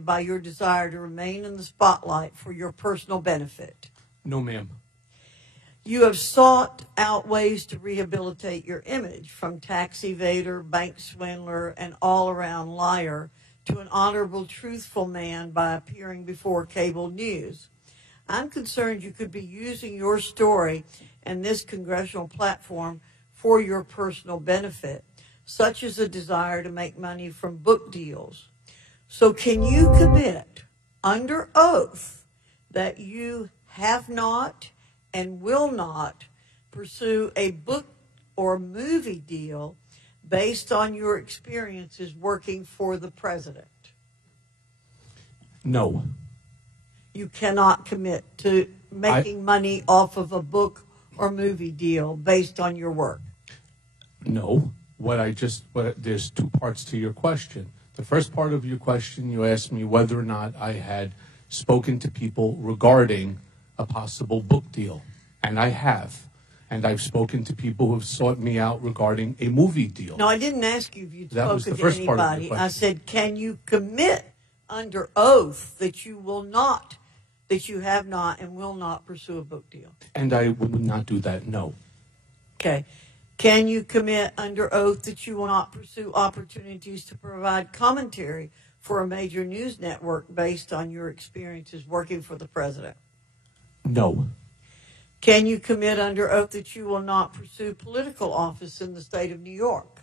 by your desire to remain in the spotlight for your personal benefit? No, ma'am. You have sought out ways to rehabilitate your image, from tax evader, bank swindler, and all-around liar to an honorable, truthful man by appearing before cable news. I'm concerned you could be using your story and this congressional platform for your personal benefit, such as a desire to make money from book deals. So can you commit under oath that you have not and will not pursue a book or movie deal based on your experiences working for the president? No. You cannot commit to making money off of a book or movie deal based on your work? No. There's two parts to your question. The first part of your question, you asked me whether or not I had spoken to people regarding a possible book deal. And I have. And I've spoken to people who have sought me out regarding a movie deal. No, I didn't ask you if you'd spoken to anybody. Part of I said, can you commit under oath that you will not, that you have not and will not pursue a book deal? And I would not do that, no. Okay. Can you commit under oath that you will not pursue opportunities to provide commentary for a major news network based on your experiences working for the president? No. Can you commit under oath that you will not pursue political office in the state of New York?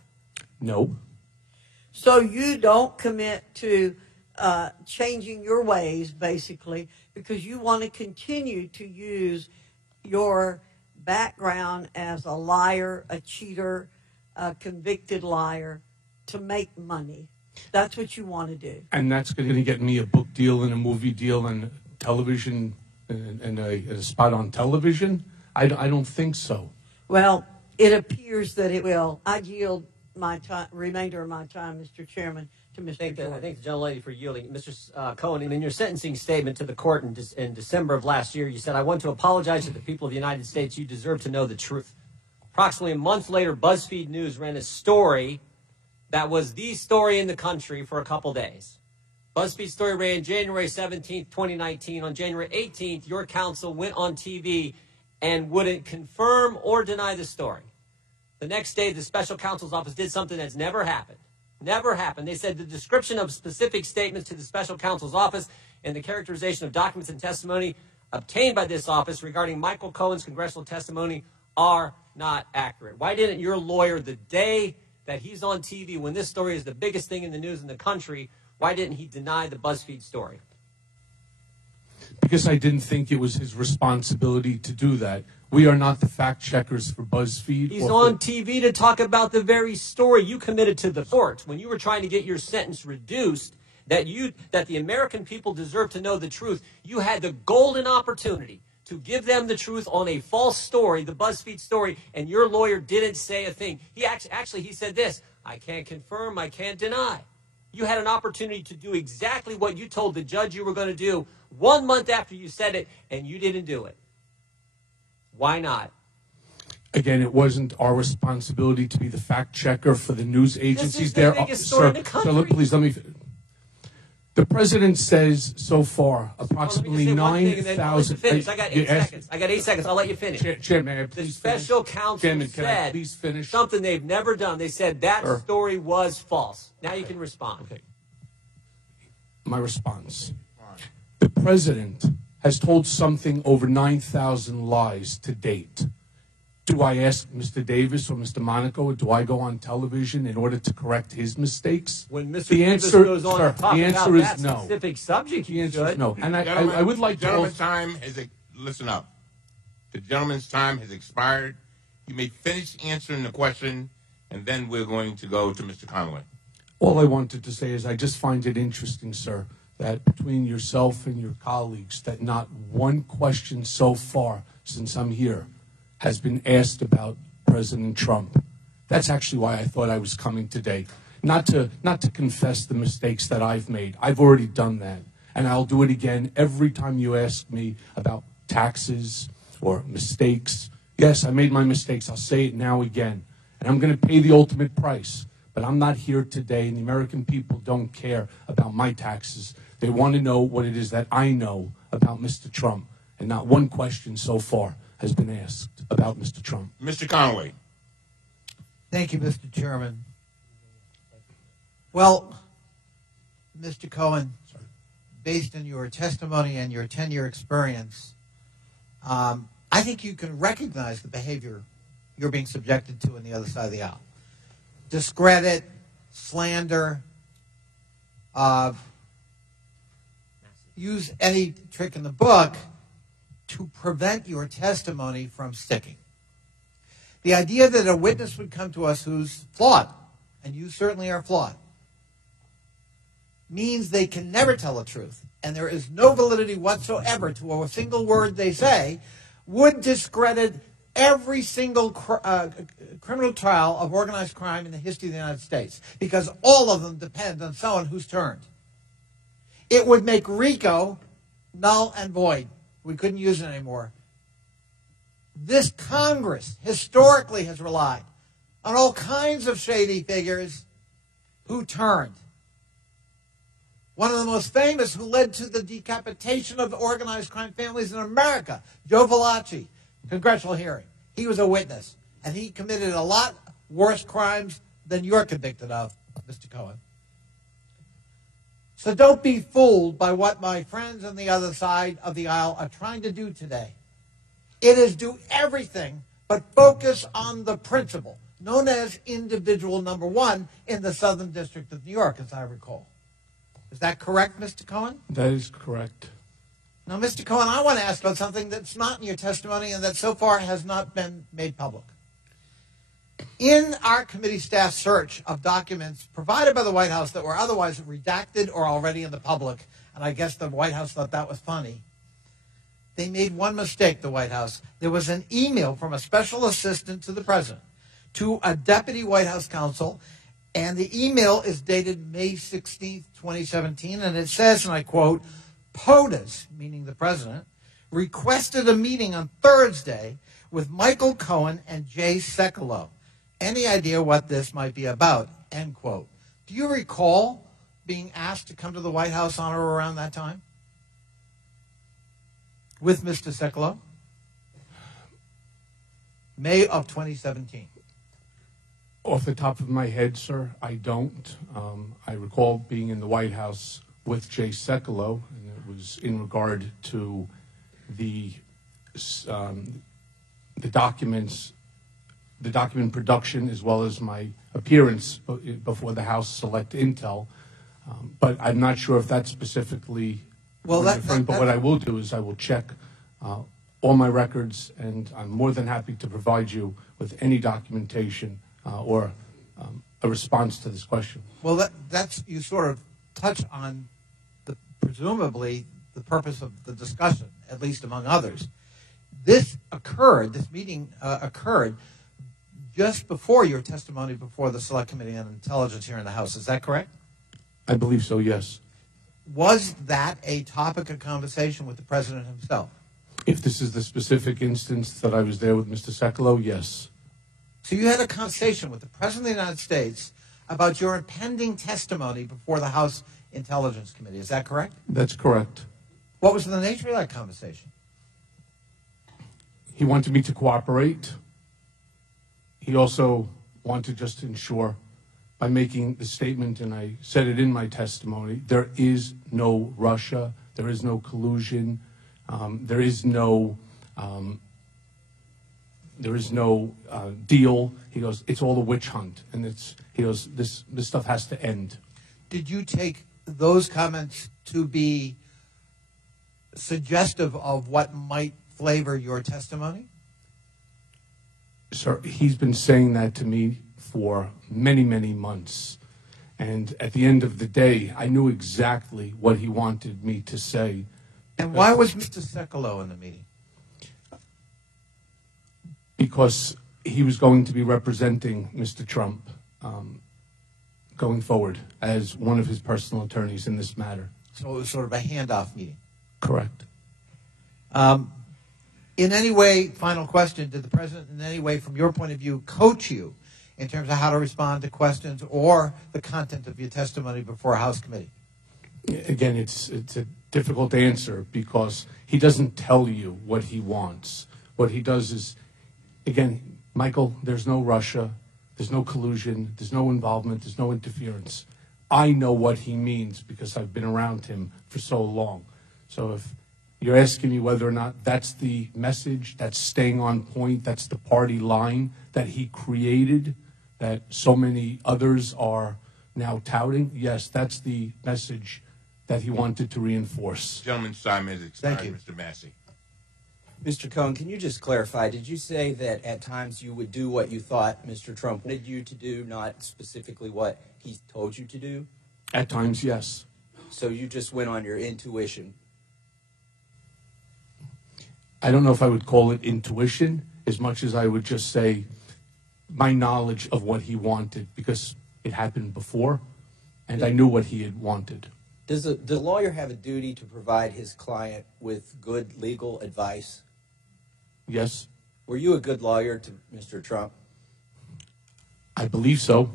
No. So you don't commit to changing your ways, basically, because you want to continue to use your background as a liar, a cheater, a convicted liar to make money. That's what you want to do. And that's going to get me a book deal and a movie deal and television and a spot on television? I don't think so. Well, it appears that it will. I yield my time, remainder of my time, Mr. Chairman, to Mr. Jordan. I thank the gentlelady for yielding. Mr. Cohen, in your sentencing statement to the court in December of last year, you said, "I want to apologize to the people of the United States. You deserve to know the truth." Approximately a month later, BuzzFeed News ran a story that was the story in the country for a couple days. BuzzFeed's story ran January 17th, 2019. On January 18th, your counsel went on TV and wouldn't confirm or deny the story. The next day, the special counsel's office did something that's never happened. Never happened. They said the description of specific statements to the special counsel's office and the characterization of documents and testimony obtained by this office regarding Michael Cohen's congressional testimony are not accurate. Why didn't your lawyer, the day that he's on TV, when this story is the biggest thing in the news in the country, why didn't he deny the BuzzFeed story? Because I didn't think it was his responsibility to do that. We are not the fact checkers for BuzzFeed. He's on TV to talk about the very story you committed to the court when you were trying to get your sentence reduced, that the American people deserve to know the truth. You had the golden opportunity to give them the truth on a false story, the BuzzFeed story, and your lawyer didn't say a thing. He actually said this: "I can't confirm, I can't deny." You had an opportunity to do exactly what you told the judge you were going to do 1 month after you said it, and you didn't do it. Why not? Again, it wasn't our responsibility to be the fact checker for the news agencies. This is the biggest story in the country. Sir, please let me. The president says so far approximately 9,000. I got 8 seconds. I got 8 seconds. I'll let you finish. Chairman, the special counsel said please finish? Something they've never done. They said that story was false. Now you can respond. Okay. My response. The president has told something over 9,000 lies to date. Do I ask Mr. Davis or Mr. Monaco, or do I go on television in order to correct his mistakes? When Mr. Davis goes on to talk about that specific subject, the answer is no. And I would like to... The gentleman's time has... Listen up. The gentleman's time has expired. You may finish answering the question, and then we're going to go to Mr. Conway. All I wanted to say is I just find it interesting, sir, that between yourself and your colleagues, that not one question so far since I'm here has been asked about President Trump. That's actually why I thought I was coming today. Not to confess the mistakes that I've made. I've already done that. And I'll do it again every time you ask me about taxes or mistakes. Yes, I made my mistakes. I'll say it now again. And I'm going to pay the ultimate price. But I'm not here today, and the American people don't care about my taxes. They want to know what it is that I know about Mr. Trump, and not one question so far has been asked about Mr. Trump. Mr. Conway. Thank you, Mr. Chairman. Well, Mr. Cohen, based on your testimony and your 10-year experience, I think you can recognize the behavior you're being subjected to on the other side of the aisle. Discredit, slander, use any trick in the book to prevent your testimony from sticking. The idea that a witness would come to us who's flawed, and you certainly are flawed, means they can never tell the truth, and there is no validity whatsoever to a single word they say, would discredit every single criminal trial of organized crime in the history of the United States, because all of them depend on someone who's turned. It would make RICO null and void. We couldn't use it anymore. This Congress historically has relied on all kinds of shady figures who turned. One of the most famous who led to the decapitation of the organized crime families in America, Joe Valachi, congressional hearing. He was a witness, and he committed a lot worse crimes than you're convicted of, Mr. Cohen. So don't be fooled by what my friends on the other side of the aisle are trying to do today. It is do everything but focus on the principle, known as individual number one in the Southern District of New York, as I recall. Is that correct, Mr. Cohen? That is correct. Now, Mr. Cohen, I want to ask about something that's not in your testimony and that so far has not been made public. In our committee staff search of documents provided by the White House that were otherwise redacted or already in the public, and I guess the White House thought that was funny, they made one mistake, the White House. There was an email from a special assistant to the president to a deputy White House counsel, and the email is dated May 16th, 2017, and it says, and I quote, POTUS, meaning the president, requested a meeting on Thursday with Michael Cohen and Jay Sekulow. Any idea what this might be about? End quote. Do you recall being asked to come to the White House on or around that time? With Mr. Sekulow? May of 2017. Off the top of my head, sir, I don't. I recall being in the White House with Jay Sekulow, and it was in regard to the documents, the document production, as well as my appearance before the House Select Intel. But I'm not sure if that's specifically different. But what I will do is I will check all my records, and I'm more than happy to provide you with any documentation or a response to this question. Well, that's you sort of touch on presumably the purpose of the discussion, at least among others. This meeting occurred just before your testimony before the Select Committee on Intelligence here in the House. Is that correct? I believe so, yes. Was that a topic of conversation with the president himself? If this is the specific instance that I was there with Mr. Sekulow, yes. So you had a conversation with the President of the United States about your impending testimony before the House Intelligence Committee. Is that correct? That's correct. What was the nature of that conversation? He wanted me to cooperate. He also wanted just to ensure, by making the statement, and I said it in my testimony, there is no Russia, there is no collusion, there is no deal. He goes, it's all a witch hunt, and he goes, this stuff has to end. Did you take those comments to be suggestive of what might flavor your testimony? Sir, he's been saying that to me for many, many months. And at the end of the day, I knew exactly what he wanted me to say. And why was Mr. Sekulow in the meeting? Because he was going to be representing Mr. Trump going forward as one of his personal attorneys in this matter. So it was sort of a handoff meeting. Correct. In any way, final question, did the president in any way, from your point of view, coach you in terms of how to respond to questions or the content of your testimony before a House committee? Again, it's a difficult answer because he doesn't tell you what he wants. What he does is, again, Michael, there's no Russia, there's no collusion, there's no involvement, there's no interference. I know what he means because I've been around him for so long. So if you're asking me whether or not that's the message, that's staying on point, that's the party line that he created, that so many others are now touting, yes, that's the message that he wanted to reinforce. Gentleman's time has expired. Thank you. Mr. Massey. Mr. Cohen, can you just clarify, did you say that at times you would do what you thought Mr. Trump wanted you to do, not specifically what he told you to do? At times, yes. So you just went on your intuition? I don't know if I would call it intuition as much as I would just say my knowledge of what he wanted because it happened before and I knew what he had wanted. Does the lawyer have a duty to provide his client with good legal advice? Yes, Were you a good lawyer to Mr. Trump? I believe so.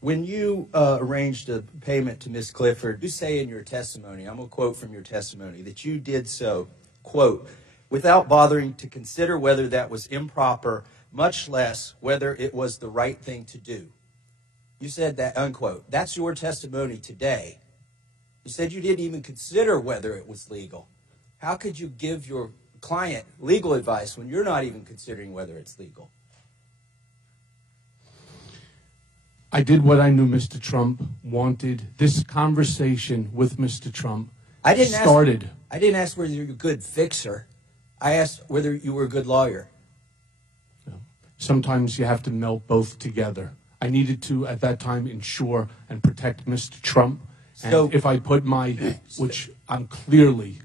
When you arranged a payment to Ms. Clifford, you say in your testimony, I'm going to quote from your testimony, that you did so, quote, without bothering to consider whether that was improper, much less whether it was the right thing to do. You said that, unquote. That's your testimony today. You said you didn't even consider whether it was legal. How could you give your client legal advice when you're not even considering whether it's legal? I did what I knew Mr. Trump wanted. This conversation with Mr. Trump started. I didn't ask whether you're a good fixer. I asked whether you were a good lawyer. Sometimes you have to melt both together. I needed to, at that time, ensure and protect Mr. Trump. And So- if I put my, which I'm clearly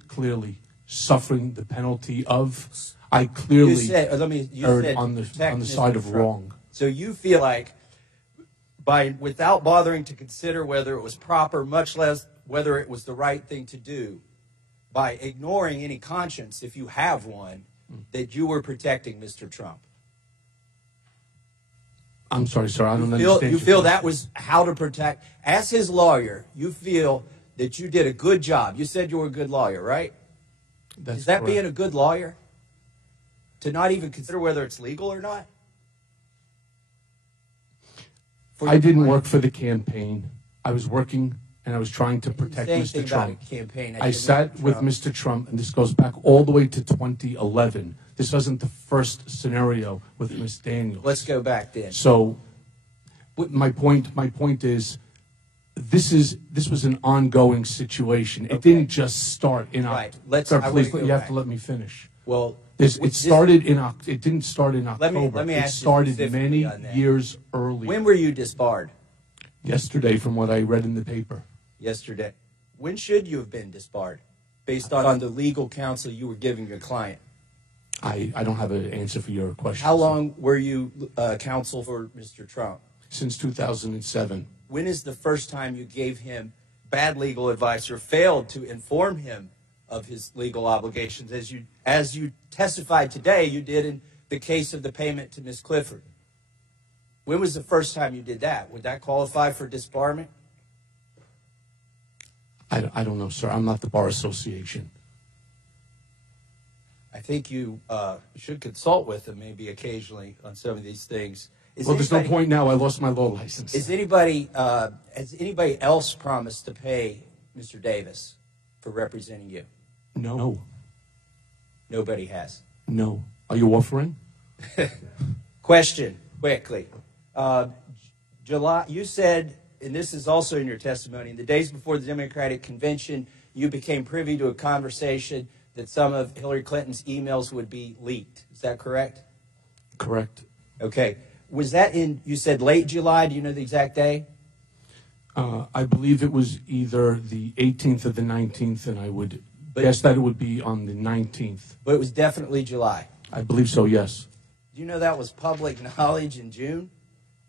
suffering the penalty of, I clearly You said erred on the protect side Mr. of Trump. wrong. So you feel like without bothering to consider whether it was proper, much less whether it was the right thing to do, by ignoring any conscience, if you have one, that you were protecting Mr. Trump. I'm sorry, sir, I don't understand. You feel that was how to protect. As his lawyer, you feel that you did a good job. You said you were a good lawyer, right? That's Is that correct. being a good lawyer? To not even consider whether it's legal or not? I didn't work for the campaign. I was working and I was trying to protect Say Mr. anything Trump. about a campaign. I sat with Mr. Trump, and this goes back all the way to 2011. This wasn't the first scenario with Ms. Daniels. Let's go back then. So, my point is, this was an ongoing situation. It Okay. didn't just start in Right. October. I wanna Please, go you have back. to let me finish. Well, It started in October. It didn't start in Let me October. It ask you started specifically many on that. years earlier. when were you disbarred? Yesterday, from what I read in the paper. Yesterday. When should you have been disbarred? Based on the legal counsel you were giving your client. I don't have an answer for your question. How long were you counsel for Mr. Trump? Since 2007. When is the first time you gave him bad legal advice or failed to inform him of his legal obligations, as you testified today you did in the case of the payment to Ms. Clifford? When was the first time you did that? Would that qualify for disbarment? I don't know, sir. I'm not the Bar Association. I think you should consult with him maybe occasionally on some of these things. Well, there's no point now. I lost my law license. Has anybody else promised to pay Mr. Davis for representing you? No. Nobody has. No. Are you offering? Question, quickly. July, you said, and this is also in your testimony, in the days before the Democratic Convention, you became privy to a conversation that some of Hillary Clinton's emails would be leaked. Is that correct? Correct. Okay. Was that you said late July? Do you know the exact day? I believe it was either the 18th or the 19th, and I would guess that it would be on the 19th. But it was definitely July. I believe so, yes. Do you know that was public knowledge in June?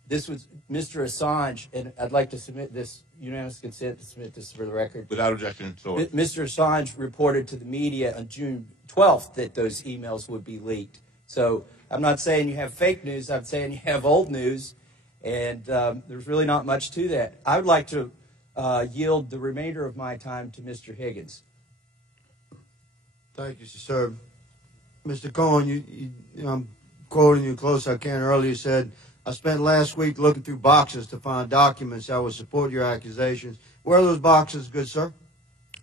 This was Mr. Assange, and I'd like to submit this, unanimous consent to submit this for the record. Without objection, so Mr. Assange reported to the media on June 12th that those emails would be leaked. So I'm not saying you have fake news. I'm saying you have old news, and there's really not much to that. I would like to yield the remainder of my time to Mr. Higgins. Thank you, sir. Mr. Cohen, I'm quoting you close I can. Earlier said, I spent last week looking through boxes to find documents that would support your accusations. Where are those boxes, good sir?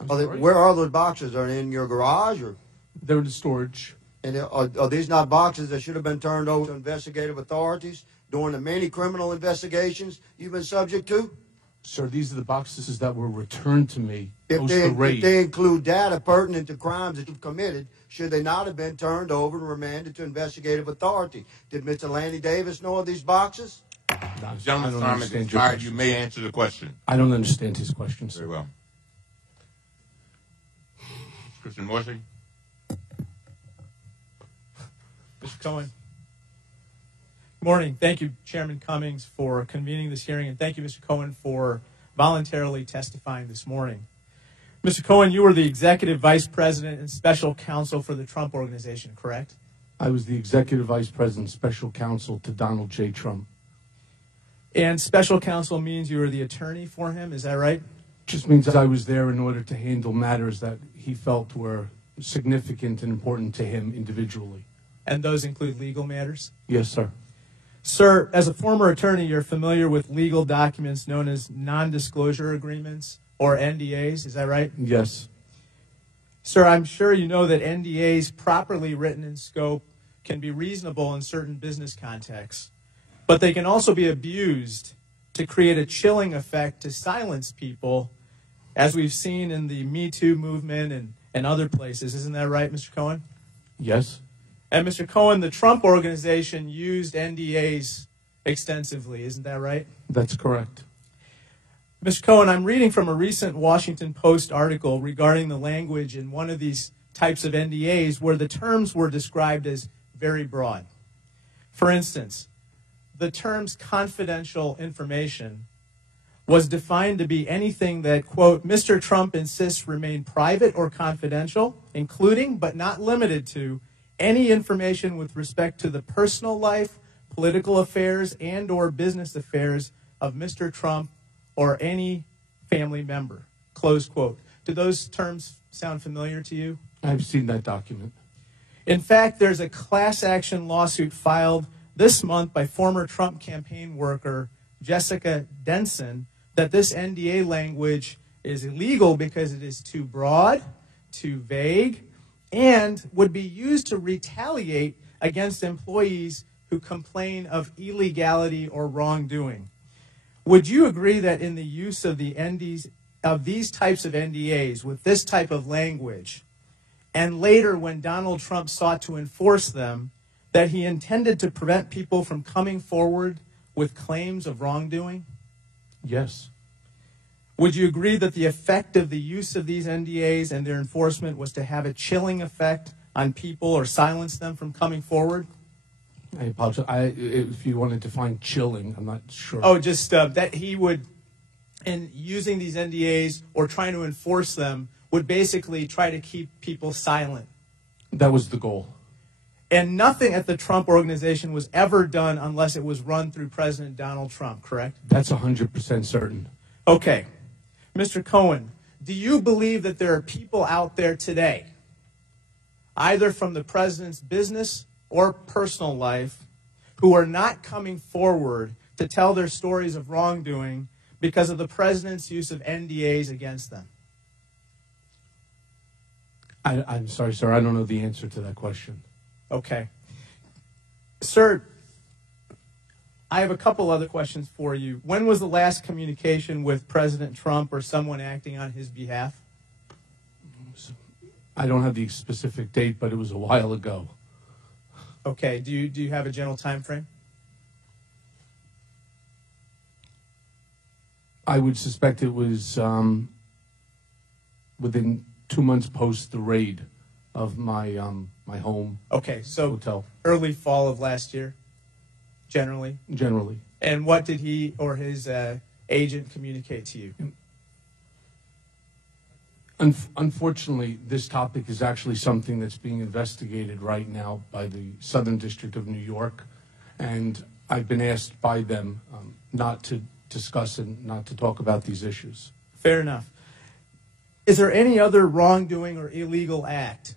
Where are those boxes? Are they in your garage? Or? They're in the storage. And are these not boxes that should have been turned over to investigative authorities during the many criminal investigations you've been subject to? Sir, these are the boxes that were returned to me If post the raid. if they include data pertinent to crimes that you've committed, should they not have been turned over and remanded to investigative authority? Did Mr. Lanny Davis know of these boxes? The gentleman's time has expired. You may answer the question. I don't understand his question, sir. Very well. Christian Morsi. Mr. Cohen. Good morning. Thank you, Chairman Cummings, for convening this hearing, and thank you, Mr. Cohen, for voluntarily testifying this morning. Mr. Cohen, you were the Executive Vice President and Special Counsel for the Trump Organization, correct? I was the Executive Vice President, Special Counsel to Donald J. Trump. And Special Counsel means you were the attorney for him, is that right? Just means I was there in order to handle matters that he felt were significant and important to him individually. And those include legal matters? Yes, sir. Sir, as a former attorney, you're familiar with legal documents known as non-disclosure agreements, or NDAs, is that right? Yes. Sir, I'm sure you know that NDAs, properly written in scope, can be reasonable in certain business contexts, but they can also be abused to create a chilling effect to silence people, as we've seen in the Me Too movement and other places. Isn't that right, Mr. Cohen? Yes. And Mr. Cohen, the Trump Organization used NDAs extensively. Isn't that right? That's correct. Mr. Cohen, I'm reading from a recent Washington Post article regarding the language in one of these types of NDAs where the terms were described as very broad. For instance, the terms confidential information was defined to be anything that, quote, Mr. Trump insists remain private or confidential, including but not limited to any information with respect to the personal life, political affairs, and or business affairs of Mr. Trump or any family member, close quote. Do those terms sound familiar to you? I've seen that document. In fact, there's a class action lawsuit filed this month by former Trump campaign worker Jessica Denson that this NDA language is illegal because it is too broad, too vague, and would be used to retaliate against employees who complain of illegality or wrongdoing. Would you agree that in the use of these types of NDAs with this type of language, and later when Donald Trump sought to enforce them, that he intended to prevent people from coming forward with claims of wrongdoing? Yes. Would you agree that the effect of the use of these NDAs and their enforcement was to have a chilling effect on people or silence them from coming forward? I apologize. If you want to define chilling, I'm not sure. Oh, just that he would, in using these NDAs or trying to enforce them, would basically try to keep people silent. That was the goal. And nothing at the Trump Organization was ever done unless it was run through President Donald Trump, correct? That's 100% certain. Okay. Mr. Cohen, do you believe that there are people out there today, either from the president's business or personal life, who are not coming forward to tell their stories of wrongdoing because of the president's use of NDAs against them? I'm sorry, sir. I don't know the answer to that question. Okay. Sir, I have a couple other questions for you. When was the last communication with President Trump or someone acting on his behalf? I don't have the specific date, but it was a while ago. Okay. Do you have a general time frame? I would suspect it was within 2 months post the raid of my my home. Okay, so hotel. Early fall of last year, generally. Generally. And what did he or his agent communicate to you? Unfortunately, this topic is actually something that's being investigated right now by the Southern District of New York, and I've been asked by them not to discuss and not to talk about these issues. Fair enough. Is there any other wrongdoing or illegal act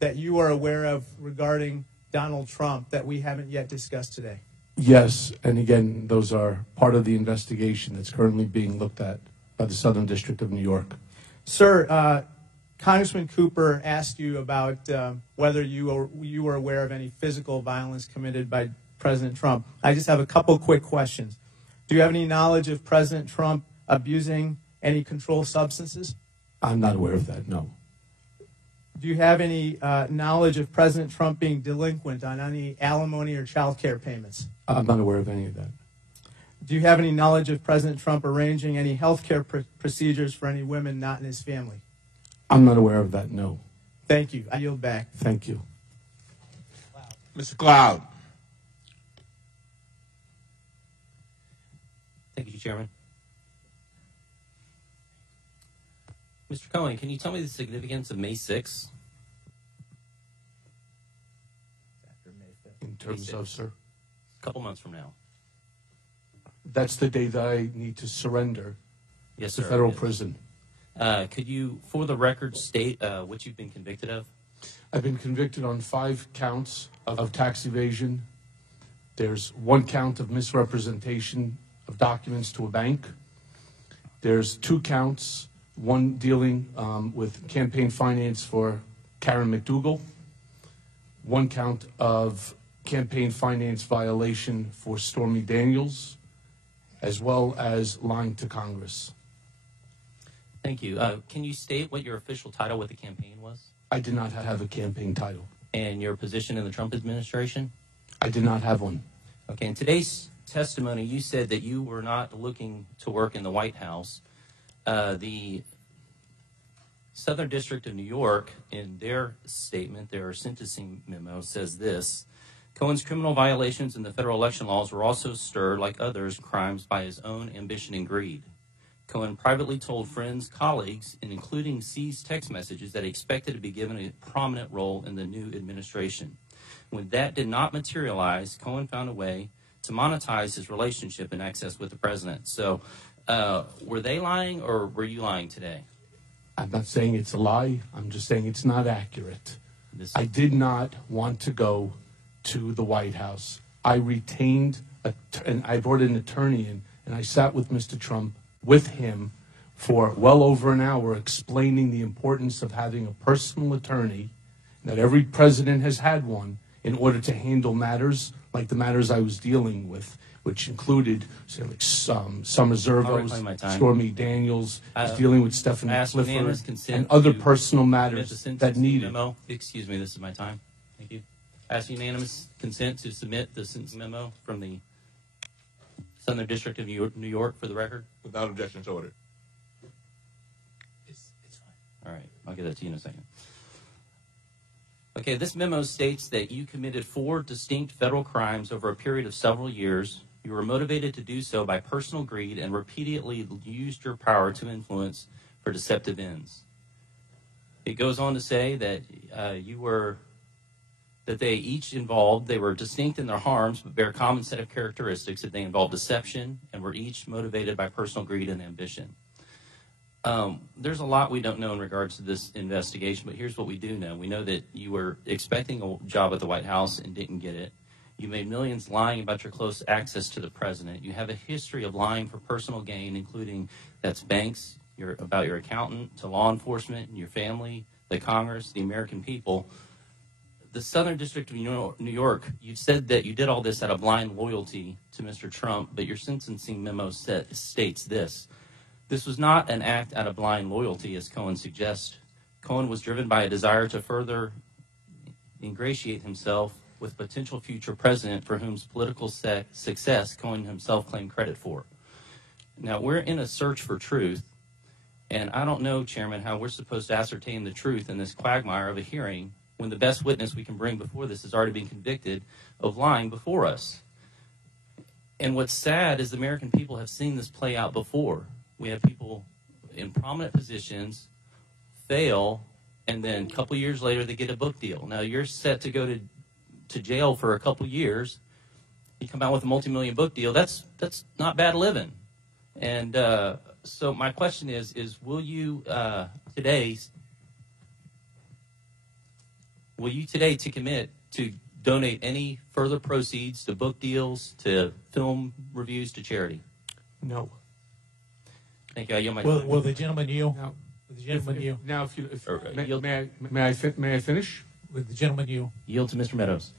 that you are aware of regarding Donald Trump that we haven't yet discussed today? Yes, and again, those are part of the investigation that's currently being looked at by the Southern District of New York. Sir, Congressman Cooper asked you about whether you were aware of any physical violence committed by President Trump. I just have a couple quick questions. Do you have any knowledge of President Trump abusing any controlled substances? I'm not aware of that, no. Do you have any knowledge of President Trump being delinquent on any alimony or child care payments? I'm not aware of any of that. Do you have any knowledge of President Trump arranging any health care procedures for any women not in his family? I'm not aware of that, no. Thank you. I yield back. Thank you. Mr. Cloud. Thank you, Chairman. Mr. Cohen, can you tell me the significance of May 6th? In terms of, sir? A couple months from now. That's the day that I need to surrender Yes, to sir. federal prison. Could you, for the record, state what you've been convicted of? I've been convicted on 5 counts of tax evasion. There's 1 count of misrepresentation of documents to a bank. There's 2 counts, one dealing with campaign finance for Karen McDougal, 1 count of campaign finance violation for Stormy Daniels, as well as lying to Congress. Thank you. Can you state what your official title with the campaign was? I did not have a campaign title. And your position in the Trump administration? I did not have one. Okay, in today's testimony, you said that you were not looking to work in the White House. The Southern District of New York, in their statement, their sentencing memo, says this: Cohen's criminal violations in the federal election laws were also stirred, like others' crimes, by his own ambition and greed. Cohen privately told friends, colleagues, and including C's text messages, that he expected to be given a prominent role in the new administration. When that did not materialize, Cohen found a way to monetize his relationship and access with the president. So, were they lying, or were you lying today? I'm not saying it's a lie. I'm just saying it's not accurate. I did not want to go to the White House. I retained, and I brought an attorney in, and I sat with Mr. Trump, with him, for well over an hour, explaining the importance of having a personal attorney, that every president has had one, in order to handle matters like the matters I was dealing with, which included Summer Zervos, Stormy Daniels, dealing with Stephanie Clifford, and other personal matters that needed. Memo. Excuse me, this is my time. Thank you. I ask unanimous consent to submit the sentencing memo from the Southern District of New York for the record. Without objection, so ordered. It's fine. All right, I'll get that to you in a second. Okay, this memo states that you committed 4 distinct federal crimes over a period of several years. You were motivated to do so by personal greed and repeatedly used your power to influence for deceptive ends. It goes on to say that they were distinct in their harms, but bear a common set of characteristics, that they involved deception and were each motivated by personal greed and ambition. There's a lot we don't know in regards to this investigation, but here's what we do know. We know that you were expecting a job at the White House and didn't get it. You made millions lying about your close access to the president. You have a history of lying for personal gain, including that's banks, about your accountant, to law enforcement, and your family, the Congress, the American people. The Southern District of New York, you said that you did all this out of blind loyalty to Mr. Trump, but your sentencing memo states this: this was not an act out of blind loyalty, as Cohen suggests. Cohen was driven by a desire to further ingratiate himself with potential future president for whose political success Cohen himself claimed credit for. Now, we're in a search for truth, and I don't know, Chairman, how we're supposed to ascertain the truth in this quagmire of a hearing when the best witness we can bring before this has already been convicted of lying before us. And what's sad is the American people have seen this play out before. We have people in prominent positions fail, and then a couple years later they get a book deal. Now, you're set to go to jail for a couple years. You come out with a multi-million book deal. That's not bad living. And So my question is will you today to commit to donate any further proceeds to book deals, to film reviews, to charity? No. Thank you. I yield my Will the gentleman yield? Now, Will the gentleman yield? now yield. may I finish? Will the gentleman yield? Yield to Mr. Meadows.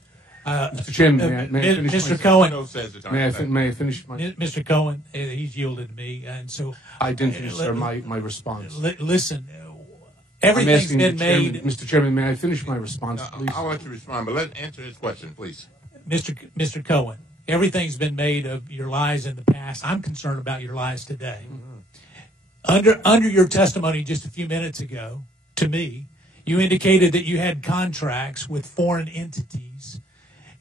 Mr. Chairman, may I finish? Mr. Cohen, No says the time. May I finish my? Mr. Cohen, he's yielded to me, and so I didn't finish, sir, my response. listen. I'm Everything's asking been the chairman, made, Mr. Chairman, may I finish my response, please? I want you to respond, but let's answer his question, please. Mr. Cohen. Everything's been made of your lies in the past. I'm concerned about your lies today. Under your testimony just a few minutes ago, to me, you indicated that you had contracts with foreign entities,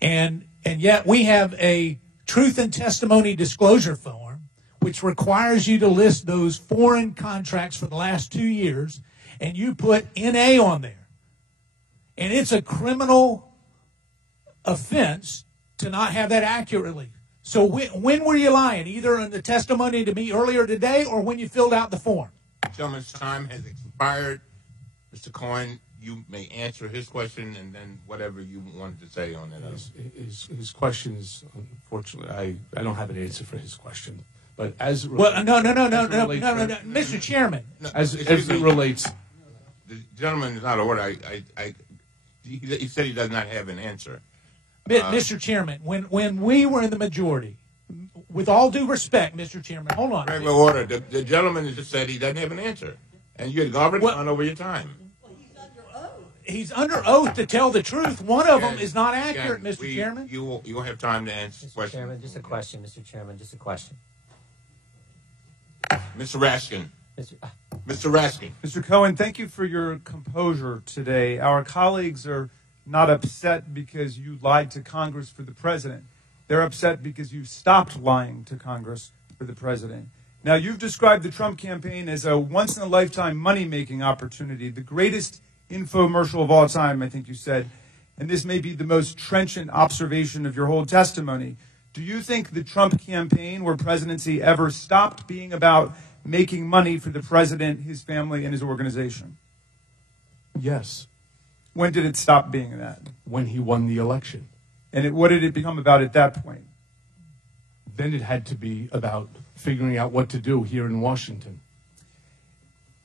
and yet we have a truth and testimony disclosure form which requires you to list those foreign contracts for the last 2 years, and you put NA on there. And it's a criminal offense to not have that accurately. So when were you lying? Either in the testimony to me earlier today or when you filled out the form? Gentleman's time has expired. Mr. Cohen, you may answer his question and then whatever you wanted to say on that. His question is, unfortunately, I don't have an answer for his question. But as No, Mr. Chairman. As it relates, The gentleman is out of order. He said he does not have an answer. Mr. Chairman, when we were in the majority, with all due respect, Mr. Chairman, hold on. Regular order. The gentleman just said he doesn't have an answer. And you had garbage on over your time. He's under oath to tell the truth. One of them is not accurate, Mr. Chairman. You will have time to answer Mr. questions. Chairman, just a question, Mr. Chairman, just a question. Mr. Raskin. Mr. Raskin. Mr. Cohen, thank you for your composure today. Our colleagues are not upset because you lied to Congress for the president. They're upset because you stopped lying to Congress for the president. Now, you've described the Trump campaign as a once-in-a-lifetime money-making opportunity, the greatest infomercial of all time, I think you said, and this may be the most trenchant observation of your whole testimony. Do you think the Trump campaign or presidency ever stopped being about making money for the president, his family, and his organization? yes, When did it stop being that? when he won the election. And what did it become about at that point? Then it had to be about figuring out what to do here in Washington.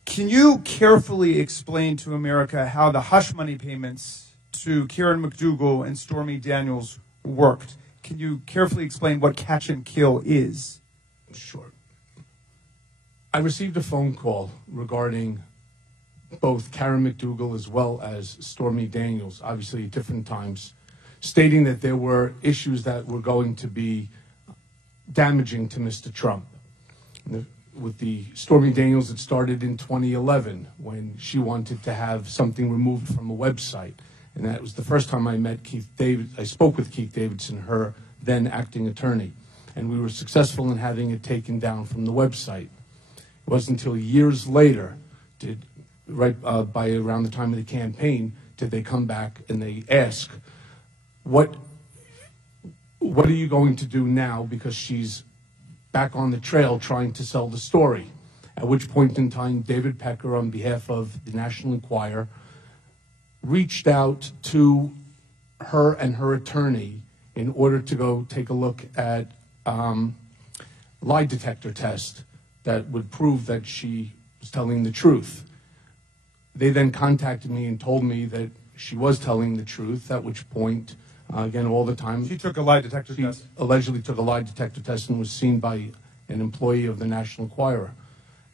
Can you carefully explain to America how the hush money payments to Karen McDougal and Stormy Daniels worked? Can you carefully explain what catch and kill is? Sure. I received a phone call regarding both Karen McDougal as well as Stormy Daniels, obviously at different times, stating that there were issues that were going to be damaging to Mr. Trump. With the Stormy Daniels, it started in 2011 when she wanted to have something removed from a website. And that was the first time I met Keith David. I spoke with Keith Davidson, her then acting attorney, and we were successful in having it taken down from the website. It wasn't until years later, by around the time of the campaign, did they come back and they ask, what are you going to do now, because she's back on the trail trying to sell the story. At which point in time, David Pecker, on behalf of the National Enquirer, reached out to her and her attorney in order to go take a look at lie detector test that would prove that she was telling the truth. They then contacted me and told me that she was telling the truth, at which point, again, all the time, She took a lie detector she test. allegedly took a lie detector test and was seen by an employee of the National Enquirer.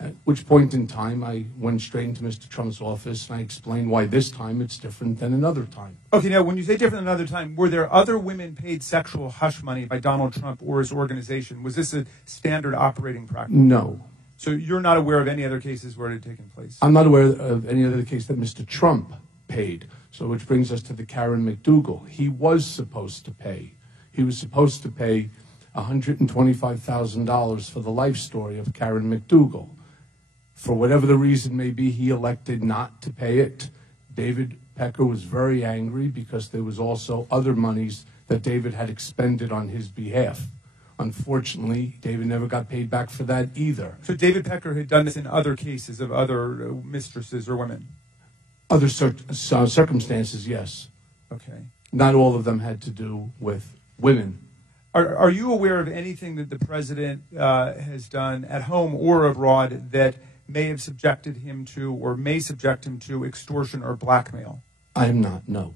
At which point in time, I went straight into Mr. Trump's office and I explained why this time it's different than another time. Okay, now when you say different than another time, were there other women paid sexual hush money by Donald Trump or his organization? Was this a standard operating practice? No. So you're not aware of any other cases where it had taken place? I'm not aware of any other case that Mr. Trump paid. So which brings us to the Karen McDougal. He was supposed to pay. He was supposed to pay $125,000 for the life story of Karen McDougal. For whatever the reason may be, he elected not to pay it. David Pecker was very angry because there was also other monies that David had expended on his behalf. Unfortunately, David never got paid back for that either. So David Pecker had done this in other cases of other mistresses or women? Other circumstances, yes. Okay. Not all of them had to do with women. Are you aware of anything that the president has done at home or abroad that may have subjected him to or may subject him to extortion or blackmail? I am not, no.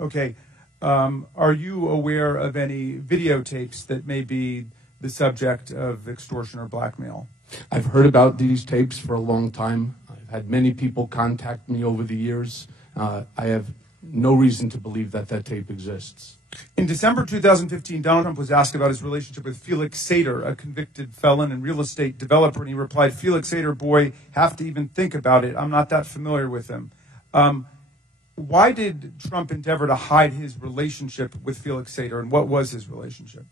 Okay. Are you aware of any videotapes that may be the subject of extortion or blackmail? I've heard about these tapes for a long time. I've had many people contact me over the years. I have no reason to believe that that tape exists. In December 2015, Donald Trump was asked about his relationship with Felix Sater, a convicted felon and real estate developer, and he replied, "Felix Sater, boy, have to even think about it. I'm not that familiar with him." Why did Trump endeavor to hide his relationship with Felix Sater, and what was his relationship?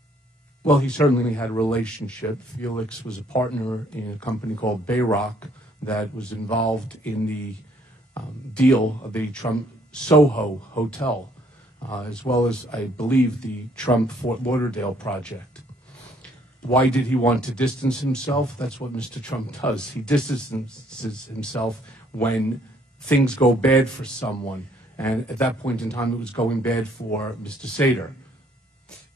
Well, he certainly had a relationship. Felix was a partner in a company called Bayrock that was involved in the deal of the Trump Soho Hotel, as well as, I believe, the Trump Fort Lauderdale project. Why did he want to distance himself? That's what Mr. Trump does. He distances himself when things go bad for someone. And at that point in time, it was going bad for Mr. Sater.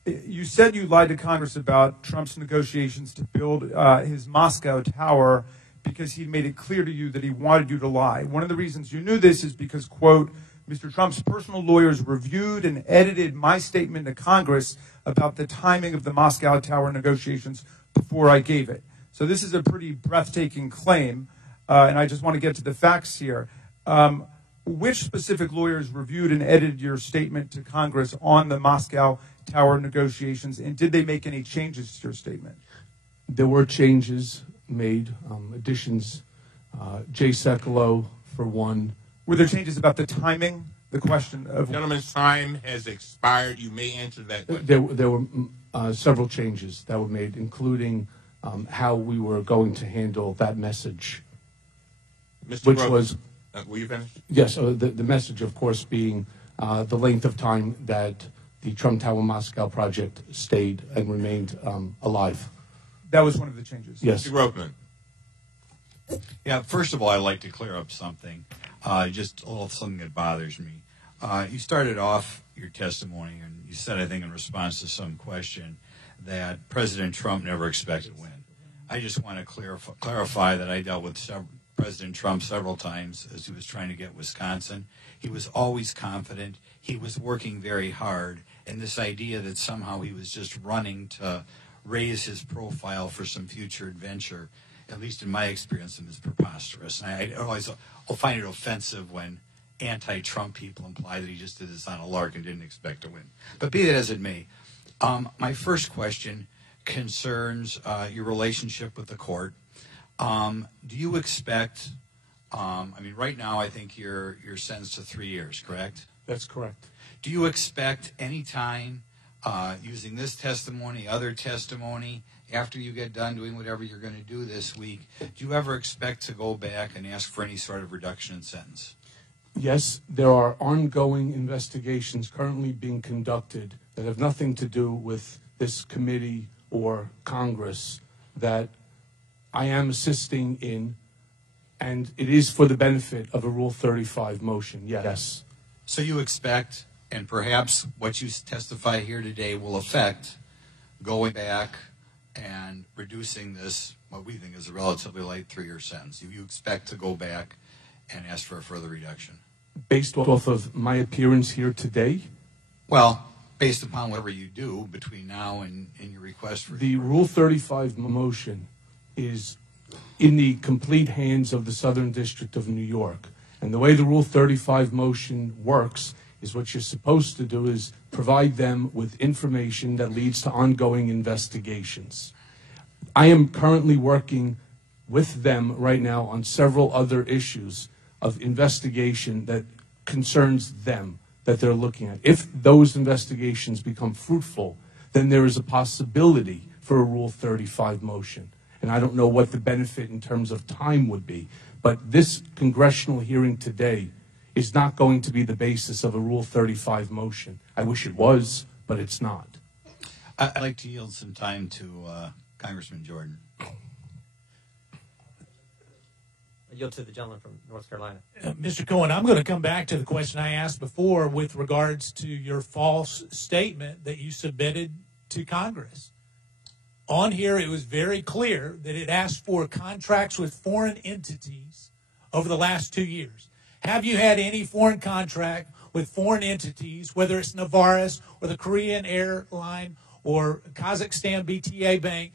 You said you lied to Congress about Trump's negotiations to build his Moscow tower because he made it clear to you that he wanted you to lie. One of the reasons you knew this is because, quote, Mr. Trump's personal lawyers reviewed and edited my statement to Congress about the timing of the Moscow tower negotiations before I gave it. So this is a pretty breathtaking claim, and I just want to get to the facts here. Which specific lawyers reviewed and edited your statement to Congress on the Moscow tower negotiations, and did they make any changes to your statement? There were changes made, additions. Jay Sekulow, for one. Were there changes about the timing? The question of... Gentleman's time has expired. You may answer that question. There were several changes that were made, including how we were going to handle that message. Mr. Which Gross, was... will you finish? Yes, the message, of course, being the length of time that the Trump Tower Moscow project stayed and remained alive. That was one of the changes. Yes. Mr. Grossman. Yeah, first of all, I'd like to clear up something, just a little something that bothers me. You started off your testimony, and you said, I think in response to some question, that President Trump never expected to win. I just want to clarify that I dealt with President Trump several times as he was trying to get Wisconsin. He was always confident. He was working very hard. And this idea that somehow he was just running to raise his profile for some future adventure, at least in my experience, is preposterous. And I always find it offensive when anti-Trump people imply that he just did this on a lark and didn't expect to win. But be that as it may, my first question concerns your relationship with the court. Do you expect, right now I think you're sentenced to 3 years, correct? That's correct. Do you expect any time using this testimony, other testimony, after you get done doing whatever you're going to do this week, do you ever expect to go back and ask for any sort of reduction in sentence? Yes, there are ongoing investigations currently being conducted that have nothing to do with this committee or Congress that I am assisting in, and it is for the benefit of a Rule 35 motion, yes. So you expect, and perhaps what you testify here today will affect going back and reducing this, what we think is a relatively light 3-year sentence. You expect to go back and ask for a further reduction? Based off of my appearance here today? Well, based upon whatever you do between now and your request for... The Rule 35 motion is in the complete hands of the Southern District of New York. And the way the Rule 35 motion works is what you're supposed to do is provide them with information that leads to ongoing investigations. I am currently working with them right now on several other issues of investigation that concerns them that they're looking at. If those investigations become fruitful, then there is a possibility for a Rule 35 motion. And I don't know what the benefit in terms of time would be. But this congressional hearing today is not going to be the basis of a Rule 35 motion. I wish it was, but it's not. I'd like to yield some time to Congressman Jordan. I yield to the gentleman from North Carolina. Mr. Cohen, I'm going to come back to the question I asked before with regards to your false statement that you submitted to Congress. On here, it was very clear that it asked for contracts with foreign entities over the last 2 years. Have you had any foreign contract with foreign entities, whether it's Navaris or the Korean airline or Kazakhstan BTA Bank?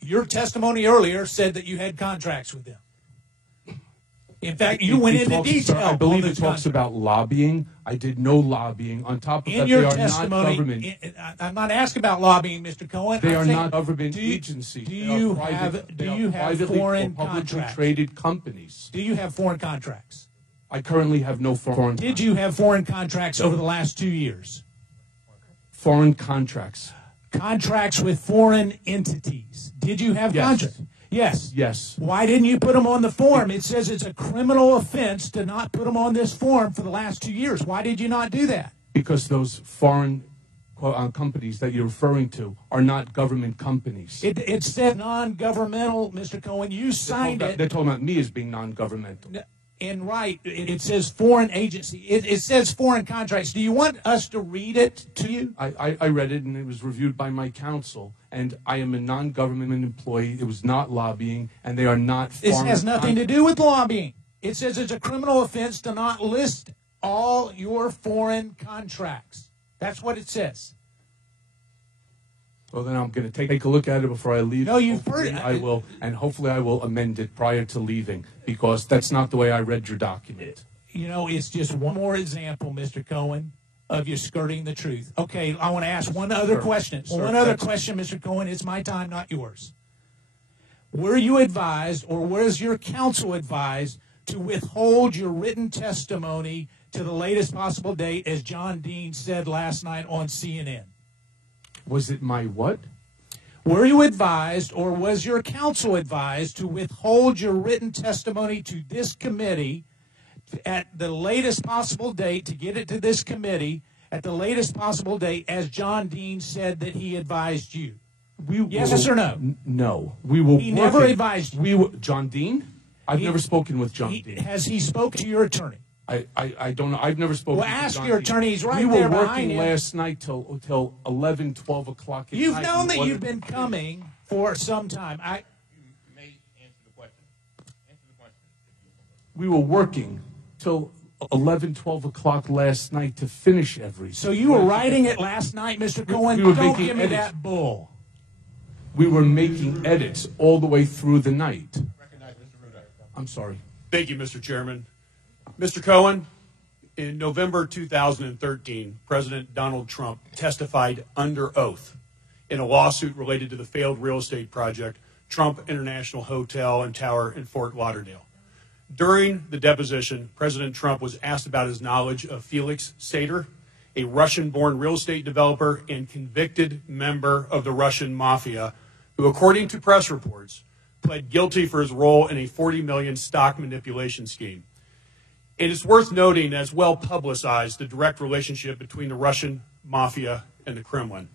Your testimony earlier said that you had contracts with them. In fact, you went into detail. I believe it talks about lobbying. I did no lobbying. On top of that, they are not government. I'm not asking about lobbying, Mr. Cohen. They are not government agencies. Do you have foreign contracts? Traded companies. Do you have foreign contracts? I currently have no foreign. Did you have foreign contracts over the last 2 years? Foreign contracts. Contracts with foreign entities. Did you have contracts? Yes. Yes. Why didn't you put them on the form? It says it's a criminal offense to not put them on this form for the last 2 years. Why did you not do that? Because those foreign companies that you're referring to are not government companies. It said non-governmental, Mr. Cohen. You signed it. They're talking about me as being non-governmental. And right, it says foreign agency. It says foreign contracts. Do you want us to read it to you? I read it, and it was reviewed by my counsel. And I am a non-government employee. It was not lobbying, and they are not foreign. This has nothing to do with lobbying. It says it's a criminal offense to not list all your foreign contracts. That's what it says. Well, then I'm going to take a look at it before I leave. No, you've heard it. I will, and hopefully I will amend it prior to leaving, because that's not the way I read your document. You know, it's just one more example, Mr. Cohen, of you skirting the truth. Okay, I want to ask one other question. One other question, Mr. Cohen. It's my time, not yours. Were you advised, or was your counsel advised, to withhold your written testimony to the latest possible date, as John Dean said last night on CNN? Was it my what? Were you advised, or was your counsel advised, to withhold your written testimony to this committee at the latest possible date, to get it to this committee at the latest possible date, as John Dean said that he advised you? Yes or no? No. He never advised you. John Dean? I've never spoken with John Dean. Has he spoken to your attorney? I don't know. I've never spoken to John Dean. Well, ask your attorney. He's right We there were behind working him. last night till 11, 12 o'clock at night. You've known that you've been coming for some time. You may answer the question. Answer the question. We were working till 11, 12 o'clock last night to finish everything. So you were writing it last night, Mr. Cohen? Don't give me that bull. We were making edits all the way through the night. Recognize Mr. Ruda. I'm sorry. Thank you, Mr. Chairman. Mr. Cohen, in November 2013, President Donald Trump testified under oath in a lawsuit related to the failed real estate project, Trump International Hotel and Tower in Fort Lauderdale. During the deposition, President Trump was asked about his knowledge of Felix Sater, a Russian-born real estate developer and convicted member of the Russian mafia, who, according to press reports, pled guilty for his role in a $40 million stock manipulation scheme. It is worth noting, as well publicized, the direct relationship between the Russian mafia and the Kremlin.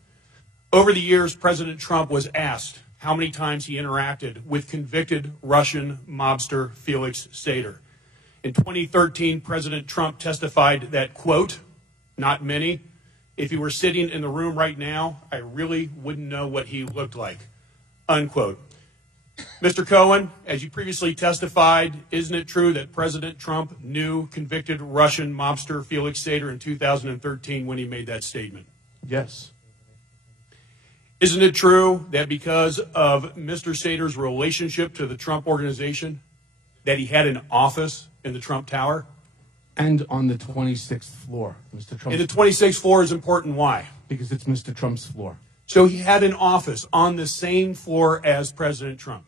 Over the years, President Trump was asked how many times he interacted with convicted Russian mobster Felix Sater. In 2013, President Trump testified that, quote, "Not many. If he were sitting in the room right now, I really wouldn't know what he looked like," unquote. Mr. Cohen, as you previously testified, isn't it true that President Trump knew convicted Russian mobster Felix Sater in 2013 when he made that statement? Yes. Isn't it true that because of Mr. Sater's relationship to the Trump organization, that he had an office in the Trump Tower? And on the 26th floor, Mr. Trump. And the 26th floor is important. Why? Because it's Mr. Trump's floor. So he had an office on the same floor as President Trump.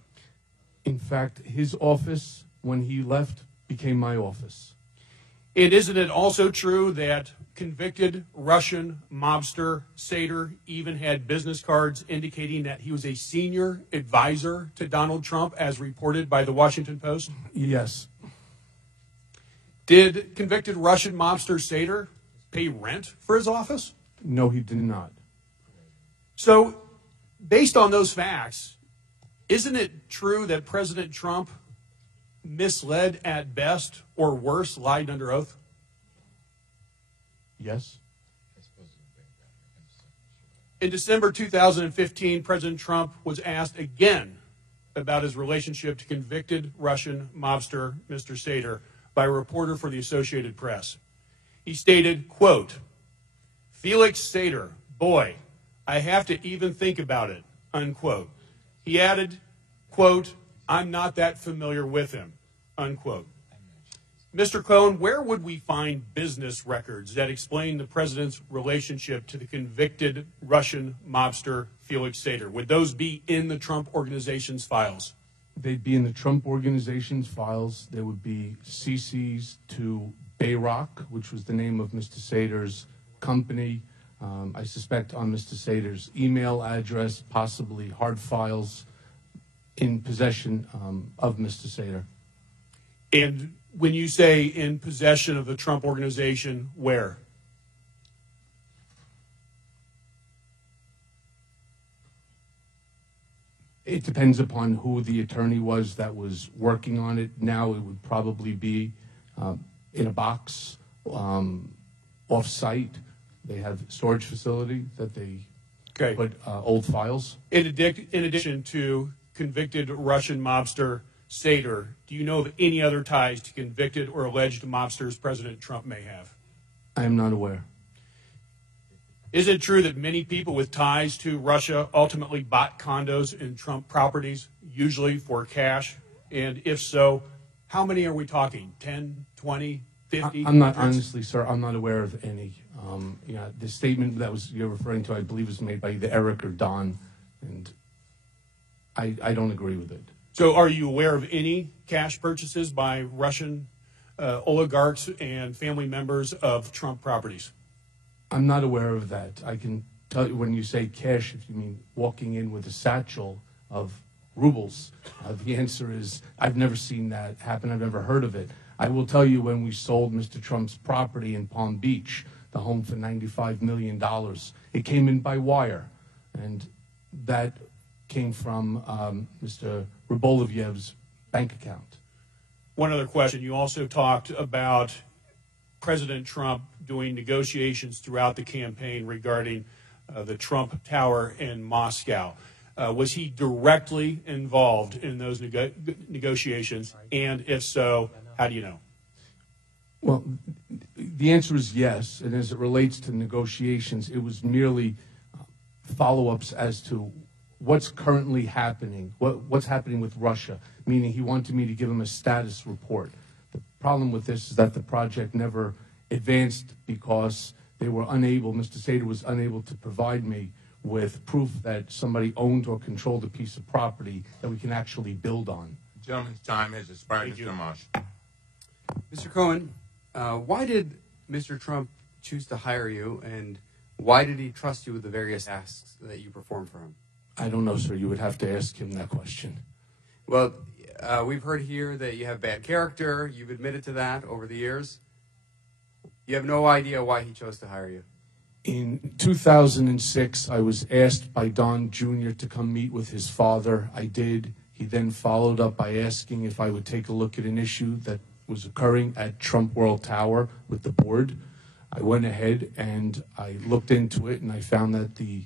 In fact, his office, when he left, became my office. And isn't it also true that convicted Russian mobster Sater even had business cards indicating that he was a senior advisor to Donald Trump, as reported by the Washington Post? Yes. Did convicted Russian mobster Sater pay rent for his office? No, he did not. So, based on those facts, isn't it true that President Trump misled at best, or worse, lied under oath? Yes. In December 2015, President Trump was asked again about his relationship to convicted Russian mobster Mr. Sater by a reporter for the Associated Press. He stated, quote, "Felix Sater, boy, I have to even think about it," unquote. He added, quote, "I'm not that familiar with him," unquote. Mr. Cohen, where would we find business records that explain the president's relationship to the convicted Russian mobster Felix Sater? Would those be in the Trump Organization's files? They'd be in the Trump Organization's files. There would be CCs to Bayrock, which was the name of Mr. Sater's company. I suspect on Mr. Sater's email address, possibly hard files in possession of Mr. Sater. And when you say in possession of the Trump Organization, where? It depends upon who the attorney was that was working on it. Now it would probably be in a box, off-site. They have a storage facility that they put old files. In addition to convicted Russian mobster Sater, do you know of any other ties to convicted or alleged mobsters President Trump may have? I am not aware. Is it true that many people with ties to Russia ultimately bought condos in Trump properties, usually for cash? And if so, how many are we talking? 10, 20, 50? I'm not, honestly, sir, I'm not aware of any. The statement that you're referring to, I believe, was made by either Eric or Don, and I don't agree with it. So are you aware of any cash purchases by Russian oligarchs and family members of Trump properties? I'm not aware of that. I can tell you when you say cash, if you mean walking in with a satchel of rubles, the answer is I've never seen that happen. I've never heard of it. I will tell you when we sold Mr. Trump's property in Palm Beach, the home for $95 million, it came in by wire, and that came from Mr. Rybolovyev's bank account. One other question. You also talked about President Trump doing negotiations throughout the campaign regarding the Trump Tower in Moscow. Was he directly involved in those negotiations? And if so, how do you know? Well, the answer is yes. And as it relates to negotiations, it was merely follow-ups as to what's currently happening, what's happening with Russia, meaning he wanted me to give him a status report. The problem with this is that the project never advanced because they were unable, Mr. Sater was unable to provide me with proof that somebody owned or controlled a piece of property that we can actually build on. The gentleman's time has expired, Mr. Marsh. Mr. Cohen, why did Mr. Trump choose to hire you, and why did he trust you with the various tasks that you performed for him? I don't know, sir. You would have to ask him that question. Well, we've heard here that you have bad character. You've admitted to that over the years. You have no idea why he chose to hire you. In 2006, I was asked by Don Jr. to come meet with his father. I did. He then followed up by asking if I would take a look at an issue that was occurring at Trump World Tower with the board. I went ahead and I looked into it, and I found that the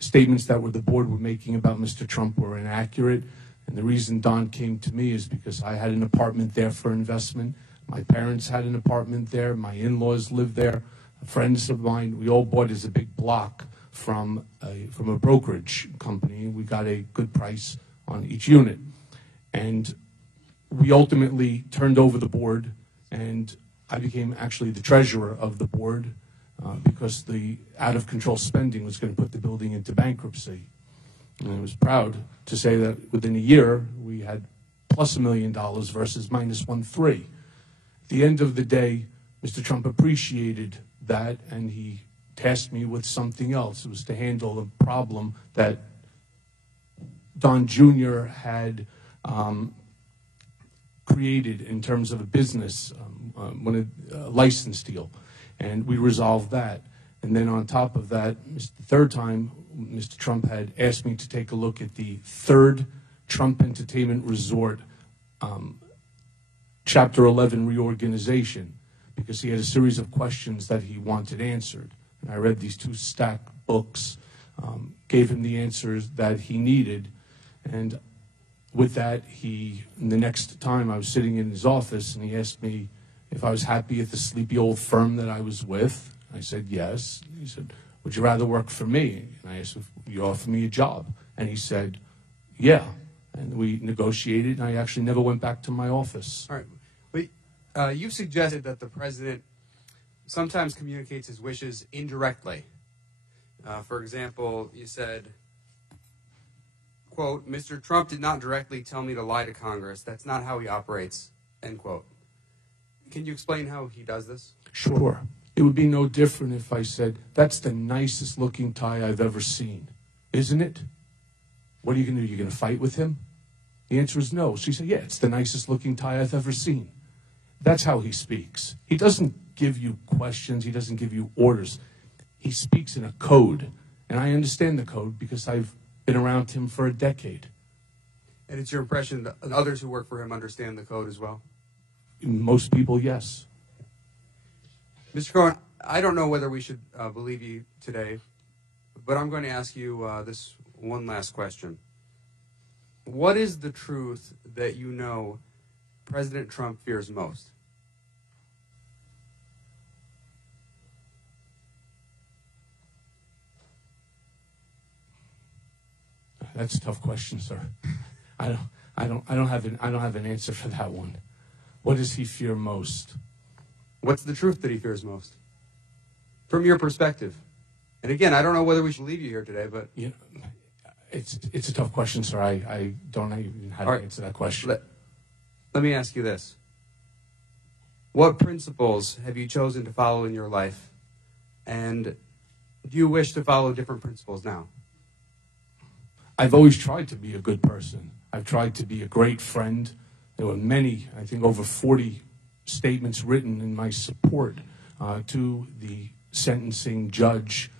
statements that the board were making about Mr. Trump were inaccurate. And the reason Don came to me is because I had an apartment there for investment. My parents had an apartment there. My in-laws lived there. Friends of mine, we all bought as a big block from a brokerage company. We got a good price on each unit. And we ultimately turned over the board, and I became actually the treasurer of the board because the out-of-control spending was going to put the building into bankruptcy. And I was proud to say that within a year, we had plus $1 million versus minus 1.3. At the end of the day, Mr. Trump appreciated that, and he tasked me with something else. It was to handle a problem that Don Jr. had created in terms of a business, a license deal, and we resolved that. And then on top of that, the third time, Mr. Trump had asked me to take a look at the third Trump Entertainment Resort Chapter 11 reorganization, because he had a series of questions that he wanted answered. And I read these 2 stack books, gave him the answers that he needed, and with that, the next time I was sitting in his office, and he asked me if I was happy at the sleepy old firm that I was with. I said yes. He said, would you rather work for me? And I asked if you offer me a job. And he said, yeah. And we negotiated, and I actually never went back to my office. All right. But you've suggested that the president sometimes communicates his wishes indirectly. For example, you said, quote, Mr. Trump did not directly tell me to lie to Congress. That's not how he operates, end quote. Can you explain how he does this? Sure. It would be no different if I said, that's the nicest looking tie I've ever seen. Isn't it? What are you going to do? You're going to fight with him? The answer is no. So you say, yeah, it's the nicest looking tie I've ever seen. That's how he speaks. He doesn't give you questions. He doesn't give you orders. He speaks in a code. And I understand the code because I've been around him for a decade. And it's your impression that others who work for him understand the code as well? Most people, yes. Mr. Cohen, I don't know whether we should believe you today, but I'm going to ask you this one last question. What is the truth that you know President Trump fears most? That's a tough question, sir. I don't have an answer for that one. What does he fear most? What's the truth that he fears most? From your perspective. And again, I don't know whether we should leave you here today, but it's a tough question, sir. I don't know even how to answer that question. Let me ask you this. What principles have you chosen to follow in your life? And do you wish to follow different principles now? I've always tried to be a good person. I've tried to be a great friend. There were many, I think over 40 statements written in my support to the sentencing judge.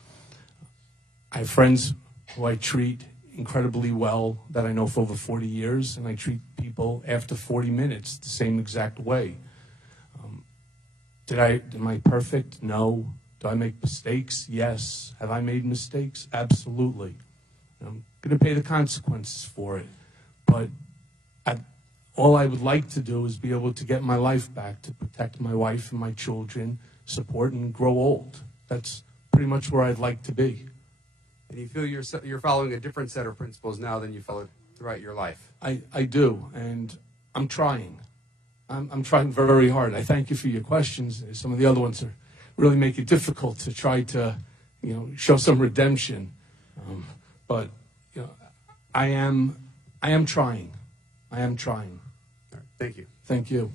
I have friends who I treat incredibly well that I know for over 40 years, and I treat people after 40 minutes the same exact way. Am I perfect? No. Do I make mistakes? Yes. Have I made mistakes? Absolutely. I'm going to pay the consequences for it. But all I would like to do is be able to get my life back, to protect my wife and my children, support and grow old. That's pretty much where I'd like to be. And you feel you're following a different set of principles now than you followed throughout your life? I do, and I'm trying. I'm trying very hard. I thank you for your questions. Some of the other ones really make it difficult to try to, show some redemption. But I am trying. I am trying. All right, thank you. Thank you.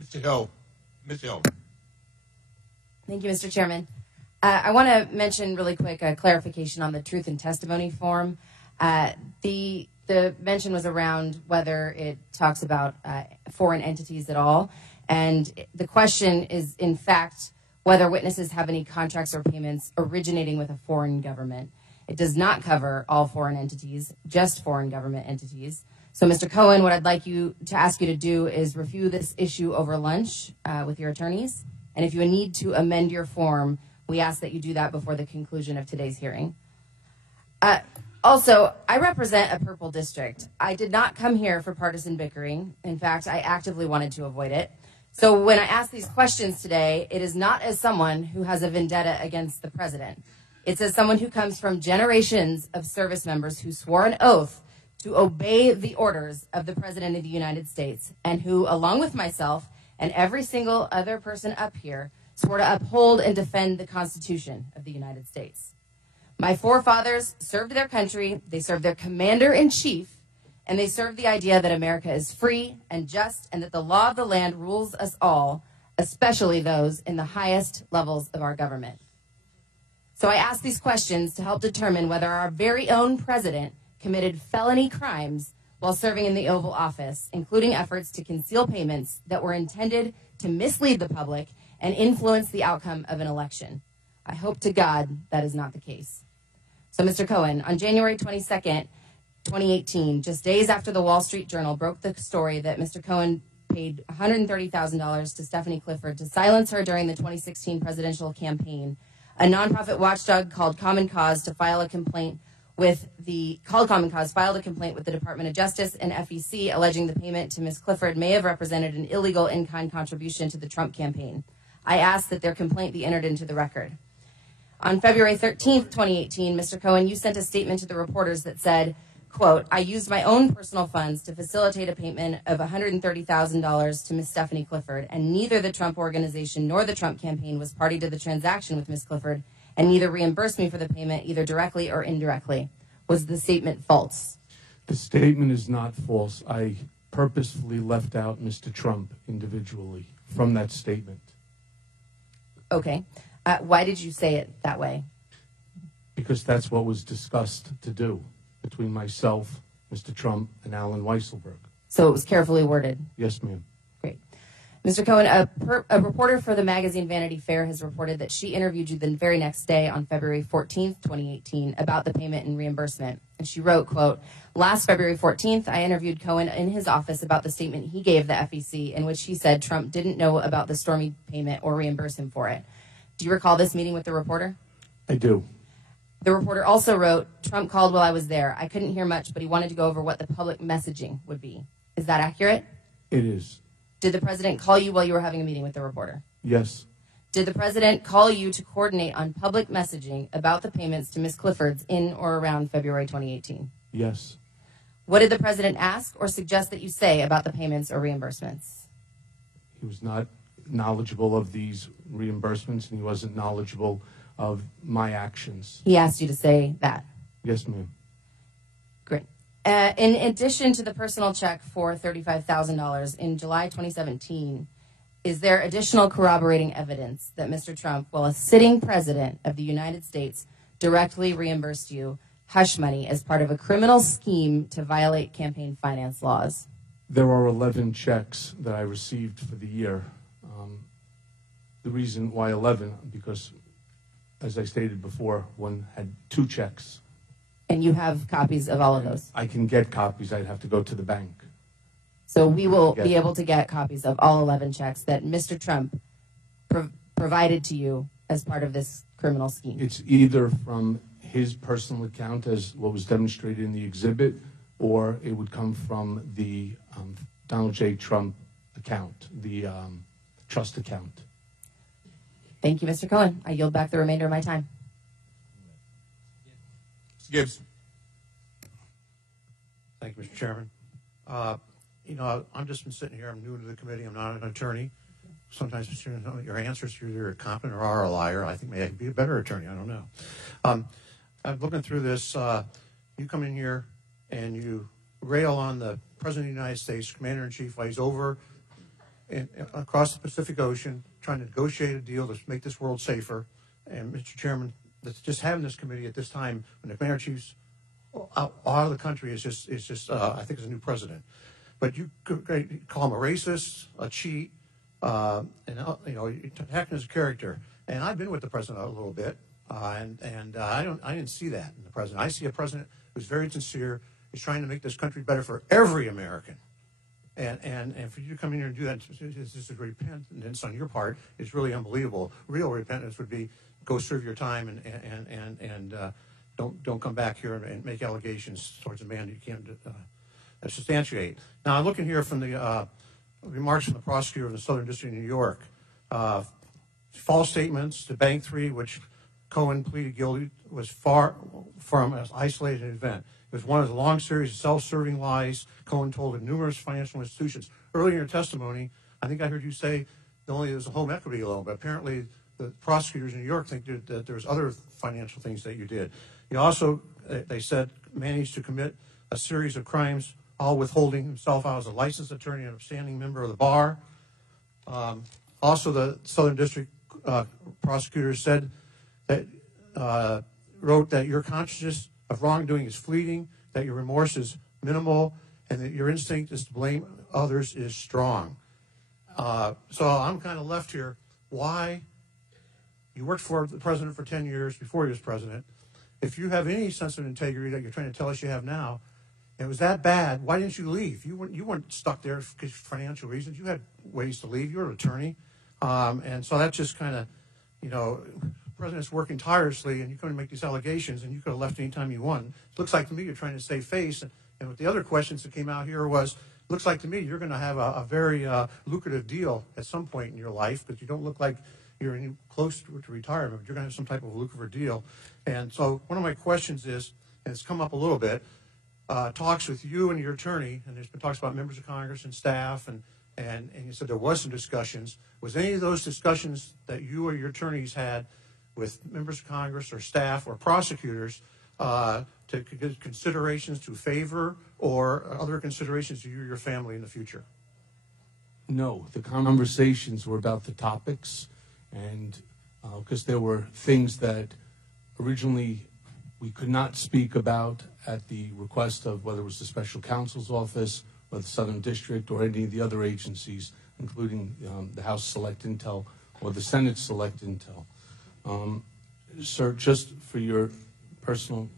Mr. Hill. Ms. Hill. Thank you, Mr. Chairman. I want to mention really quick a clarification on the truth and testimony form. The mention was around whether it talks about foreign entities at all. And the question is, in fact, whether witnesses have any contracts or payments originating with a foreign government. It does not cover all foreign entities, just foreign government entities. So, Mr. Cohen, what I'd like to ask you to do is review this issue over lunch with your attorneys. And if you need to amend your form, we ask that you do that before the conclusion of today's hearing. Also, I represent a purple district. I did not come here for partisan bickering. In fact, I actively wanted to avoid it. So when I ask these questions today, it is not as someone who has a vendetta against the president. It's as someone who comes from generations of service members who swore an oath to obey the orders of the President of the United States, and who, along with myself and every single other person up here, swore to uphold and defend the Constitution of the United States. My forefathers served their country, they served their commander-in-chief, and they served the idea that America is free and just, and that the law of the land rules us all, especially those in the highest levels of our government. So I ask these questions to help determine whether our very own president committed felony crimes while serving in the Oval Office, including efforts to conceal payments that were intended to mislead the public and influence the outcome of an election. I hope to God that is not the case. So, Mr. Cohen, on January 22nd, 2018, just days after the Wall Street Journal broke the story that Mr. Cohen paid $130,000 to Stephanie Clifford to silence her during the 2016 presidential campaign, a nonprofit watchdog called Common Cause filed a complaint with the Department of Justice and FEC, alleging the payment to Ms. Clifford may have represented an illegal in-kind contribution to the Trump campaign. I ask that their complaint be entered into the record. On February 13th, 2018, Mr. Cohen, you sent a statement to the reporters that said, quote, I used my own personal funds to facilitate a payment of $130,000 to Ms. Stephanie Clifford, and neither the Trump organization nor the Trump campaign was party to the transaction with Ms. Clifford, and neither reimbursed me for the payment either directly or indirectly. Was the statement false? The statement is not false. I purposefully left out Mr. Trump individually from that statement. Okay. Why did you say it that way? Because that's what was discussed to do between myself, Mr. Trump, and Alan Weisselberg. So it was carefully worded? Yes, ma'am. Great. Mr. Cohen, a reporter for the magazine Vanity Fair has reported that she interviewed you the very next day on February 14th, 2018, about the payment and reimbursement. And she wrote, quote, last February 14th, I interviewed Cohen in his office about the statement he gave the FEC in which he said Trump didn't know about the Stormy payment or reimburse him for it. Do you recall this meeting with the reporter? I do. The reporter also wrote, Trump called while I was there. I couldn't hear much, but he wanted to go over what the public messaging would be. Is that accurate? It is. Did the president call you while you were having a meeting with the reporter? Yes. Did the president call you to coordinate on public messaging about the payments to Ms. Clifford's in or around February 2018? Yes. What did the president ask or suggest that you say about the payments or reimbursements? He was not knowledgeable of these reimbursements, and he wasn't knowledgeable of my actions. He asked you to say that? Yes, ma'am. Great. In addition to the personal check for $35,000 in July 2017, is there additional corroborating evidence that Mr. Trump, while a sitting president of the United States, directly reimbursed you hush money as part of a criminal scheme to violate campaign finance laws? There are 11 checks that I received for the year. The reason why 11, because, as I stated before, one had 2 checks. And you have copies of all of those? I can get copies. I'd have to go to the bank. So we will be able to get copies of all 11 checks that Mr. Trump provided to you as part of this criminal scheme? It's either from his personal account, as what was demonstrated in the exhibit, or it would come from the Donald J. Trump account, the trust account. Thank you, Mr. Cohen. I yield back the remainder of my time. Mr. Gibbs. Thank you, Mr. Chairman. I've just been sitting here. I'm new to the committee. I'm not an attorney. Sometimes your answers, you're either competent or are a liar. I think maybe I could be a better attorney. I don't know. I'm looking through this. You come in here and you rail on the President of the United States, Commander-in-Chief, while he's over across the Pacific Ocean trying to negotiate a deal to make this world safer. And, Mr. Chairman, that's just having this committee at this time when the Commander-in-Chief's out of the country is just I think, is a new president. But you could call him a racist, a cheat, and attacking his character. And I've been with the president a little bit, and I didn't see that in the president. I see a president who's very sincere. He's trying to make this country better for every American. And for you to come in here and do that, this is repentance on your part. It's really unbelievable. Real repentance would be go serve your time and don't come back here and make allegations towards a man you can't substantiate. Now, I'm looking here from the remarks from the prosecutor in the Southern District of New York. False statements to Bank 3, which Cohen pleaded guilty, was far from an isolated event. It was one of the long series of self-serving lies Cohen told in numerous financial institutions. Earlier in your testimony, I think I heard you say not only there's a home equity loan, but apparently the prosecutors in New York think that there's other financial things that you did. You also, they said, managed to commit a series of crimes, all withholding himself out as a licensed attorney and upstanding member of the bar. Also, the Southern District prosecutors said that, wrote that your consciousness of wrongdoing is fleeting, that your remorse is minimal, and that your instinct is to blame others is strong. So I'm kind of left here. Why? You worked for the president for 10 years before he was president. if you have any sense of integrity that you're trying to tell us you have now, and it was that bad, why didn't you leave? You weren't stuck there for financial reasons. You had ways to leave. You're an attorney. And so that's just kind of, the president's working tirelessly, and you come to make these allegations, and you could have left any time you want. It looks like to me you're trying to save face. And with the other questions that came out here was, looks like to me you're going to have a very lucrative deal at some point in your life, but you don't look like you're any close to retirement. You're going to have some type of lucrative deal. And so one of my questions is, and it's come up a little bit, talks with you and your attorney, and there's been talks about members of Congress and staff, and you said there was some discussions. Was any of those discussions that you or your attorneys had with members of Congress or staff or prosecutors to considerations to favor or other considerations to you or your family in the future? No, the conversations were about the topics, and because there were things that originally we could not speak about at the request of whether it was the special counsel's office or the Southern District or any of the other agencies, including the House Select Intel or the Senate Select Intel. Sir, just for your personal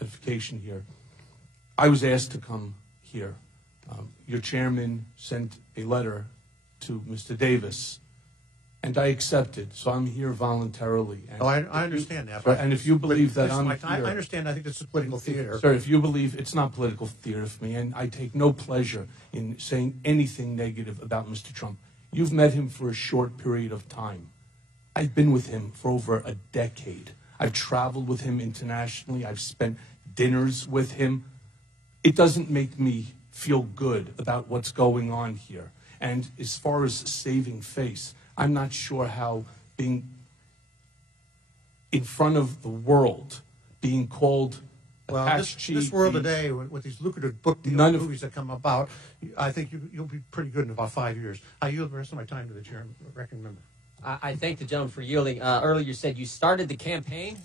edification here, I was asked to come here. Your chairman sent a letter to Mr. Davis, and I accepted, so I'm here voluntarily. And I understand that. And if you believe that I'm here, I understand. I think this is political theater. Sir, if you believe it's not political theater for me, and I take no pleasure in saying anything negative about Mr. Trump. You've met him for a short period of time. I've been with him for over a decade. I've traveled with him internationally. I've spent dinners with him. It doesn't make me feel good about what's going on here. And as far as saving face, I'm not sure how being in front of the world, being called well, this world today, with these lucrative book deal movies that come about, I think you'll be pretty good in about 5 years. I yield the rest of my time to the chair, ranking member. I thank the gentleman for yielding. Earlier you said you started the campaign?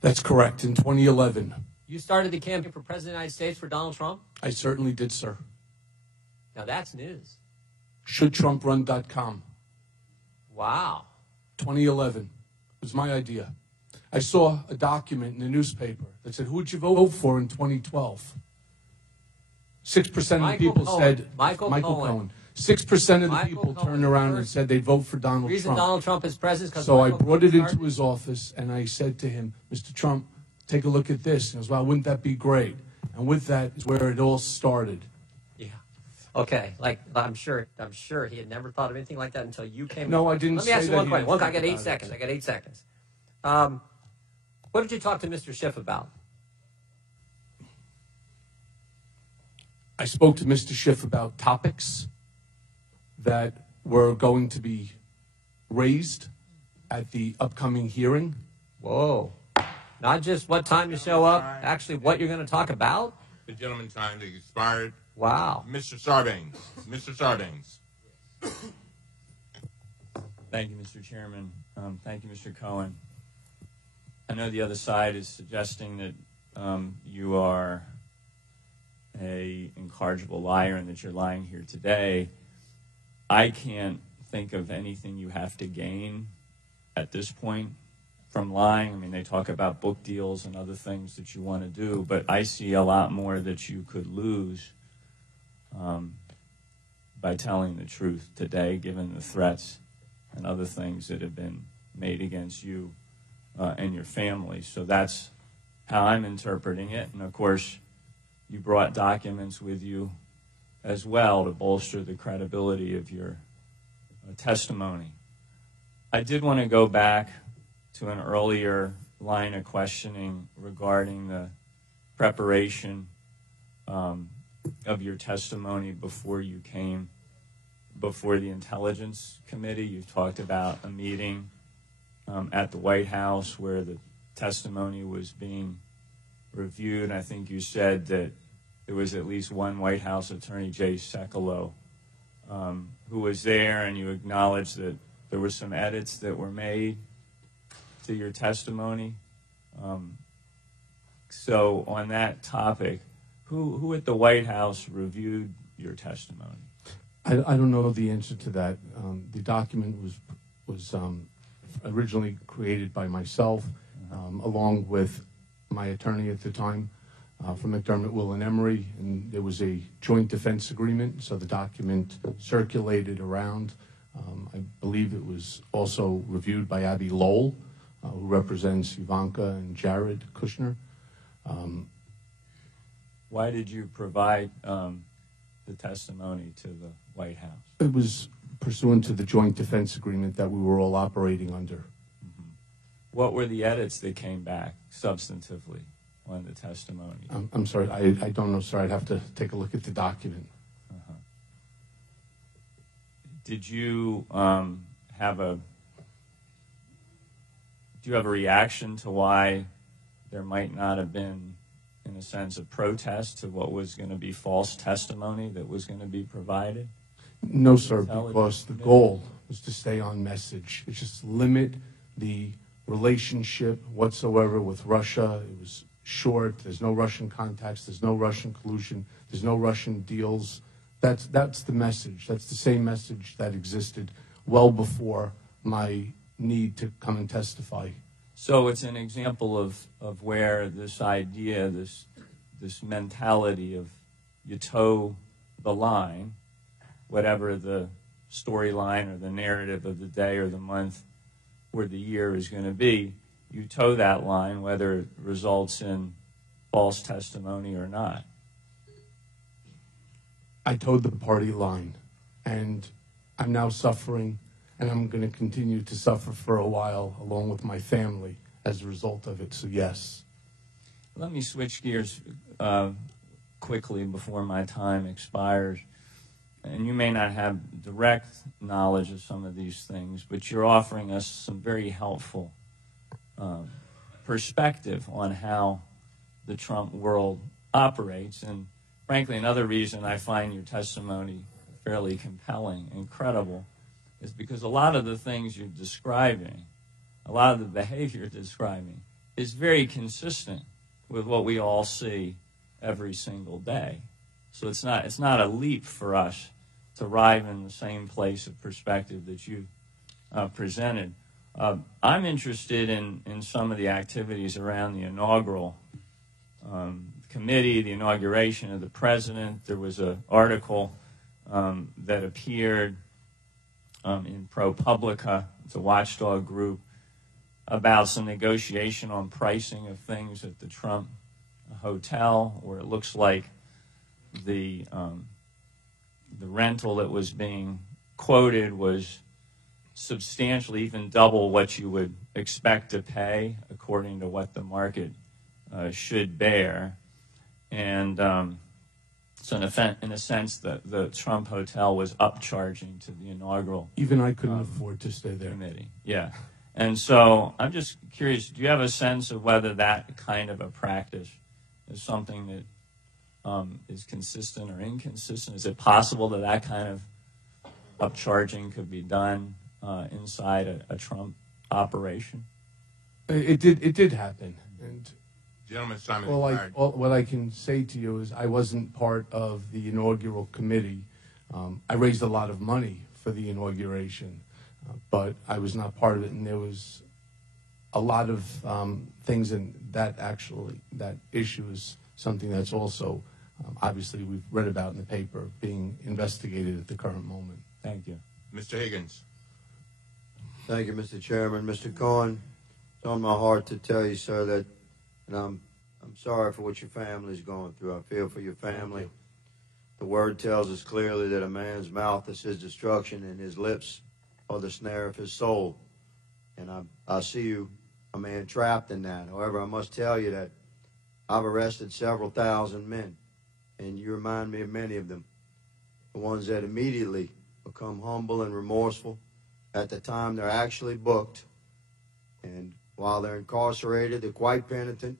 That's correct, in 2011. You started the campaign for President of the United States for Donald Trump? I certainly did, sir. Now that's news. ShouldTrumpRun.com. Wow. 2011. It was my idea. I saw a document in the newspaper that said, who'd you vote for in 2012? 6% of the people said Michael Cohen. 6% of the people turned around and said they'd vote for Donald Trump. The reason Donald Trump is president. So I brought it into his office and I said to him, Mr. Trump, take a look at this. And he goes, well, wouldn't that be great? And with that is where it all started. Yeah. Okay. Like I'm sure he had never thought of anything like that until you came. No, I didn't. Let me ask you one question. I got 8 seconds. I got 8 seconds. What did you talk to Mr. Schiff about? I spoke to Mr. Schiff about topics that were going to be raised at the upcoming hearing. Whoa. Not just what time to show up, actually what you're going to talk about? The gentleman's time has expired. Wow. Mr. Sarbanes. Mr. Sarbanes. Thank you, Mr. Chairman. Thank you, Mr. Cohen. I know the other side is suggesting that you are an incorrigible liar and that you're lying here today. I can't think of anything you have to gain at this point from lying. I mean, they talk about book deals and other things that you want to do, but I see a lot more that you could lose by telling the truth today, given the threats and other things that have been made against you and your family. So that's how I'm interpreting it. And of course, you brought documents with you as well to bolster the credibility of your testimony. I did want to go back to an earlier line of questioning regarding the preparation of your testimony before you came before the Intelligence Committee. You talked about a meeting at the White House where the testimony was being reviewed. I think you said that there was at least one White House attorney, Jay Sekulow, who was there, and you acknowledged that there were some edits that were made to your testimony. So on that topic, who at the White House reviewed your testimony? I don't know the answer to that. The document was originally created by myself, along with my attorney at the time from McDermott, Will and Emery, and there was a joint defense agreement, so the document circulated around. I believe it was also reviewed by Abby Lowell, who represents Ivanka and Jared Kushner. Why did you provide the testimony to the White House? It was pursuant to the joint defense agreement that we were all operating under. Mm-hmm. What were the edits that came back substantively on the testimony? I'm sorry, I don't know, sir. I'd have to take a look at the document. Uh-huh. Did you have a reaction to why there might not have been, in a sense, a protest to what was going to be false testimony that was going to be provided? No, sir, because the goal was to stay on message. It's just limit the relationship whatsoever with Russia. It was short. There's no Russian contacts. There's no Russian collusion. There's no Russian deals. That's the message. That's the same message that existed well before my need to come and testify. So it's an example of where this idea, this mentality of you toe the line, whatever the storyline or the narrative of the day or the month or the year is going to be, you toe that line whether it results in false testimony or not. I towed the party line, and I'm now suffering, and I'm going to continue to suffer for a while along with my family as a result of it, so yes. Let me switch gears quickly before my time expires. And you may not have direct knowledge of some of these things, but you're offering us some very helpful perspective on how the Trump world operates. And frankly, another reason I find your testimony fairly compelling and credible is because a lot of the things you're describing, a lot of the behavior you're describing, is very consistent with what we all see every single day. So it's not a leap for us to arrive in the same place of perspective that you presented. I'm interested in some of the activities around the inaugural committee, the inauguration of the president. There was an article that appeared in ProPublica, it's a watchdog group, about some negotiation on pricing of things at the Trump hotel, where it looks like the rental that was being quoted was substantially, even double what you would expect to pay according to what the market should bear. And so in a sense, the Trump hotel was upcharging to the inaugural. Even I couldn't afford to stay there. Committee. Yeah. And so I'm just curious, do you have a sense of whether that kind of a practice is something that is consistent or inconsistent? Is it possible that that kind of upcharging could be done inside a Trump operation? It did happen. And Gentleman's time is all expired. what I can say to you is I wasn't part of the inaugural committee. I raised a lot of money for the inauguration, but I was not part of it, and there was a lot of things in that issue is something that's also obviously we've read about in the paper being investigated at the current moment. Thank you. Mr. Higgins. Thank you, Mr. Chairman. Mr. Cohen, it's on my heart to tell you, sir, that and I'm sorry for what your family's going through. I feel for your family. The word tells us clearly that a man's mouth is his destruction and his lips are the snare of his soul. And I see you, a man trapped in that. However, I must tell you that I've arrested several thousand men, and you remind me of many of them. The ones that immediately become humble and remorseful at the time they're actually booked, and while they're incarcerated, they're quite penitent,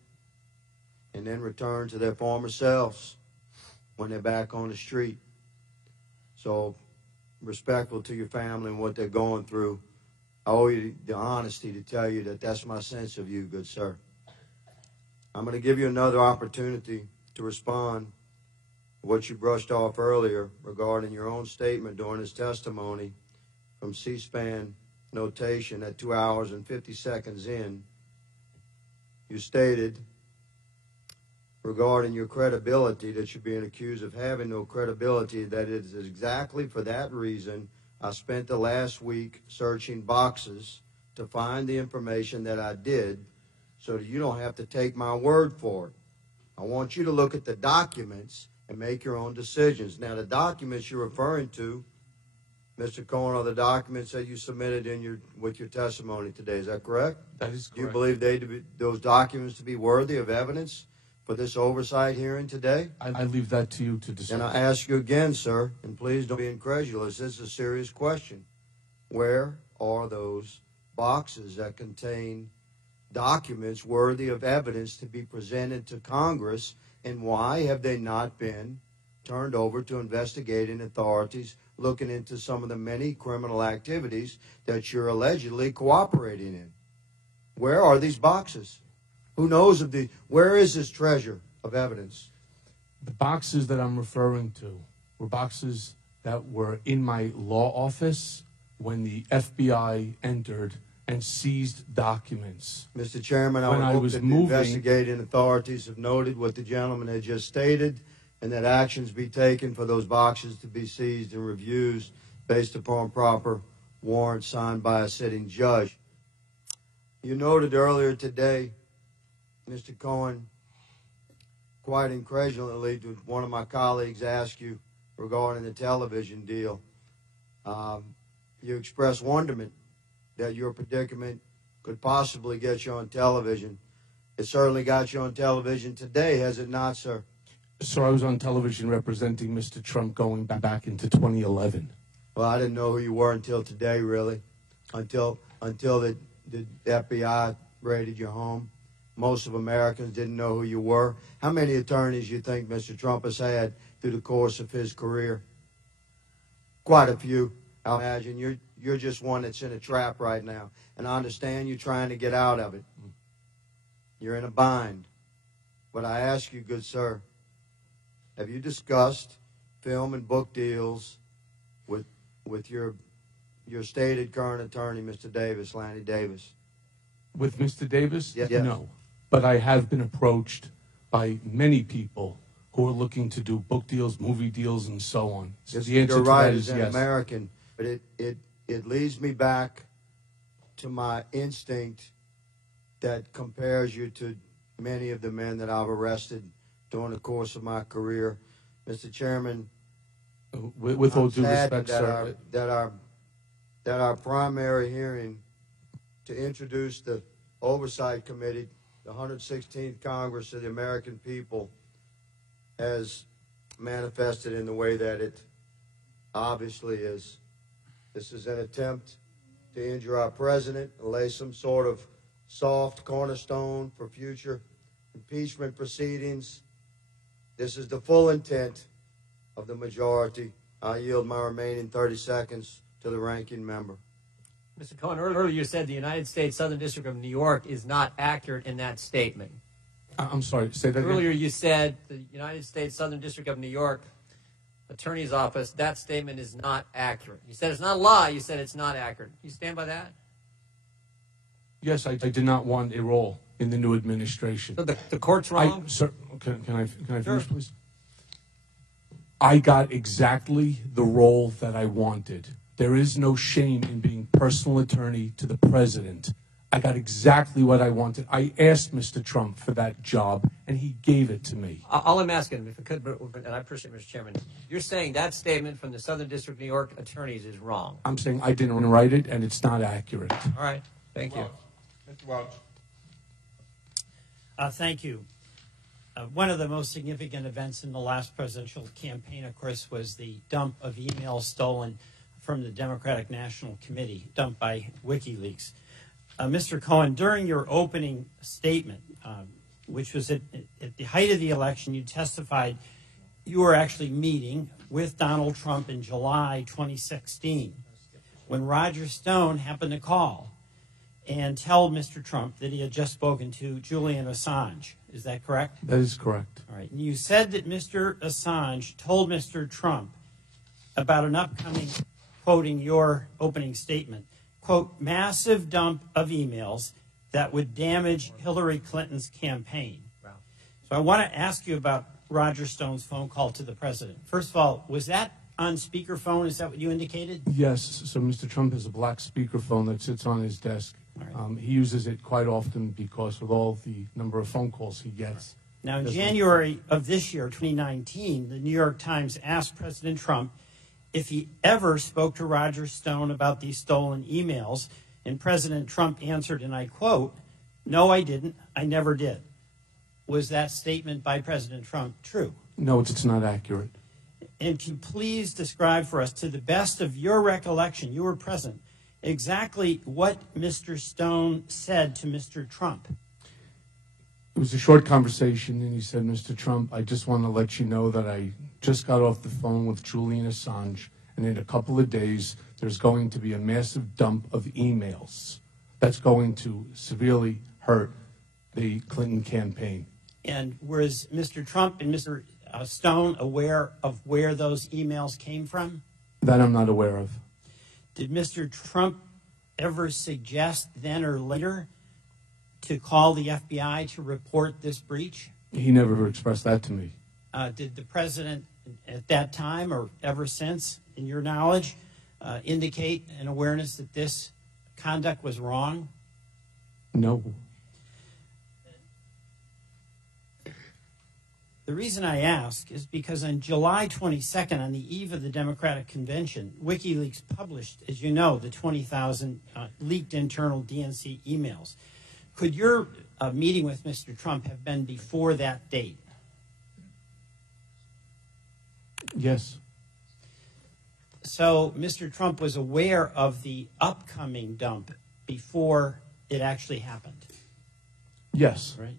and then return to their former selves when they're back on the street. So, respectful to your family and what they're going through, I owe you the honesty to tell you that that's my sense of you, good sir. I'm going to give you another opportunity to respond to what you brushed off earlier regarding your own statement during his testimony from C-SPAN notation at 2 hours and 50 seconds in. you stated regarding your credibility, that you're being accused of having no credibility, that it is exactly for that reason I spent the last week searching boxes to find the information that I did, so that you don't have to take my word for it. I want you to look at the documents and make your own decisions. Now, the documents you're referring to, Mr. Cohen, are the documents that you submitted with your testimony today. Is that correct? That is correct. Do you believe those documents to be worthy of evidence for this oversight hearing today? I leave that to you to decide. And I ask you again, sir, and please don't be incredulous, this is a serious question. Where are those boxes that contain documents worthy of evidence to be presented to Congress, and why have they not been turned over to investigating authorities looking into some of the many criminal activities that you're allegedly cooperating in? Where are these boxes? Who knows where is this treasure of evidence? The boxes that I'm referring to were boxes that were in my law office when the FBI entered and seized documents. Mr. Chairman, I hope that the investigating authorities have noted what the gentleman had just stated, and that actions be taken for those boxes to be seized and reviewed based upon proper warrants signed by a sitting judge. You noted earlier today, Mr. Cohen, quite incredulously, one of my colleagues asked you regarding the television deal. You expressed wonderment that your predicament could possibly get you on television. It certainly got you on television today, has it not, sir? So I was on television representing Mr. Trump going back into 2011. Well, I didn't know who you were until today, really, until the FBI raided your home. Most of Americans didn't know who you were. How many attorneys do you think Mr. Trump has had through the course of his career? Quite a few, I imagine. You're just one that's in a trap right now, and I understand you're trying to get out of it. You're in a bind. But I ask you, good sir, have you discussed film and book deals with your stated current attorney, Mr. Davis, Lanny Davis? With Mr. Davis? Yes. No. But I have been approached by many people who are looking to do book deals, movie deals, and so on. So the answer you're to right that as is an yes. American, but it leads me back to my instinct that compares you to many of the men that I've arrested during the course of my career. Mr. Chairman, with all I'm due sad respect, sir, that our primary hearing to introduce the Oversight Committee, the 116th Congress of the American people, has manifested in the way that it obviously is. This is an attempt to injure our president and lay some sort of soft cornerstone for future impeachment proceedings. This is the full intent of the majority. I yield my remaining 30 seconds to the ranking member. Mr. Cohen, earlier you said the United States Southern District of New York is not accurate in that statement. I'm sorry, say that again. Earlier you said the United States Southern District of New York Attorney's Office, that statement is not accurate. You said it's not a lie, you said it's not accurate. You stand by that? Yes, I did not want a role in the new administration. So the court's wrong? Sir, can I finish, please? I got exactly the role that I wanted. There is no shame in being personal attorney to the president. I got exactly what I wanted. I asked Mr. Trump for that job, and he gave it to me. All I'm asking, if I could, and I appreciate it, Mr. Chairman, you're saying that statement from the Southern District of New York attorneys is wrong. I'm saying I didn't write it, and it's not accurate. All right. Thank you. Mr. Welch. Thank you. One of the most significant events in the last presidential campaign, of course, was the dump of emails stolen from the Democratic National Committee, dumped by WikiLeaks. Mr. Cohen, during your opening statement, which was at the height of the election, you testified you were actually meeting with Donald Trump in July 2016 when Roger Stone happened to call and tell Mr. Trump that he had just spoken to Julian Assange. Is that correct? That is correct. All right. And you said that Mr. Assange told Mr. Trump about an upcoming, quoting your opening statement, quote, massive dump of emails that would damage Hillary Clinton's campaign. So I want to ask you about Roger Stone's phone call to the president. First of all, was that on speakerphone? Is that what you indicated? Yes. So Mr. Trump has a black speakerphone that sits on his desk. He uses it quite often because of all the number of phone calls he gets. Now, in January of this year, 2019, the New York Times asked President Trump if he ever spoke to Roger Stone about these stolen emails, and President Trump answered, and I quote, "No, I didn't. I never did." Was that statement by President Trump true? No, it's not accurate. And can you please describe for us, to the best of your recollection, you were present, exactly what Mr. Stone said to Mr. Trump? It was a short conversation, and he said, "Mr. Trump, I just want to let you know that I just got off the phone with Julian Assange, and in a couple of days, there's going to be a massive dump of emails that's going to severely hurt the Clinton campaign." And was Mr. Trump and Mr. Stone aware of where those emails came from? That I'm not aware of. Did Mr. Trump ever suggest then or later to call the FBI to report this breach? He never expressed that to me. Did the president at that time or ever since, in your knowledge, indicate an awareness that this conduct was wrong? No. The reason I ask is because on July 22nd, on the eve of the Democratic Convention, WikiLeaks published, as you know, the 20,000 leaked internal DNC emails. Could your meeting with Mr. Trump have been before that date? Yes. So Mr. Trump was aware of the upcoming dump before it actually happened? Yes. Right.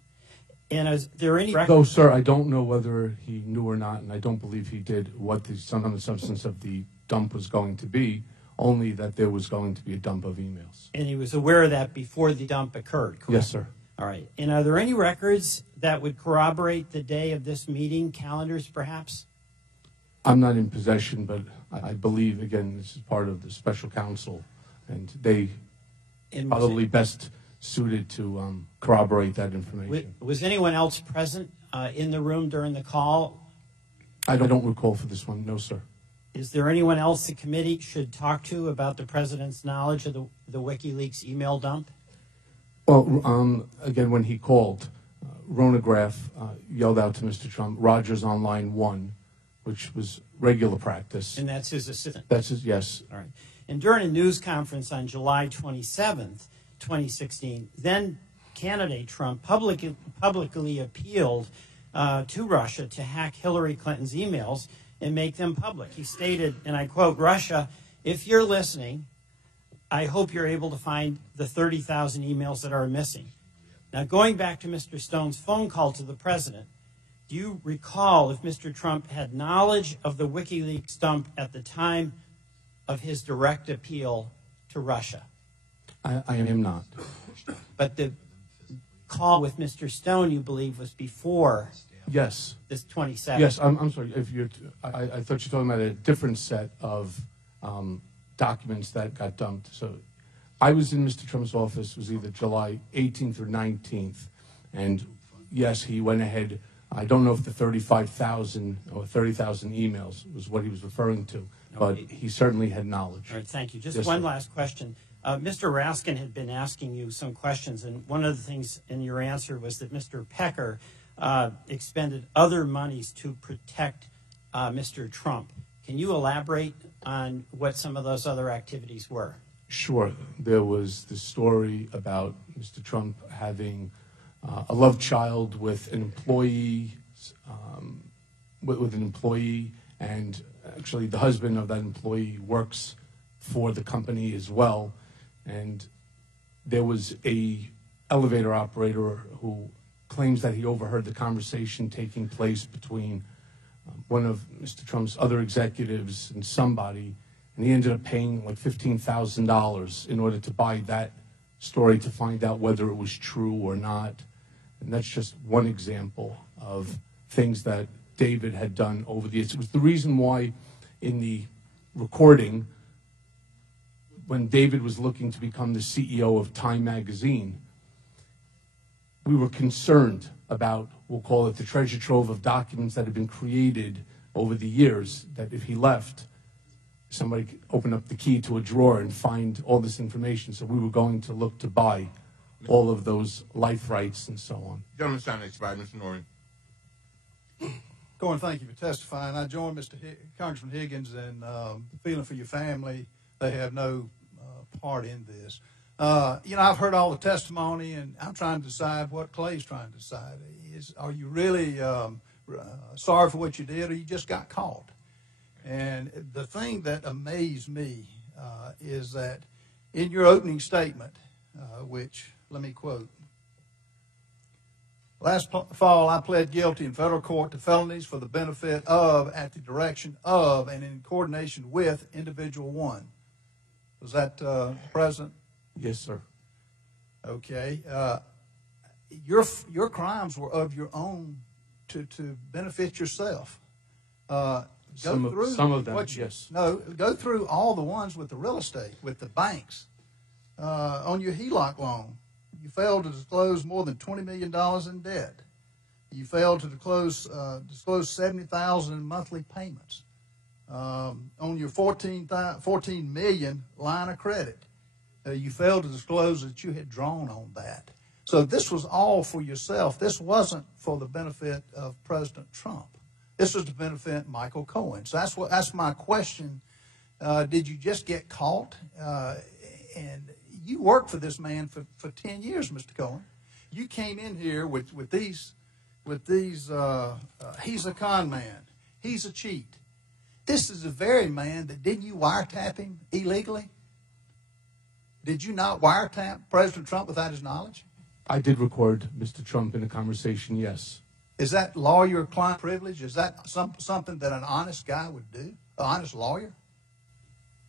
And is there any Though, sir, I don't know whether he knew or not, and I don't believe he did, what the substance of the dump was going to be, only that there was going to be a dump of emails. And he was aware of that before the dump occurred, correct? Yes, sir. All right. And are there any records that would corroborate the day of this meeting, calendars perhaps? I'm not in possession, but I believe, again, this is part of the special counsel, and they probably best suited to corroborate that information. Was anyone else present in the room during the call? I don't recall for this one, no, sir. Is there anyone else the committee should talk to about the president's knowledge of the WikiLeaks email dump? Well, again, when he called, Ronograph yelled out to Mr. Trump, "Roger's on line 1, which was regular practice. And that's his assistant? That's his, yes. All right. And during a news conference on July 27th, 2016, then candidate Trump publicly appealed to Russia to hack Hillary Clinton's emails and make them public. He stated, and I quote, "Russia, if you're listening, I hope you're able to find the 30,000 emails that are missing." Now, going back to Mr. Stone's phone call to the president, do you recall if Mr. Trump had knowledge of the WikiLeaks dump at the time of his direct appeal to Russia? I am not. But the call with Mr. Stone, you believe, was before Yes. this 27th? Yes, I'm sorry. If I thought you were talking about a different set of documents that got dumped. So I was in Mr. Trump's office, it was either July 18th or 19th. And yes, he went ahead. I don't know if the 35,000 or 30,000 emails was what he was referring to, but he certainly had knowledge. All right, thank you. Just Yes, one sir. last question. Mr. Raskin had been asking you some questions, and one of the things in your answer was that Mr. Pecker expended other monies to protect Mr. Trump. Can you elaborate on what some of those other activities were? Sure. There was the story about Mr. Trump having a love child with an employee, and actually the husband of that employee works for the company as well. And there was a elevator operator who claims that he overheard the conversation taking place between one of Mr. Trump's other executives and somebody, and he ended up paying like $15,000 in order to buy that story to find out whether it was true or not. And that's just one example of things that David had done over the years. It was the reason why in the recording, when David was looking to become the CEO of Time magazine, we were concerned about, we'll call it the treasure trove of documents that had been created over the years, that if he left, somebody could open up the key to a drawer and find all this information. So we were going to look to buy all of those life rights and so on. Gentleman's time expired. Mr. Norton. Cohen, thank you for testifying. I join Congressman Higgins in feeling for your family. They have no part in this. I've heard all the testimony, and I'm trying to decide what Clay's trying to decide. Are you really sorry for what you did, or you just got caught? And the thing that amazed me is that in your opening statement, which, let me quote, last fall, I pled guilty in federal court to felonies for the benefit of, at the direction of, and in coordination with individual one. Was that President? Yes, sir. Okay. Your crimes were of your own to benefit yourself. Some of them, yes. No, go through all the ones with the real estate, with the banks. On your HELOC loan, you failed to disclose more than $20 million in debt. You failed to disclose $70,000 in monthly payments. On your $14 million line of credit, you failed to disclose that you had drawn on that. So this was all for yourself. This wasn't for the benefit of President Trump. This was to benefit Michael Cohen. So that's my question. Did you just get caught? And you worked for this man for 10 years, Mr. Cohen. You came in here with these. He's a con man. He's a cheat. This is the very man that, didn't you wiretap him illegally? Did you not wiretap President Trump without his knowledge? I did record Mr. Trump in a conversation, yes. Is that lawyer-client privilege? Is that something that an honest guy would do? An honest lawyer?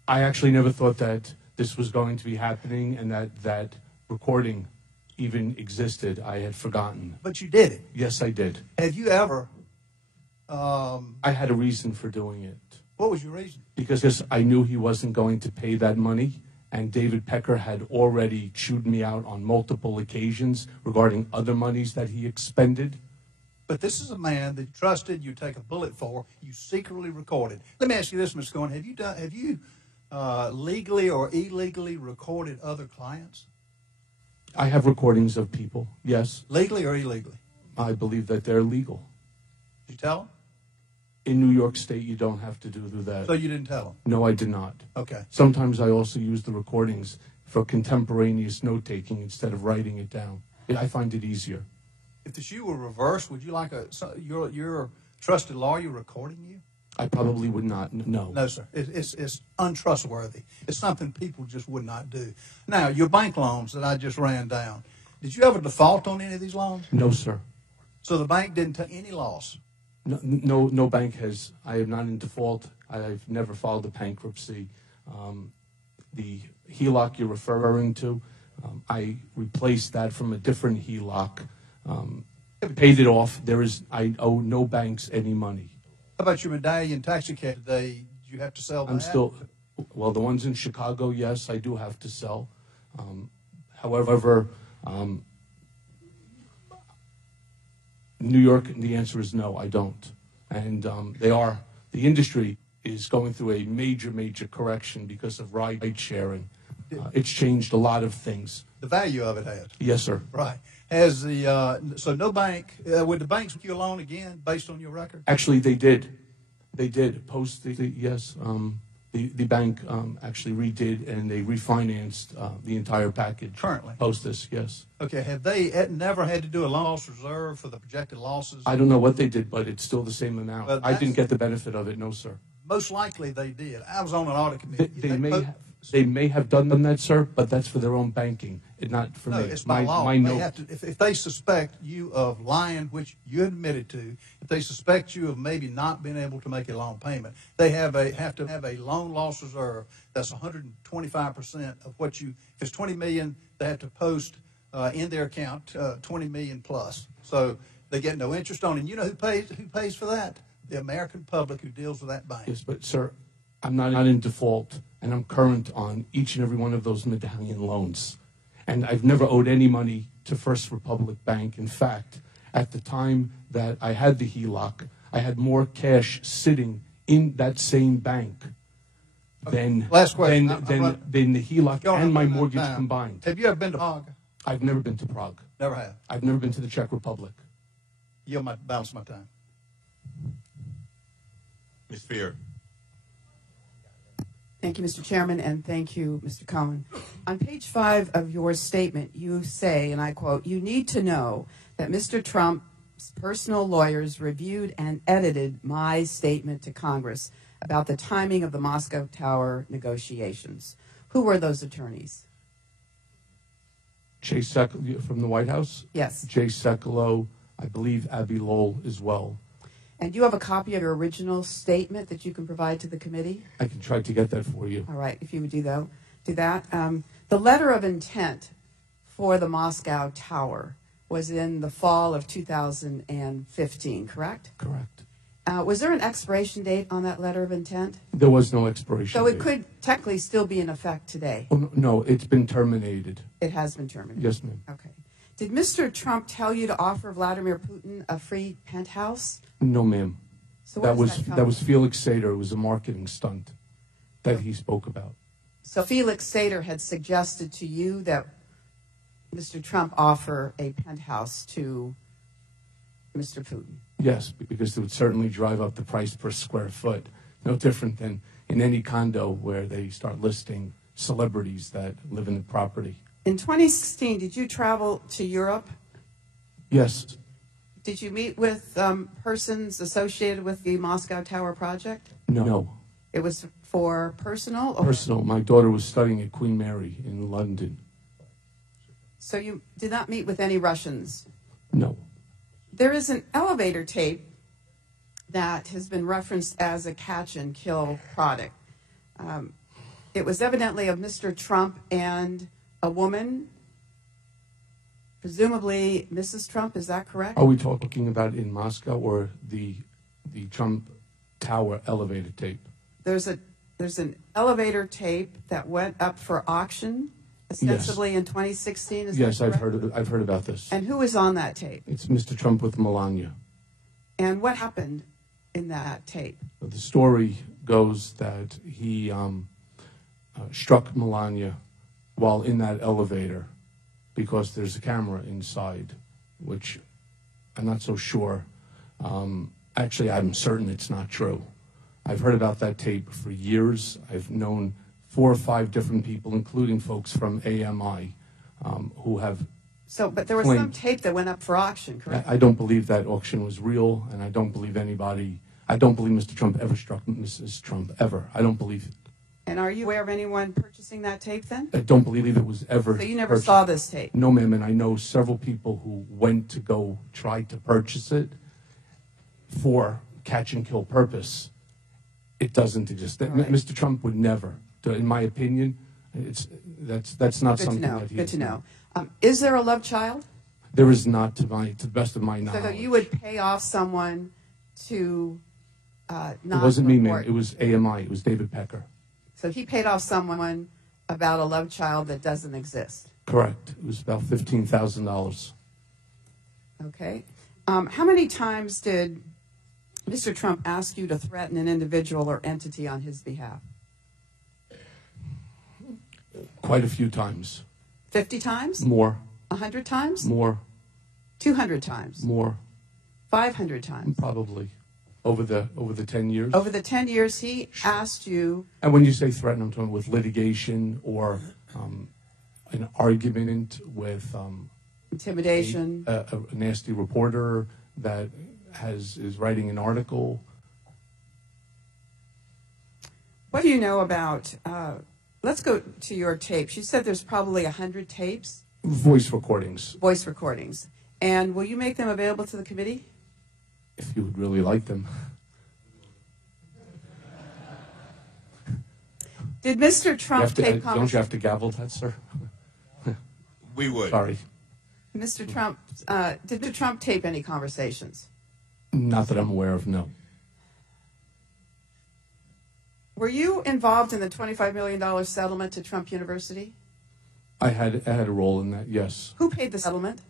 I actually never thought that this was going to be happening and that recording even existed. I had forgotten. But you did it. Yes, I did. Have you ever... I had a reason for doing it. What was your reason? Because I knew he wasn't going to pay that money, and David Pecker had already chewed me out on multiple occasions regarding other monies that he expended. But this is a man that you trusted, you take a bullet for, you secretly recorded. Let me ask you this, Mr. Cohen. Have you legally or illegally recorded other clients? I have recordings of people, yes. Legally or illegally? I believe that they're legal. Did you tell them? In New York State, you don't have to do that. So you didn't tell them? No, I did not. Okay. Sometimes I also use the recordings for contemporaneous note-taking instead of writing it down. I find it easier. If the shoe were reversed, would you like your trusted lawyer recording you? I probably would not, no. No, sir. It's untrustworthy. It's something people just would not do. Now, your bank loans that I just ran down, did you ever default on any of these loans? No, sir. So the bank didn't take any loss? No bank has. I am not in default. I've never filed a bankruptcy. The HELOC you're referring to, I replaced that from a different HELOC, paid it off. I owe no banks any money. How about your medallion taxi cab today? Did you have to sell that? I'm still, well, the ones in Chicago, yes, I do have to sell. However, New York, the answer is no, I don't. And the industry is going through a major correction because of ride sharing. It's changed a lot of things. The value of it has? Yes, sir. Right. So no bank, would the banks give you a loan again based on your record? Actually, they did. They did. The bank actually redid and they refinanced the entire package. Currently? Post this, yes. Okay. Have they never had to do a loan loss reserve for the projected losses? I don't know what they did, but it's still the same amount. I didn't get the benefit of it, no, sir. Most likely they did. I was on an audit committee. They may have done that, sir, but that's for their own banking, not for me. No, it's by law. My if they suspect you of lying, which you admitted to, if they suspect you of maybe not being able to make a loan payment, they have to have a loan loss reserve that's 125% of what you. If it's $20 million, they have to post in their account $20 million plus. So they get no interest on it. And you know who pays for that? The American public who deals with that bank. Yes, but sir, I'm not in default, and I'm current on each and every one of those medallion loans. And I've never owed any money to First Republic Bank. In fact, at the time that I had the HELOC, I had more cash sitting in that same bank than Last question. than the HELOC and my mortgage combined. Have you ever been to Prague? I've never been to Prague. Never have. I've never been to the Czech Republic. Yield my balance my time. Ms. Fear. Thank you, Mr. Chairman, and thank you, Mr. Cohen. On page 5 of your statement, you say, and I quote, "You need to know that Mr. Trump's personal lawyers reviewed and edited my statement to Congress about the timing of the Moscow Tower negotiations." Who were those attorneys? Jay Sekulow from the White House? Yes. Jay Sekulow, I believe Abby Lowell as well. And do you have a copy of your original statement that you can provide to the committee? I can try to get that for you. All right, if you would do that. The letter of intent for the Moscow Tower was in the fall of 2015, correct? Correct. Was there an expiration date on that letter of intent? There was no expiration So it date. could technically still be in effect today. Oh, no, it's been terminated. It has been terminated. Yes, ma'am. Okay. Did Mr. Trump tell you to offer Vladimir Putin a free penthouse? No, ma'am. So where that does was that come that was Felix Sater. It was a marketing stunt that he spoke about. So Felix Sater had suggested to you that Mr. Trump offer a penthouse to Mr. Putin. Yes, because it would certainly drive up the price per square foot. No different than in any condo where they start listing celebrities that live in the property. In 2016, did you travel to Europe? Yes, Did you meet with persons associated with the Moscow Tower project? no. It was for personal? Or? Personal. My daughter was studying at Queen Mary in London. So you did not meet with any Russians? No. There is an elevator tape that has been referenced as a catch and kill product. It was evidently of Mr. Trump and a woman, presumably Mrs. Trump. Is that correct? Are we talking about in Moscow or the Trump Tower elevator tape? There's an elevator tape that went up for auction, ostensibly in 2016. Is Yes, that I've correct? heard about this. And who was on that tape? It's Mr. Trump with Melania. And what happened in that tape? The story goes that he struck Melania while in that elevator because there's a camera inside, which I'm not so sure. Actually, I'm certain it's not true. I've heard about that tape for years. I've known 4 or 5 different people, including folks from AMI, who have But there was claimed- some tape that went up for auction, correct? I don't believe that auction was real, and I don't believe Mr. Trump ever struck Mrs. Trump, ever. I don't believe it. And are you aware of anyone purchasing that tape then? I don't believe it was ever. So you never purchased. saw this tape? No, ma'am, and I know several people who went to go try to purchase it for catch and kill purpose. It doesn't exist. Right. Mr. Trump would never, in my opinion, that's not Good something to know. that he Good to know. Is there a love child? There is not, to the best of my knowledge. So you would pay off someone to not It wasn't me, ma'am. report- It was AMI. It was David Pecker. So he paid off someone about a love child that doesn't exist. Correct. It was about $15,000. Okay. How many times did Mr. Trump ask you to threaten an individual or entity on his behalf? Quite a few times. 50 times? More. 100 times? More. 200 times? More. 500 times? Probably. Over the 10 years. Over the 10 years, he asked you. And when you say threaten, I'm talking with litigation or an argument with Intimidation. a nasty reporter that is writing an article. What do you know about, let's go to your tapes. You said there's probably 100 tapes, Voice recordings, voice recordings. And will you make them available to the committee? if you would really like them. Did Mr. Trump take Don't you have to gavel that, sir? We would. Sorry. Mr. Trump, did Mr. Trump tape any conversations? Not that I'm aware of, no. Were you involved in the $25 million settlement to Trump University? I had a role in that, yes. Who paid the settlement?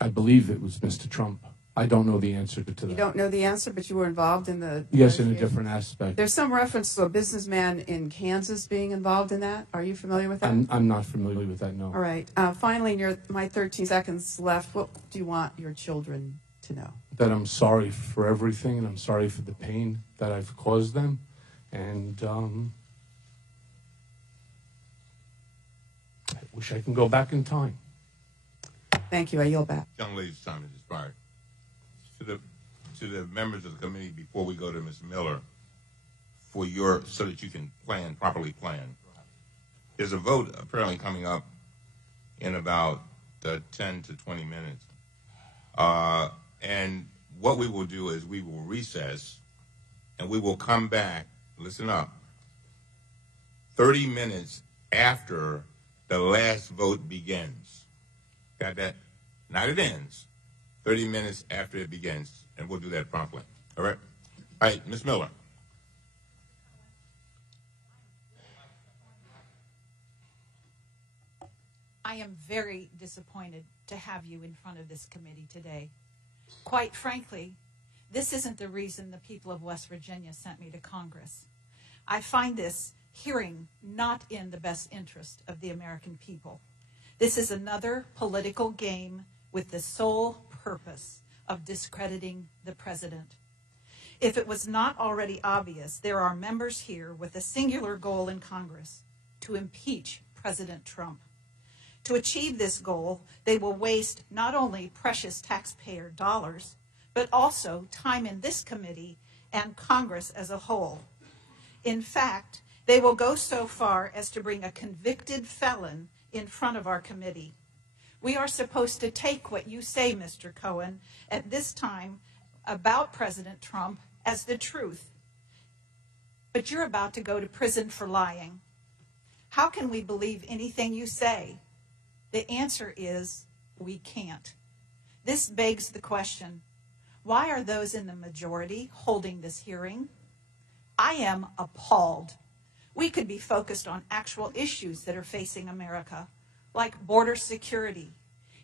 I believe it was Mr. Trump. I don't know the answer to that. You don't know the answer, but you were involved in the Yes, in a different aspect. There's some reference to a businessman in Kansas being involved in that. Are you familiar with that? I'm not familiar with that, no. All right. Finally, in my 13 seconds left, what do you want your children to know? That I'm sorry for everything, and I'm sorry for the pain that I've caused them. And I wish I can go back in time. Thank you. I yield back. Young lady's time has expired. To the members of the committee, before we go to Ms. Miller, so that you can properly plan. There's a vote apparently coming up in about 10 to 20 minutes. And what we will do is we will recess, and we will come back, listen up, 30 minutes after the last vote begins. Got that? Not it ends. 30 minutes after it begins, and we'll do that promptly. All right? All right, Ms. Miller. I am very disappointed to have you in front of this committee today. Quite frankly, this isn't the reason the people of West Virginia sent me to Congress. I find this hearing not in the best interest of the American people. This is another political game with the sole purpose of discrediting the president. If it was not already obvious, there are members here with a singular goal in Congress: to impeach President Trump. To achieve this goal, they will waste not only precious taxpayer dollars, but also time in this committee and Congress as a whole. In fact, they will go so far as to bring a convicted felon in front of our committee. We are supposed to take what you say, Mr. Cohen, at this time about President Trump as the truth. But you're about to go to prison for lying. How can we believe anything you say? The answer is we can't. This begs the question, why are those in the majority holding this hearing? I am appalled. We could be focused on actual issues that are facing America, like border security,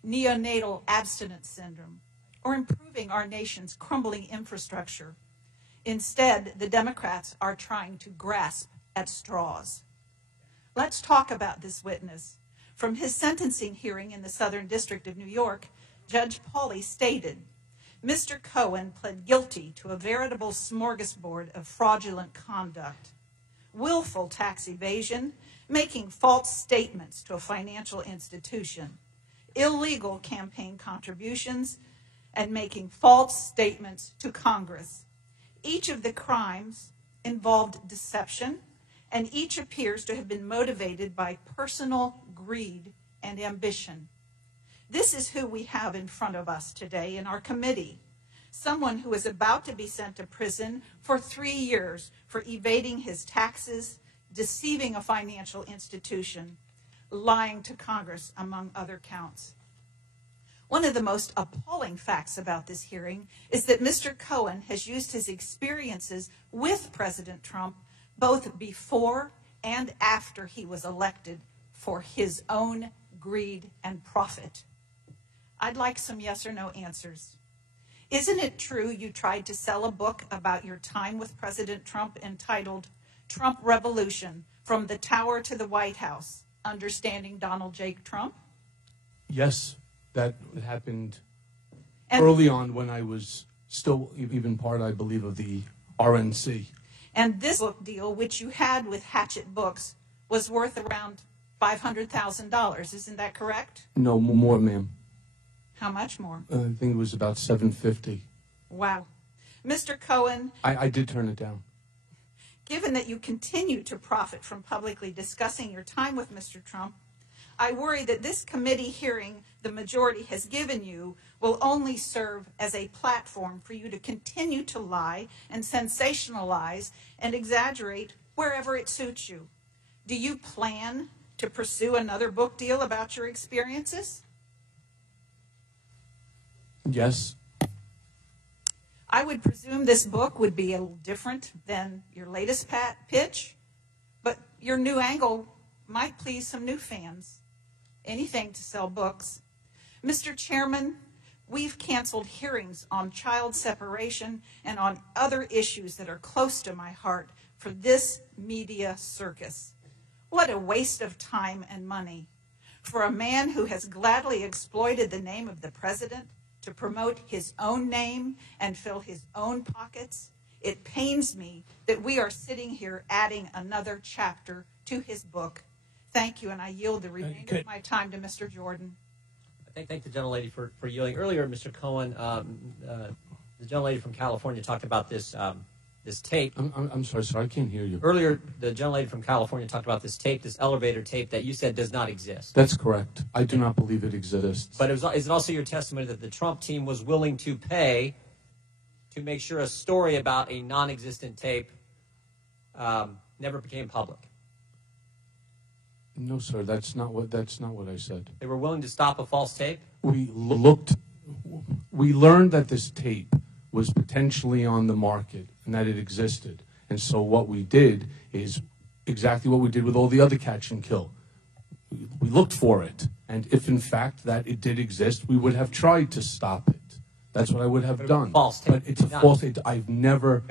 neonatal abstinence syndrome, or improving our nation's crumbling infrastructure. Instead, the Democrats are trying to grasp at straws. Let's talk about this witness. From his sentencing hearing in the Southern District of New York, Judge Pauley stated, Mr. Cohen pled guilty to a veritable smorgasbord of fraudulent conduct, willful tax evasion, making false statements to a financial institution, illegal campaign contributions, and making false statements to Congress. Each of the crimes involved deception, and each appears to have been motivated by personal greed and ambition. This is who we have in front of us today in our committee. Someone who is about to be sent to prison for 3 years for evading his taxes, deceiving a financial institution, lying to Congress, among other counts. One of the most appalling facts about this hearing is that Mr. Cohen has used his experiences with President Trump both before and after he was elected for his own greed and profit. I'd like some yes or no answers. Isn't it true you tried to sell a book about your time with President Trump entitled Trump Revolution, From the Tower to the White House, Understanding Donald J. Trump? Yes, that happened early on when I was still even part, I believe, of the RNC. And this book deal, which you had with Hatchet Books, was worth around $500,000. Isn't that correct? No, more, ma'am. How much more? I think it was about $750. Wow. Mr. Cohen, I did turn it down. given that you continue to profit from publicly discussing your time with Mr. Trump, I worry that this committee hearing the majority has given you will only serve as a platform for you to continue to lie and sensationalize and exaggerate wherever it suits you. Do you plan to pursue another book deal about your experiences? Yes. I would presume this book would be a little different than your latest pitch, but your new angle might please some new fans. anything to sell books. Mr. Chairman, we've canceled hearings on child separation and on other issues that are close to my heart for this media circus. What a waste of time and money for a man who has gladly exploited the name of the president to promote his own name and fill his own pockets. It pains me that we are sitting here adding another chapter to his book. Thank you, and I yield the remainder of my time to Mr. Jordan. Thank the gentlelady for yielding. Earlier, Mr. Cohen, the gentlelady from California talked about this this tape. I'm sorry, sir. I can't hear you. Earlier, the gentlelady from California talked about this tape, this elevator tape that you said does not exist. That's correct. I do not believe it exists. But is it also your testimony that the Trump team was willing to pay to make sure a story about a non-existent tape never became public? No, sir. That's not what I said. They were willing to stop a false tape? We learned that this tape was potentially on the market and that it existed. And so what we did is exactly what we did with all the other catch and kill. We looked for it. And if in fact that it did exist, we would have tried to stop it. That's what I would have done. False tape. But it's a false tape. I've never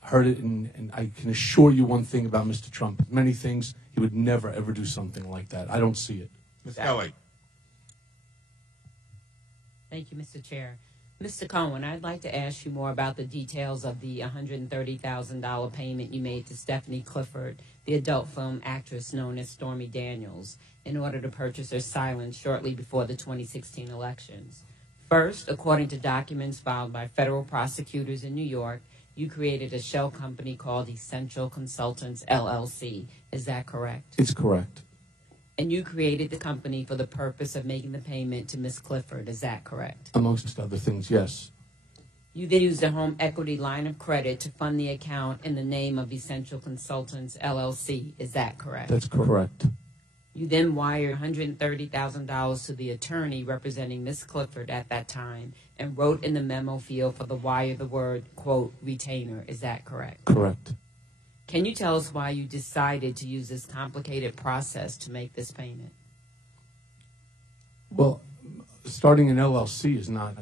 heard it, and I can assure you one thing about Mr. Trump. Many things, he would never, ever do something like that. I don't see it. Ms. Kelly. Thank you, Mr. Chair. Mr. Cohen, I'd like to ask you more about the details of the $130,000 payment you made to Stephanie Clifford, the adult film actress known as Stormy Daniels, in order to purchase her silence shortly before the 2016 elections. First, according to documents filed by federal prosecutors in New York, you created a shell company called Essential Consultants, LLC. Is that correct? It's correct. And you created the company for the purpose of making the payment to Ms. Clifford. Is that correct? Amongst other things, yes. You then used a home equity line of credit to fund the account in the name of Essential Consultants, LLC. Is that correct? That's correct. You then wired $130,000 to the attorney representing Ms. Clifford at that time and wrote in the memo field for the wire the word, quote, retainer. Is that correct? Correct. Can you tell us why you decided to use this complicated process to make this payment? Well, starting an LLC is not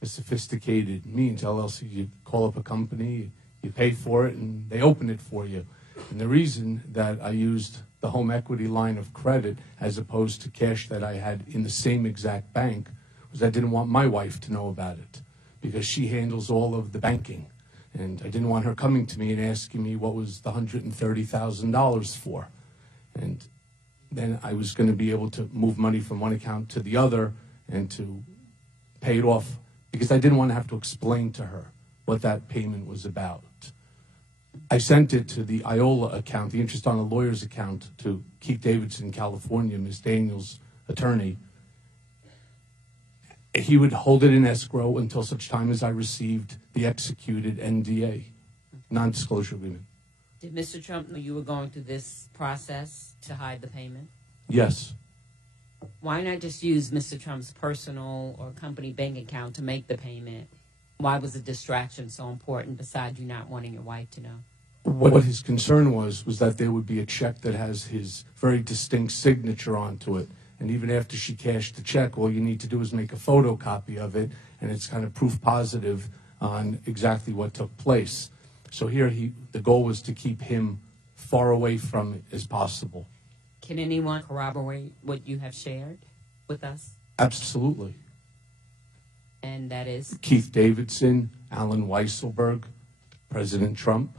a sophisticated means. LLC, you call up a company, you pay for it, and they open it for you. And the reason that I used the home equity line of credit as opposed to cash that I had in the same exact bank was I didn't want my wife to know about it because she handles all of the banking. And I didn't want her coming to me and asking me what was the $130,000 for. And then I was going to be able to move money from one account to the other and to pay it off because I didn't want to have to explain to her what that payment was about. I sent it to the IOLA account, the interest on a lawyer's account, to Keith Davidson, California, Ms. Daniels' attorney. He would hold it in escrow until such time as I received the executed NDA, non-disclosure agreement. Did Mr. Trump know you were going through this process to hide the payment? Yes. Why not just use Mr. Trump's personal or company bank account to make the payment? Why was the distraction so important besides you not wanting your wife to know? What his concern was that there would be a check that has his very distinct signature onto it. And even after she cashed the check, all you need to do is make a photocopy of it, and it's kind of proof positive on exactly what took place. So here the goal was to keep him far away from it as possible. Can anyone corroborate what you have shared with us? Absolutely. And that is? Keith Davidson, Alan Weisselberg, President Trump.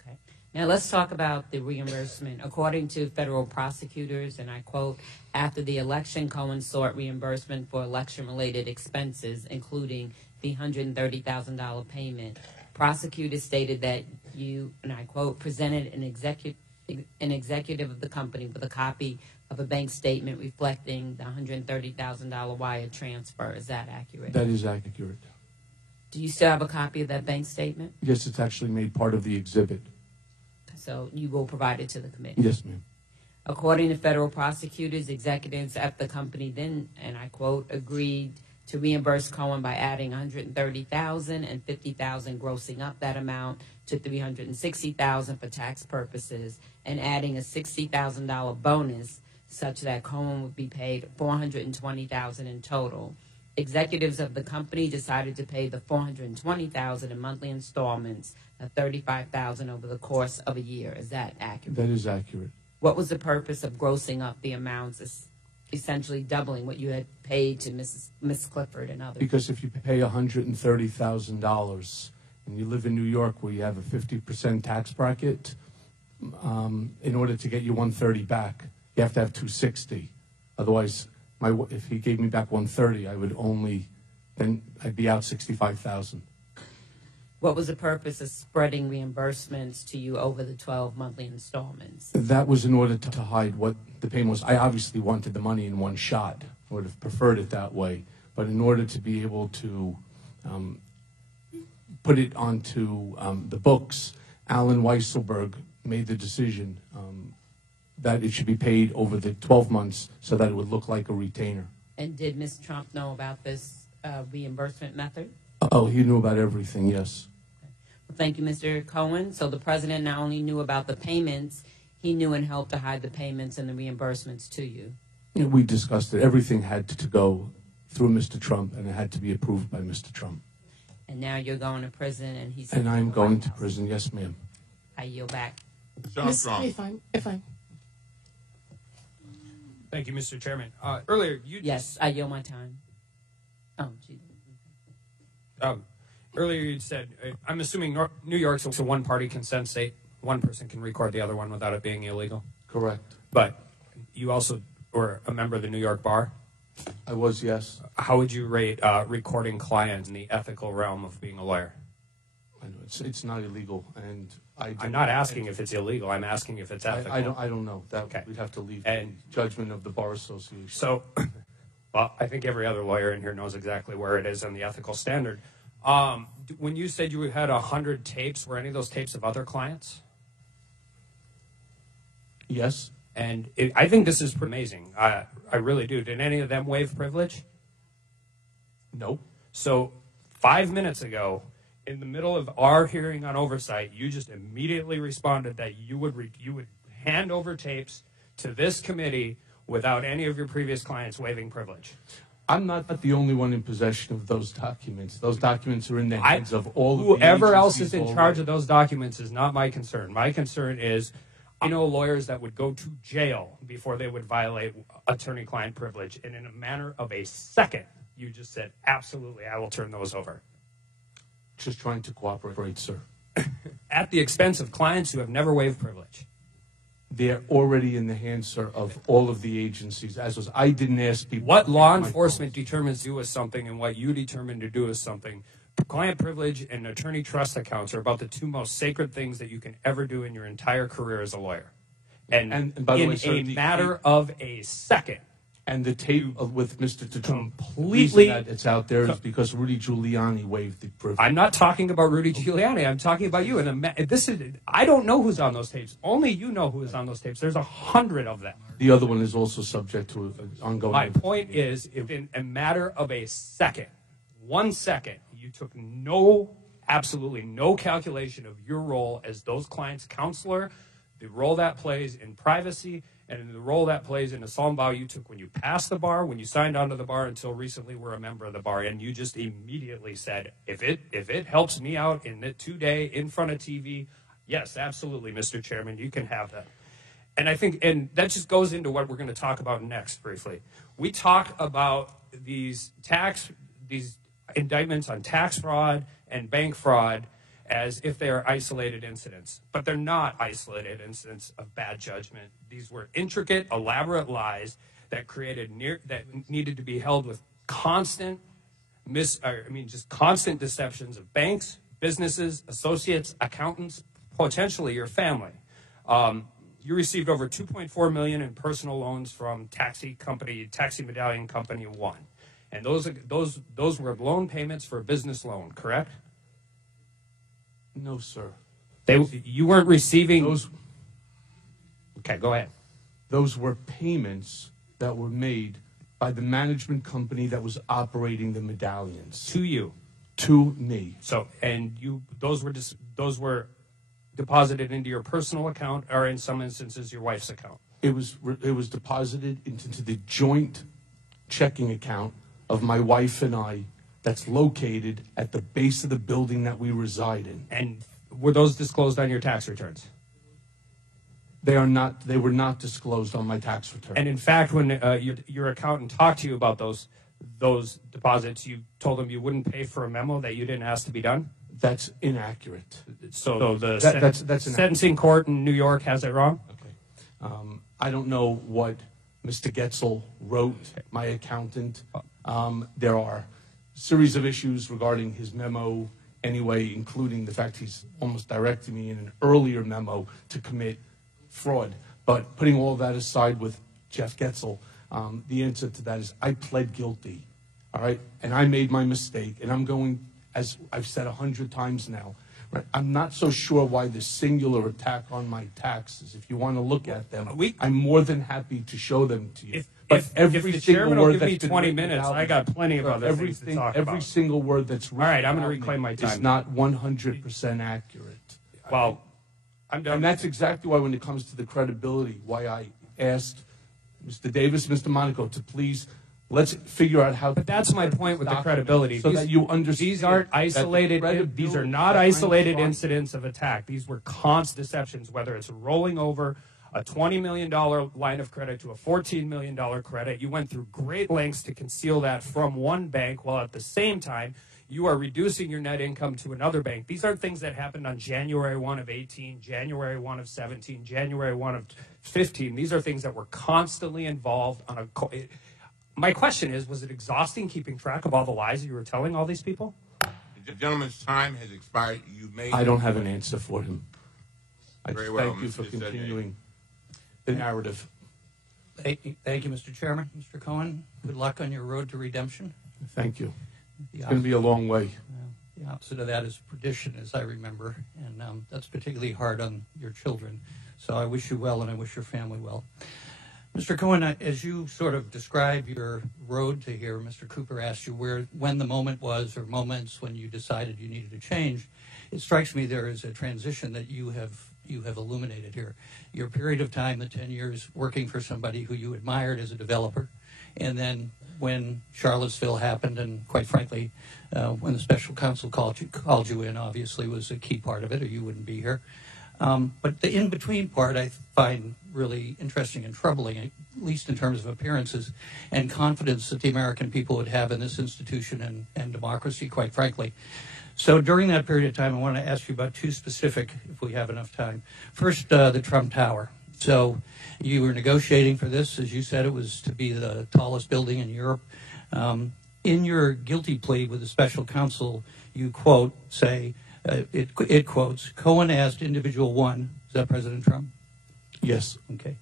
Okay. Now let's talk about the reimbursement. According to federal prosecutors, and I quote, after the election, Cohen sought reimbursement for election-related expenses, including the $130,000 payment. Prosecutors stated that you, and I quote, presented an executive of the company with a copy of a bank statement reflecting the $130,000 wire transfer. Is that accurate? That is accurate. Do you still have a copy of that bank statement? Yes, it's actually made part of the exhibit. So you will provide it to the committee? Yes, ma'am. According to federal prosecutors, executives at the company then, and I quote, agreed to reimburse Cohen by adding $130,000 and $50,000, grossing up that amount to $360,000 for tax purposes, and adding a $60,000 bonus such that Cohen would be paid $420,000 in total. Executives of the company decided to pay the $420,000 in monthly installments of $35,000 over the course of a year. Is that accurate? That is accurate. What was the purpose of grossing up the amounts, essentially doubling what you had paid to Miss Clifford and others? Because if you pay $130,000 and you live in New York where you have a 50% tax bracket, in order to get you $130 back, you have to have $260. Otherwise, if he gave me back $130, I'd be out $65,000. What was the purpose of spreading reimbursements to you over the 12 monthly installments? That was in order to hide what the payment was. I obviously wanted the money in one shot. I would have preferred it that way. But in order to be able to put it onto the books, Alan Weisselberg made the decision that it should be paid over the 12 months so that it would look like a retainer. And did Ms. Trump know about this reimbursement method? Oh, he knew about everything, yes. Well, thank you, Mr. Cohen. So the president not only knew about the payments, he knew and helped to hide the payments and the reimbursements to you. Yeah, we discussed it. Everything had to go through Mr. Trump, and it had to be approved by Mr. Trump. And now you're going to prison, and he's... And I'm going to prison, yes, ma'am. I yield back. If I'm... Thank you, Mr. Chairman. Earlier, you... Yes, I yield my time. Oh, geez. Earlier you said, I'm assuming New York's a one-party consent state. One person can record the other one without it being illegal. Correct. But you also were a member of the New York Bar? I was, yes. How would you rate recording clients in the ethical realm of being a lawyer? I know it's not illegal, and I'm not asking if it's illegal. I'm asking if it's ethical. I don't know. We'd have to leave the judgment of the Bar Association. So, well, I think every other lawyer in here knows exactly where it is on the ethical standard. When you said you had 100 tapes, were any of those tapes of other clients? Yes. And I think this is amazing. I really do. Did any of them waive privilege? No. So 5 minutes ago, in the middle of our hearing on oversight, you just immediately responded that you would hand over tapes to this committee without any of your previous clients waiving privilege. I'm not the only one in possession of those documents. Those documents are in the hands of all whoever else is in charge of those documents is not my concern. My concern is I know lawyers that would go to jail before they would violate attorney-client privilege, and in a matter of a second, you just said, absolutely, I will turn those over. Just trying to cooperate, sir. At the expense of clients who have never waived privilege. They're already in the hands, sir, of all of the agencies. I didn't ask people. What law enforcement determines to do is something, and what you determine to do is something. Client privilege and attorney trust accounts are about the two most sacred things that you can ever do in your entire career as a lawyer. And by the in way, sir, a matter of a second. And the tape with Mr. Trump, completely that it's out there is because Rudy Giuliani waived the privilege. I'm not talking about Rudy Giuliani. I'm talking about you. And I don't know who's on those tapes. Only you know who is on those tapes. There's 100 of them. The other one is also subject to an ongoing. My point is, if in a matter of a second, 1 second, you took absolutely no calculation of your role as those clients' counselor, the role that plays in privacy, and the role that plays in the solemn vow you took when you passed the bar, when you signed onto the bar, until recently were a member of the bar, and you just immediately said, if it helps me out in the today in front of TV, yes, absolutely, Mr. Chairman, you can have that. And I think, and that just goes into what we're going to talk about next briefly. We talk about these indictments on tax fraud and bank fraud as if they are isolated incidents. But they're not isolated incidents of bad judgment. These were intricate, elaborate lies that needed to be held with constant deceptions of banks, businesses, associates, accountants, potentially your family. You received over $2.4 million in personal loans from Taxi Medallion Company 1. And those were loan payments for a business loan, correct? No, sir. You weren't receiving those. Okay, go ahead. Those were payments that were made by the management company that was operating the medallions. To you. To me. So, and those were deposited into your personal account, or in some instances, your wife's account. It was deposited into the joint checking account of my wife and I that's located at the base of the building that we reside in. And were those disclosed on your tax returns? They are not. They were not disclosed on my tax return. And in fact, when your accountant talked to you about those deposits, you told him you wouldn't pay for a memo that you didn't ask to be done? That's inaccurate. So the that's sentencing court in New York has it wrong? Okay. I don't know what Mr. Getzel wrote, my accountant. There are a series of issues regarding his memo anyway, including the fact he's almost directed me in an earlier memo to commit fraud. But putting all that aside with Jeff Getzel, the answer to that is I pled guilty, all right? And I made my mistake, and I'm going, as I've said 100 times now, right? I'm not so sure why the singular attack on my taxes. If you want to look at them, I'm more than happy to show them to you. If the chairman will give me 20 minutes, I got plenty of other things to talk about. Every single word that's written all right, I'm going to reclaim my time. Is not 100% accurate. Well, I'm done. And that's exactly why when it comes to the credibility, why I asked Mr. Davis, Mr. Monaco, to please, let's figure out how. But that's my point with the credibility. So that you understand. These aren't isolated. These are not isolated incidents of attack. These were constant deceptions. Whether it's rolling over a $20 million line of credit to a $14 million credit, you went through great lengths to conceal that from one bank, while at the same time you are reducing your net income to another bank. These aren't things that happened on January 1 of 18, January 1 of 17, January 1 of 15. These are things that were constantly involved on a. My question is, was it exhausting keeping track of all the lies that you were telling all these people? The gentleman's time has expired. You may. I don't have an answer for him. Very well, Thank you for Mr. continuing the narrative. Thank you, Mr. Chairman. Mr. Cohen, good luck on your road to redemption. Thank you. It's going to be a long way. The opposite of that is perdition, as I remember, and that's particularly hard on your children. So I wish you well, and I wish your family well. Mr. Cohen, as you sort of describe your road to here, Mr. Cooper asked you when the moment was, or moments when you decided you needed to change. It strikes me there is a transition that you have illuminated here. Your period of time, the 10 years working for somebody who you admired as a developer, and then when Charlottesville happened, and quite frankly, when the special counsel called you in, obviously was a key part of it, or you wouldn't be here. But the in-between part I find really interesting and troubling, at least in terms of appearances and confidence that the American people would have in this institution and democracy, quite frankly. So during that period of time, I want to ask you about two specific, if we have enough time. First, the Trump Tower. So you were negotiating for this. As you said, it was to be the tallest building in Europe. In your guilty plea with the special counsel, you quote, it quotes, Cohen asked individual one, is that President Trump? Yes. Okay.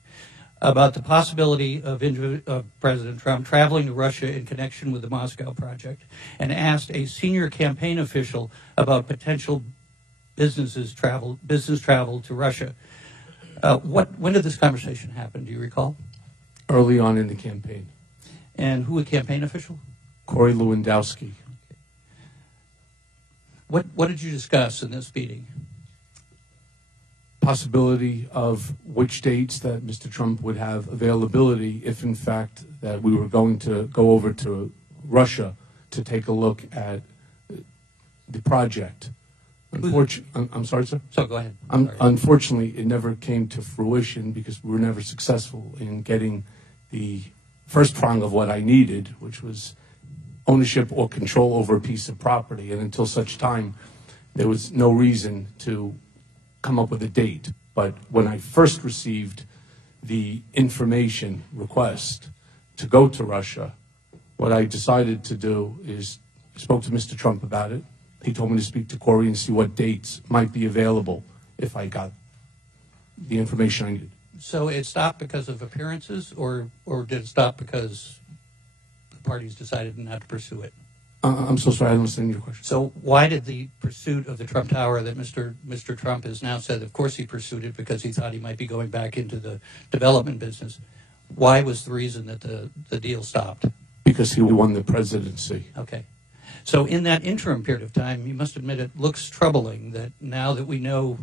About the possibility of President Trump traveling to Russia in connection with the Moscow project, and asked a senior campaign official about potential business travel to Russia. When did this conversation happen? Do you recall? Early on in the campaign. And who a campaign official? Corey Lewandowski. What did you discuss in this meeting? Possibility of which dates that Mr. Trump would have availability if, in fact, that we were going to go over to Russia to take a look at the project. I'm sorry, sir? So go ahead. Unfortunately, it never came to fruition because we were never successful in getting the first prong of what I needed, which was ownership or control over a piece of property. And until such time, there was no reason to come up with a date. But when I first received the information request to go to Russia, what I decided to do is I spoke to Mr. Trump about it. He told me to speak to Corey and see what dates might be available if I got the information I needed. So it stopped because of appearances, or did it stop because the parties decided not to pursue it? I'm so sorry, I don't understand your question. So why did the pursuit of the Trump Tower that Mr. Trump has now said, of course he pursued it because he thought he might be going back into the development business. Why was the reason that the deal stopped? Because he won the presidency. Okay. So in that interim period of time, you must admit it looks troubling that now that we know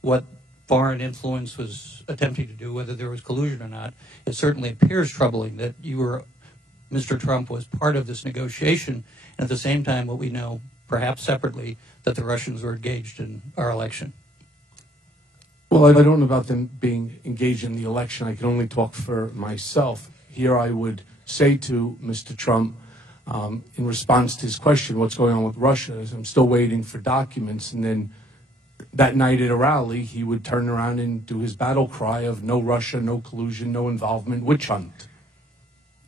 what foreign influence was attempting to do, whether there was collusion or not. It certainly appears troubling that Mr. Trump was part of this negotiation, and at the same time, what we know, perhaps separately, that the Russians were engaged in our election. Well, I don't know about them being engaged in the election. I can only talk for myself. Here I would say to Mr. Trump, in response to his question, what's going on with Russia, is I'm still waiting for documents. And then that night at a rally, he would turn around and do his battle cry of no Russia, no collusion, no involvement, witch hunt.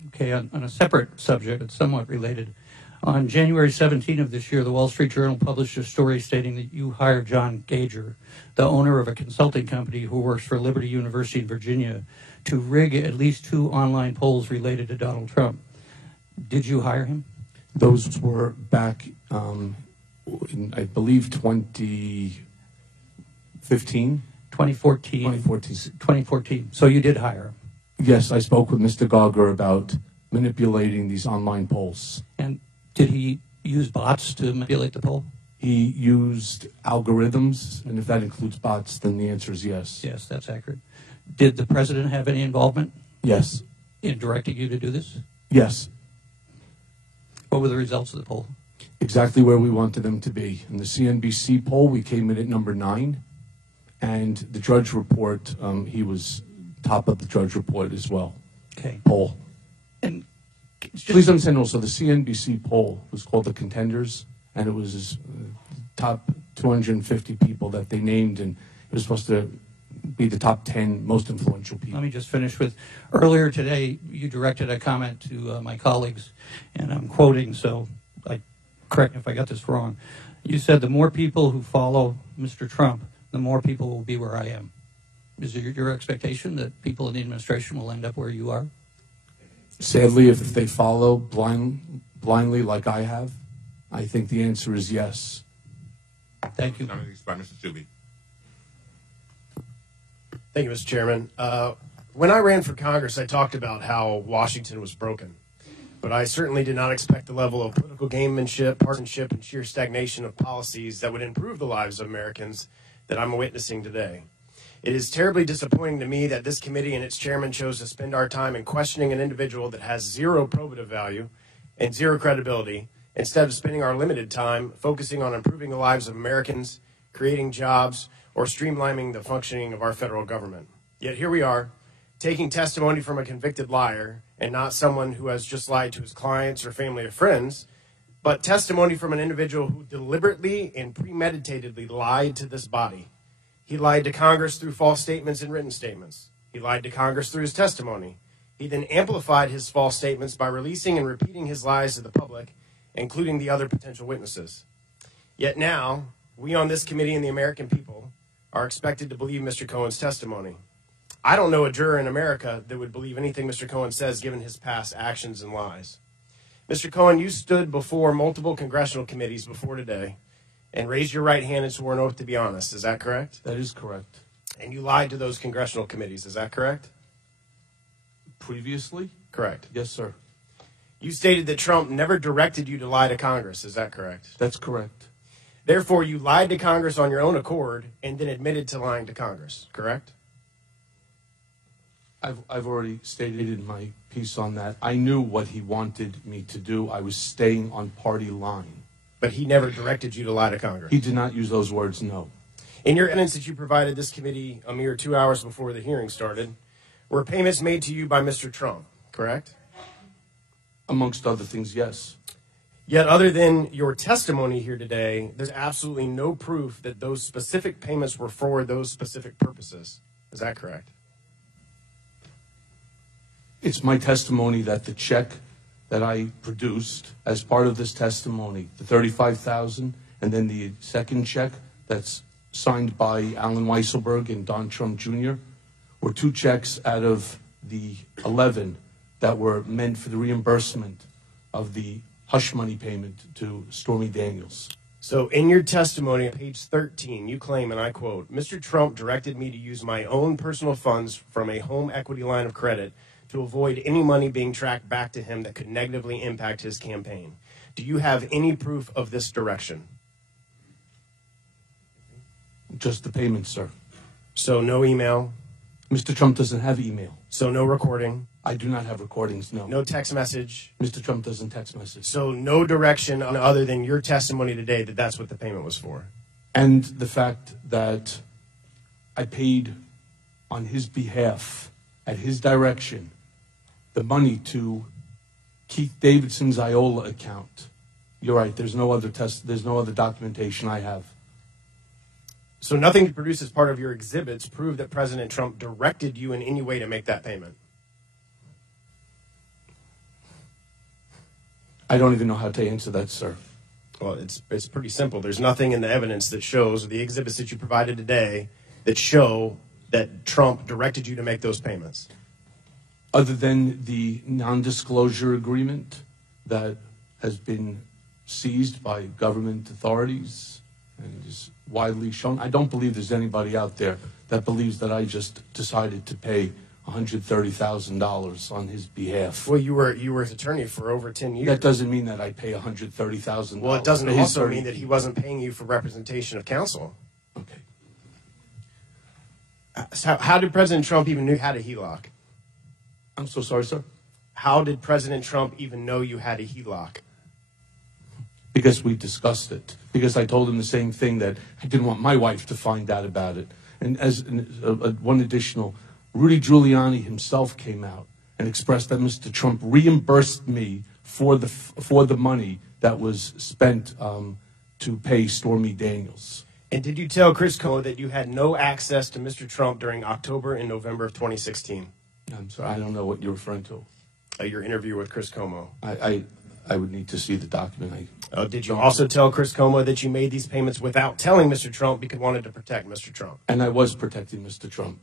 Okay, on a separate subject, but somewhat related. On January 17 of this year, the Wall Street Journal published a story stating that you hired John Gager, the owner of a consulting company who works for Liberty University in Virginia, to rig at least 2 online polls related to Donald Trump. Did you hire him? Those were back in, I believe, 2015? 2014. 2014. So you did hire him? Yes, I spoke with Mr. Gauger about manipulating these online polls. And did he use bots to manipulate the poll? He used algorithms, and if that includes bots, then the answer is yes. Yes, that's accurate. Did the president have any involvement? Yes. In directing you to do this? Yes. What were the results of the poll? Exactly where we wanted them to be. In the CNBC poll, we came in at number 9, and the Drudge Report, he was top of the Drudge Report as well. Okay. Poll. And please understand also, the CNBC poll was called The Contenders, and it was top 250 people that they named, and it was supposed to be the top 10 most influential people. Let me just finish with, earlier today, you directed a comment to my colleagues, and I'm quoting, so correct me if I got this wrong. You said the more people who follow Mr. Trump, the more people will be where I am. Is it your expectation that people in the administration will end up where you are? Sadly, if they follow blindly like I have, I think the answer is yes. Thank you. By Mr. Tooby. Thank you, Mr. Chairman. When I ran for Congress, I talked about how Washington was broken. But I certainly did not expect the level of political gamemanship, partisanship, and sheer stagnation of policies that would improve the lives of Americans that I'm witnessing today. It is terribly disappointing to me that this committee and its chairman chose to spend our time in questioning an individual that has zero probative value and zero credibility, instead of spending our limited time focusing on improving the lives of Americans, creating jobs, or streamlining the functioning of our federal government. Yet here we are, taking testimony from a convicted liar, and not someone who has just lied to his clients or family or friends, but testimony from an individual who deliberately and premeditatedly lied to this body. He lied to Congress through false statements and written statements. He lied to Congress through his testimony. He then amplified his false statements by releasing and repeating his lies to the public, including the other potential witnesses. Yet now, we on this committee and the American people are expected to believe Mr. Cohen's testimony. I don't know a juror in America that would believe anything Mr. Cohen says given his past actions and lies. Mr. Cohen, you stood before multiple congressional committees before today and raised your right hand and swore an oath to be honest. Is that correct? That is correct. And you lied to those congressional committees. Is that correct? Previously? Correct. Yes, sir. You stated that Trump never directed you to lie to Congress. Is that correct? That's correct. Therefore, you lied to Congress on your own accord and then admitted to lying to Congress. Correct? I've already stated my piece on that. I knew what he wanted me to do. I was staying on party line. But he never directed you to lie to Congress? He did not use those words, no. In your evidence that you provided this committee a mere 2 hours before the hearing started, were payments made to you by Mr. Trump, correct? Amongst other things, yes. Yet other than your testimony here today, there's absolutely no proof that those specific payments were for those specific purposes. Is that correct? It's my testimony that the check that I produced as part of this testimony, the $35,000, and then the second check that's signed by Alan Weisselberg and Don Trump Jr., were 2 checks out of the 11 that were meant for the reimbursement of the hush money payment to Stormy Daniels. So in your testimony on page 13, you claim, and I quote, Mr. Trump directed me to use my own personal funds from a home equity line of credit to avoid any money being tracked back to him that could negatively impact his campaign. Do you have any proof of this direction? Just the payment, sir. So no email. Mr. Trump doesn't have email. So no recording. I do not have recordings, no. No text message. Mr. Trump doesn't text message. So no direction other than your testimony today that that's what the payment was for. And the fact that I paid on his behalf, at his direction, the money to Keith Davidson's IOLA account. You're right, there's no other documentation I have. So nothing to produce as part of your exhibits prove that President Trump directed you in any way to make that payment. I don't even know how to answer that, sir. Well, it's pretty simple. There's nothing in the evidence that shows, or the exhibits that you provided today, that show that Trump directed you to make those payments. Other than the non-disclosure agreement that has been seized by government authorities and is widely shown, I don't believe there's anybody out there that believes that I just decided to pay $130,000 on his behalf. Well, you were his attorney for over 10 years. That doesn't mean that I pay $130,000. Well, it doesn't also mean that he wasn't paying you for representation of counsel. Okay. So how did President Trump even know you had a HELOC? I'm so sorry, sir? How did President Trump even know you had a HELOC? Because we discussed it. Because I told him the same thing, that I didn't want my wife to find out about it. And as one additional, Rudy Giuliani himself came out and expressed that Mr. Trump reimbursed me for the money that was spent to pay Stormy Daniels. And did you tell Chris Cohen that you had no access to Mr. Trump during October and November of 2016? I'm sorry, I don't know what you're referring to. Your interview with Chris Como. I would need to see the document. Did you also tell Chris Como that you made these payments without telling Mr. Trump because you wanted to protect Mr. Trump? And I was protecting Mr. Trump.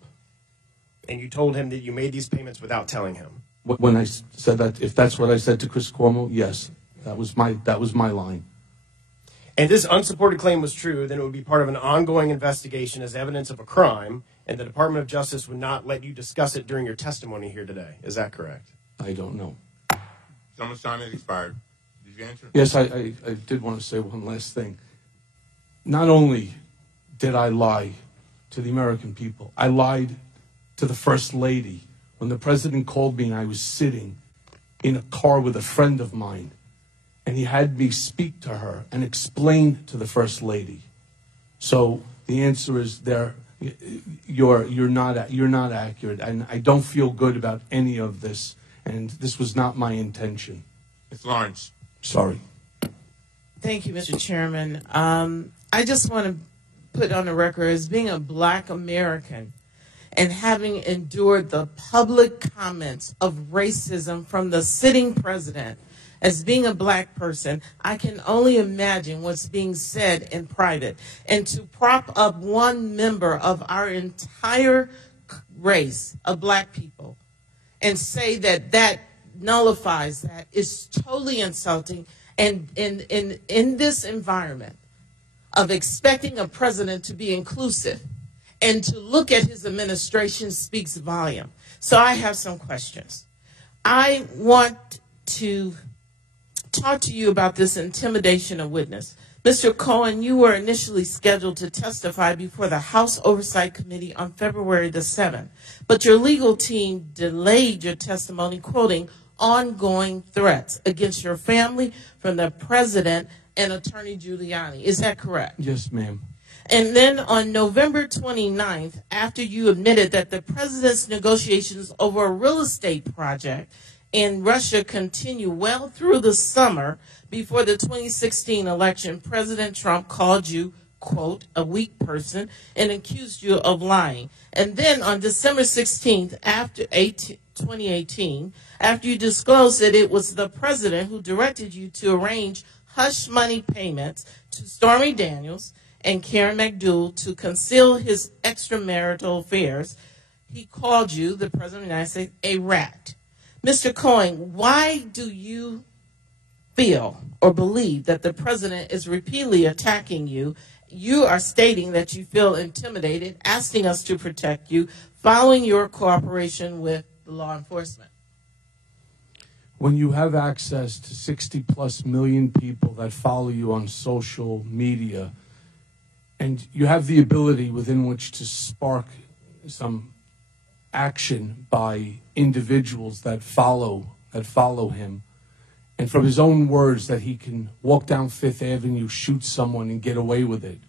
And you told him that you made these payments without telling him? When I said that, if that's what I said to Chris Cuomo, yes, that was my line. And this unsupported claim was true, then it would be part of an ongoing investigation as evidence of a crime, and the Department of Justice would not let you discuss it during your testimony here today. Is that correct? I don't know. Someone's time has expired. Did you answer? Yes, I did want to say one last thing. Not only did I lie to the American people, I lied to the First Lady. When the president called me and I was sitting in a car with a friend of mine, and he had me speak to her and explain to the First Lady. So the answer is you're not accurate, and I don't feel good about any of this, and this was not my intention. Ms. Lawrence. Sorry. Thank you, Mr. Chairman. I just want to put on the record as being a Black American and having endured the public comments of racism from the sitting president. As being a Black person, I can only imagine what's being said in private. And to prop up one member of our entire race of Black people and say that that nullifies that is totally insulting. And in this environment of expecting a president to be inclusive and to look at his administration speaks volume. So I have some questions. I want to talk to you about this intimidation of witness. Mr. Cohen, you were initially scheduled to testify before the House Oversight Committee on February the 7th, but your legal team delayed your testimony, quoting ongoing threats against your family from the president and Attorney Giuliani. Is that correct? Yes, ma'am. And then on November 29th, after you admitted that the president's negotiations over a real estate project in Russia continue well through the summer before the 2016 election, President Trump called you, quote, a weak person and accused you of lying. And then on December 16th, after 2018, after you disclosed that it was the president who directed you to arrange hush money payments to Stormy Daniels and Karen McDougal to conceal his extramarital affairs, he called you, the president of the United States, a rat. Mr. Cohen, why do you feel or believe that the president is repeatedly attacking you? You are stating that you feel intimidated, asking us to protect you, following your cooperation with the law enforcement. When you have access to 60+ million people that follow you on social media, and you have the ability within which to spark some action by individuals that follow him, and from his own words that he can walk down Fifth Avenue, shoot someone, and get away with it.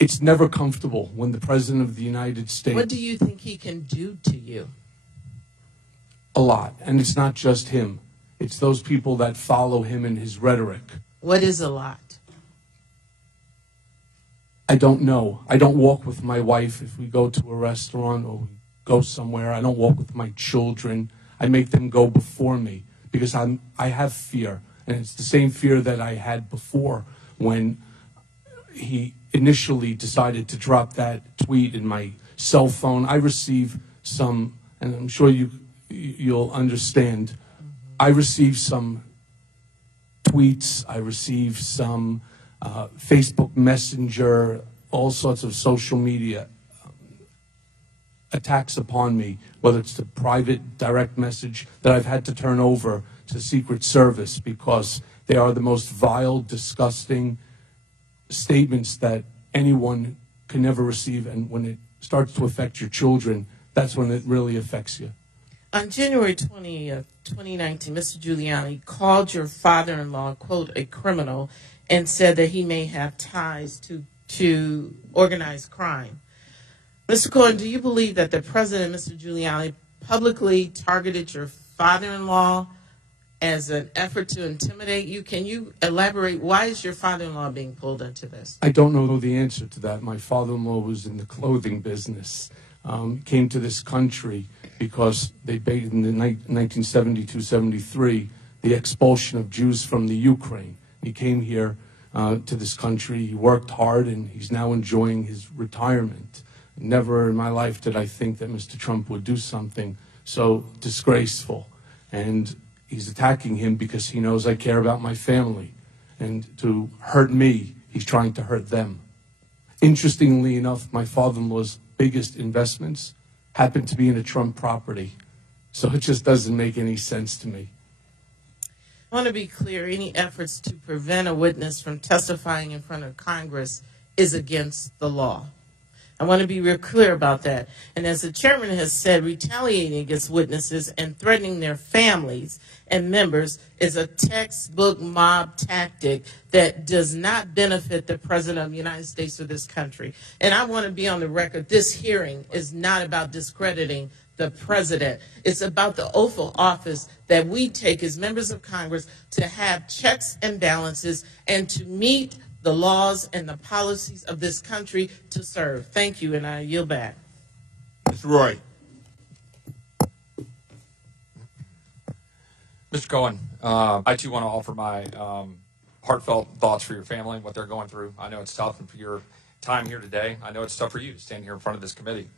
It's never comfortable when the President of the United States... What do you think he can do to you? A lot. And it's not just him. It's those people that follow him in his rhetoric. What is a lot? I don't know. I don't walk with my wife if we go to a restaurant or we go somewhere. I don't walk with my children. I make them go before me because I have fear. And it's the same fear that I had before when he initially decided to drop that tweet in my cell phone. I receive some, and I'm sure you'll understand, I receive some tweets, I receive some Facebook Messenger, all sorts of social media attacks upon me, whether it's the private direct message that I've had to turn over to Secret Service because they are the most vile, disgusting statements that anyone can never receive. And when it starts to affect your children, that's when it really affects you. On January 20th, 2019, Mr. Giuliani called your father-in-law, quote, a criminal, and said that he may have ties to organized crime. Mr. Cohen, do you believe that the president, Mr. Giuliani, publicly targeted your father-in-law as an effort to intimidate you? Can you elaborate? Why is your father-in-law being pulled into this? I don't know the answer to that. My father-in-law was in the clothing business, came to this country because they made in the 1972-73 the expulsion of Jews from the Ukraine. He came here to this country. He worked hard, and he's now enjoying his retirement. Never in my life did I think that Mr. Trump would do something so disgraceful. And he's attacking him because he knows I care about my family. And to hurt me, he's trying to hurt them. Interestingly enough, my father-in-law's biggest investments happen to be in a Trump property. So it just doesn't make any sense to me. I want to be clear, any efforts to prevent a witness from testifying in front of Congress is against the law. I want to be real clear about that. And as the chairman has said, retaliating against witnesses and threatening their families and members is a textbook mob tactic that does not benefit the president of the United States or this country. And I want to be on the record, this hearing is not about discrediting the president. It's about the oath of office that we take as members of Congress to have checks and balances and to meet the laws and the policies of this country to serve. Thank you, and I yield back. Mr. Roy. Mr. Cohen, I too want to offer my heartfelt thoughts for your family and what they're going through. I know it's tough, and for your time here today, I know it's tough for you to stand here in front of this committee.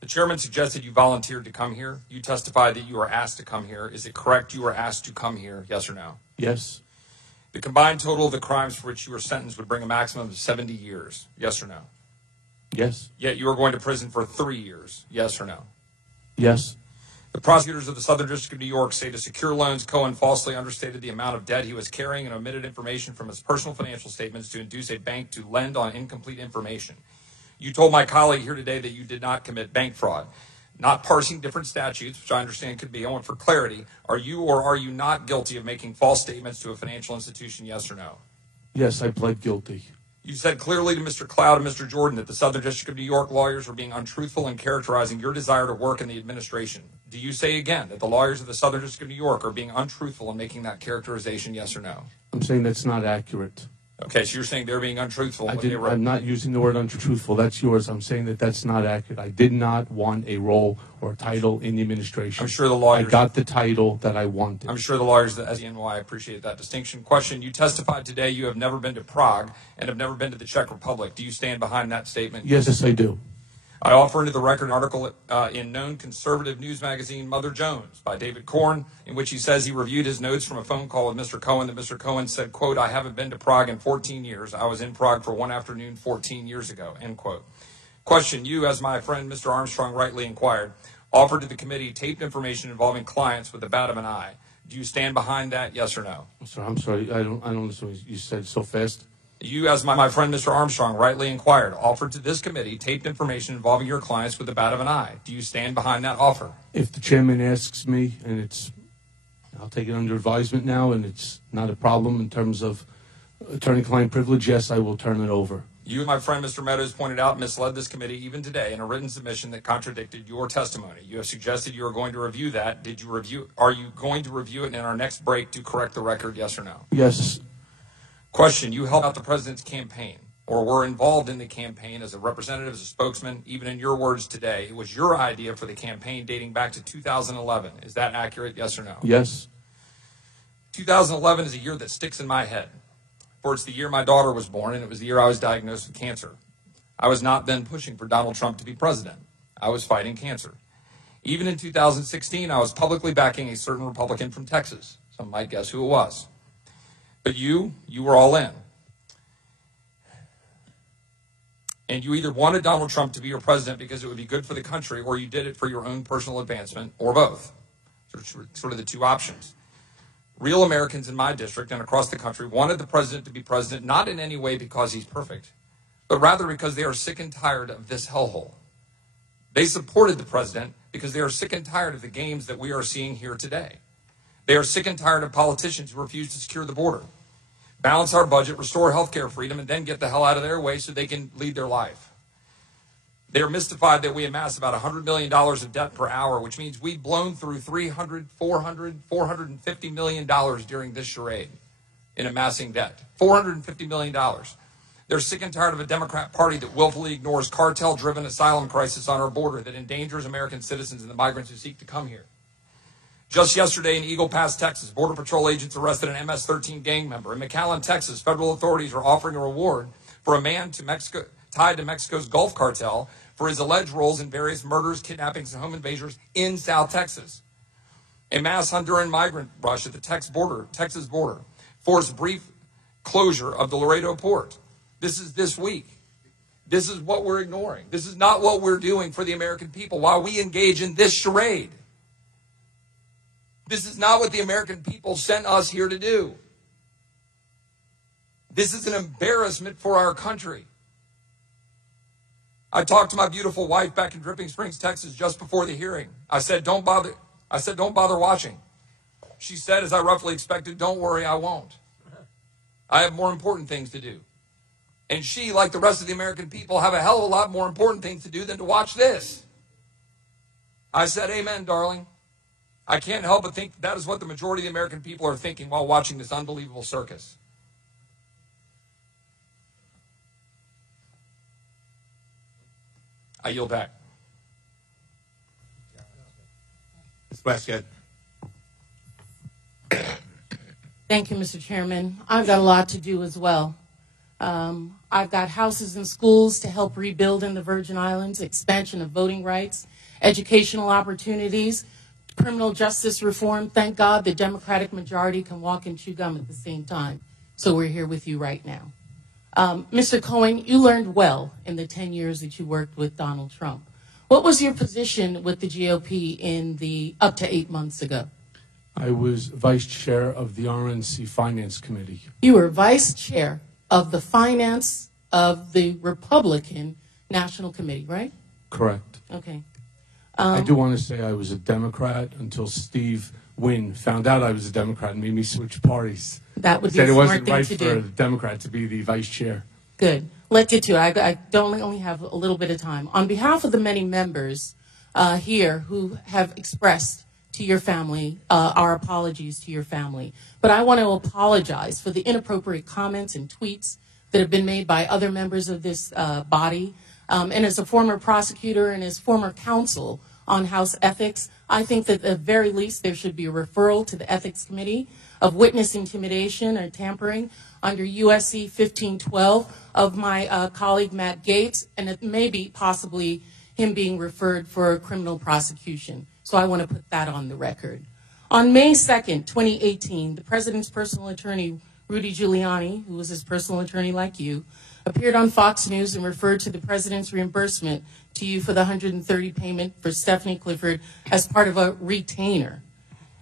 The chairman suggested you volunteered to come here. You testified that you were asked to come here. Is it correct you were asked to come here, yes or no? Yes. The combined total of the crimes for which you were sentenced would bring a maximum of 70 years, yes or no? Yes. Yet you are going to prison for 3 years, yes or no? Yes. The prosecutors of the Southern District of New York say to secure loans, Cohen falsely understated the amount of debt he was carrying and omitted information from his personal financial statements to induce a bank to lend on incomplete information. You told my colleague here today that you did not commit bank fraud. Not parsing different statutes, which I understand could be. I want for clarity. Are you or are you not guilty of making false statements to a financial institution, yes or no? Yes, I pled guilty. You said clearly to Mr. Cloud and Mr. Jordan that the Southern District of New York lawyers were being untruthful in characterizing your desire to work in the administration. Do you say again that the lawyers of the Southern District of New York are being untruthful in making that characterization, yes or no? I'm saying that's not accurate. Okay, so you're saying they're being untruthful. I'm not using the word untruthful. That's yours. I'm saying that that's not accurate. I did not want a role or a title in the administration. I'm sure the lawyers... I got the title that I wanted. I'm sure the lawyers at the NY appreciate that distinction. Question, you testified today you have never been to Prague and have never been to the Czech Republic. Do you stand behind that statement? Yes, I do. I offer into the record an article in known conservative news magazine Mother Jones by David Cohen, in which he says he reviewed his notes from a phone call with Mr. Cohen, that Mr. Cohen said, quote, I haven't been to Prague in 14 years. I was in Prague for one afternoon 14 years ago, end quote. Question, you, as my friend Mr. Armstrong rightly inquired, offered to the committee taped information involving clients with the bat of an eye. Do you stand behind that, yes or no? I'm sorry. I don't understand what you said so fast. You, as my friend Mr. Armstrong rightly inquired, offered to this committee taped information involving your clients with the bat of an eye. Do you stand behind that offer? If the chairman asks me, and I'll take it under advisement now, and it's not a problem in terms of attorney-client privilege, yes, I will turn it over. You and my friend Mr. Meadows pointed out misled this committee even today in a written submission that contradicted your testimony. You have suggested you are going to review that. Are you going to review it in our next break to correct the record, yes or no? Yes. Question, you helped out the president's campaign or were involved in the campaign as a representative, as a spokesman, even in your words today. It was your idea for the campaign dating back to 2011. Is that accurate, yes or no? Yes. 2011 is a year that sticks in my head. For it's the year my daughter was born, and it was the year I was diagnosed with cancer. I was not then pushing for Donald Trump to be president. I was fighting cancer. Even in 2016, I was publicly backing a certain Republican from Texas. Some might guess who it was. But you were all in. And you either wanted Donald Trump to be your president because it would be good for the country, or you did it for your own personal advancement, or both. Sort of the two options. Real Americans in my district and across the country wanted the president to be president, not in any way because he's perfect, but rather because they are sick and tired of this hellhole. They supported the president because they are sick and tired of the games that we are seeing here today. They are sick and tired of politicians who refuse to secure the border, balance our budget, restore health care freedom, and then get the hell out of their way so they can lead their life. They are mystified that we amass about $100 million of debt per hour, which means we've blown through $450 million during this charade in amassing debt. $450 million. They're sick and tired of a Democrat Party that willfully ignores cartel-driven asylum crisis on our border that endangers American citizens and the migrants who seek to come here. Just yesterday in Eagle Pass, Texas, Border Patrol agents arrested an MS-13 gang member. In McAllen, Texas, federal authorities are offering a reward for a man tied to Mexico's Gulf Cartel for his alleged roles in various murders, kidnappings, and home invasions in South Texas. A mass Honduran migrant rush at the Texas border forced brief closure of the Laredo port. This is this week. This is what we're ignoring. This is not what we're doing for the American people while we engage in this charade. This is not what the American people sent us here to do. This is an embarrassment for our country. I talked to my beautiful wife back in Dripping Springs, Texas, just before the hearing. I said, don't bother watching. She said, as I roughly expected, don't worry, I won't. I have more important things to do. And she, like the rest of the American people, have a hell of a lot more important things to do than to watch this. I said, amen, darling. I can't help but think that is what the majority of the American people are thinking while watching this unbelievable circus. I yield back. Ms. Westgate. Thank you, Mr. Chairman. I've got a lot to do as well. I've got houses and schools to help rebuild in the Virgin Islands, expansion of voting rights, educational opportunities, criminal justice reform. Thank God the Democratic majority can walk and chew gum at the same time. So we're here with you right now. Mr. Cohen, you learned well in the 10 years that you worked with Donald Trump. What was your position with the GOP in the up to 8 months ago? I was vice chair of the RNC Finance Committee. You were vice chair of the finance of the Republican National Committee, right? Correct. Okay. I do want to say I was a Democrat until Steve Wynn found out I was a Democrat and made me switch parties. That would be Said a it smart wasn't thing right to for do. a Democrat to be the vice chair. Good. Let's get to it. I don't only have a little bit of time. On behalf of the many members here who have expressed to your family our apologies to your family, but I want to apologize for the inappropriate comments and tweets that have been made by other members of this body. And as a former prosecutor and as former counsel on House ethics, I think that at the very least there should be a referral to the Ethics Committee of witness intimidation or tampering under USC 1512 of my colleague Matt Gaetz, and it may be possibly him being referred for a criminal prosecution. So I want to put that on the record. On May 2nd, 2018, the president's personal attorney, Rudy Giuliani, who was his personal attorney like you, appeared on Fox News and referred to the president's reimbursement to you for the $130 payment for Stephanie Clifford as part of a retainer.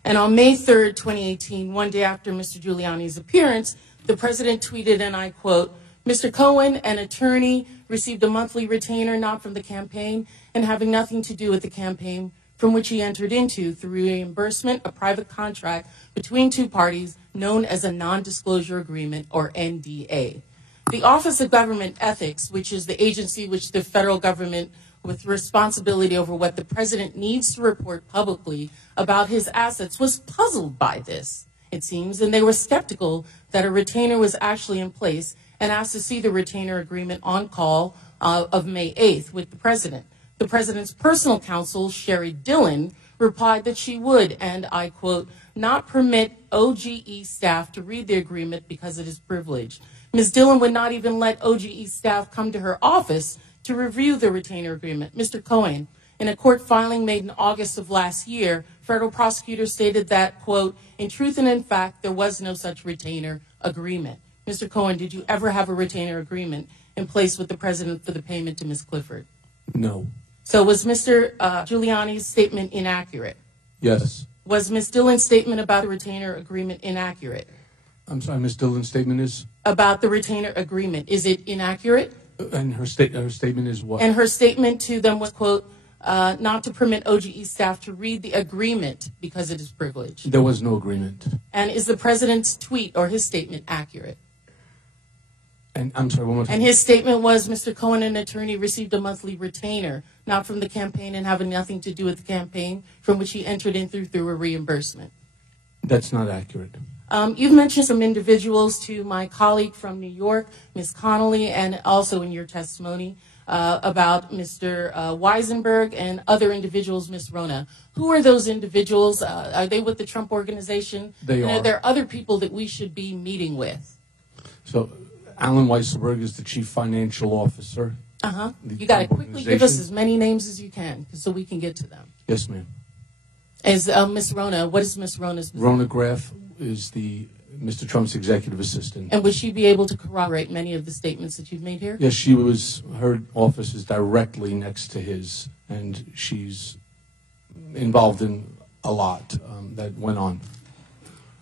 And on May 3rd, 2018, one day after Mr. Giuliani's appearance, the president tweeted, and I quote, Mr. Cohen, an attorney, received a monthly retainer not from the campaign and having nothing to do with the campaign, from which he entered into, through reimbursement, a private contract between two parties known as a non-disclosure agreement, or NDA. The Office of Government Ethics, which is the agency which the federal government with responsibility over what the president needs to report publicly about his assets, was puzzled by this, it seems, and they were skeptical that a retainer was actually in place and asked to see the retainer agreement on call of May 8th with the president. The president's personal counsel, Sherry Dillon, replied that she would, and I quote, not permit OGE staff to read the agreement because it is privileged. Ms. Dillon would not even let OGE staff come to her office to review the retainer agreement. Mr. Cohen, in a court filing made in August of last year, federal prosecutors stated that, quote, in truth and in fact, there was no such retainer agreement. Mr. Cohen, did you ever have a retainer agreement in place with the president for the payment to Ms. Clifford? No. So was Mr. Giuliani's statement inaccurate? Yes. Was Ms. Dillon's statement about the retainer agreement inaccurate? I'm sorry, Ms. Dillon's statement is? About the retainer agreement. Is it inaccurate? And her statement is what? And her statement to them was, quote, not to permit OGE staff to read the agreement because it is privileged. There was no agreement. And is the president's tweet or his statement accurate? And I'm sorry, one more time. And his statement was, Mr. Cohen, an attorney, received a monthly retainer, not from the campaign and having nothing to do with the campaign, from which he entered in through a reimbursement. That's not accurate. You've mentioned some individuals to my colleague from New York, Ms. Connolly, and also in your testimony about Mr. Weisenberg and other individuals, Ms. Rona. Who are those individuals? Are they with the Trump organization? They are. And are there other people that we should be meeting with? So Alan Weisselberg is the chief financial officer. Uh-huh. You got to quickly give us as many names as you can so we can get to them. Yes, ma'am. As Ms. Rona, what is Ms. Rona's position? Rona Graff is the Mr. Trump's executive assistant. And would she be able to corroborate many of the statements that you've made here? Yes, she was. Her office is directly next to his, and she's involved in a lot that went on.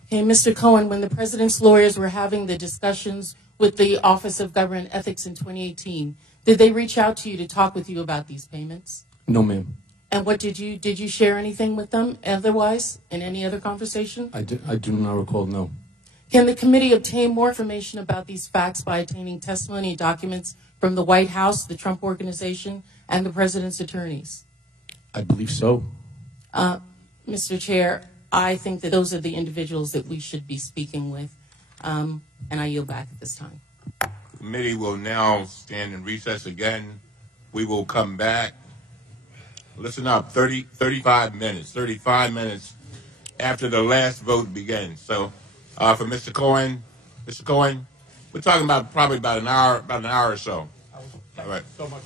Okay, Mr. Cohen, when the president's lawyers were having the discussions with the Office of Government Ethics in 2018, did they reach out to you to talk with you about these payments? No, ma'am. And what did you share anything with them otherwise in any other conversation? I do not recall, no. Can the committee obtain more information about these facts by obtaining testimony and documents from the White House, the Trump Organization, and the president's attorneys? I believe so. Mr. Chair, I think that those are the individuals that we should be speaking with, and I yield back at this time. The committee will now stand in recess again. We will come back. Listen up, 35 minutes after the last vote begins. So for Mr. Cohen, we're talking about probably about an hour or so. All right. So much.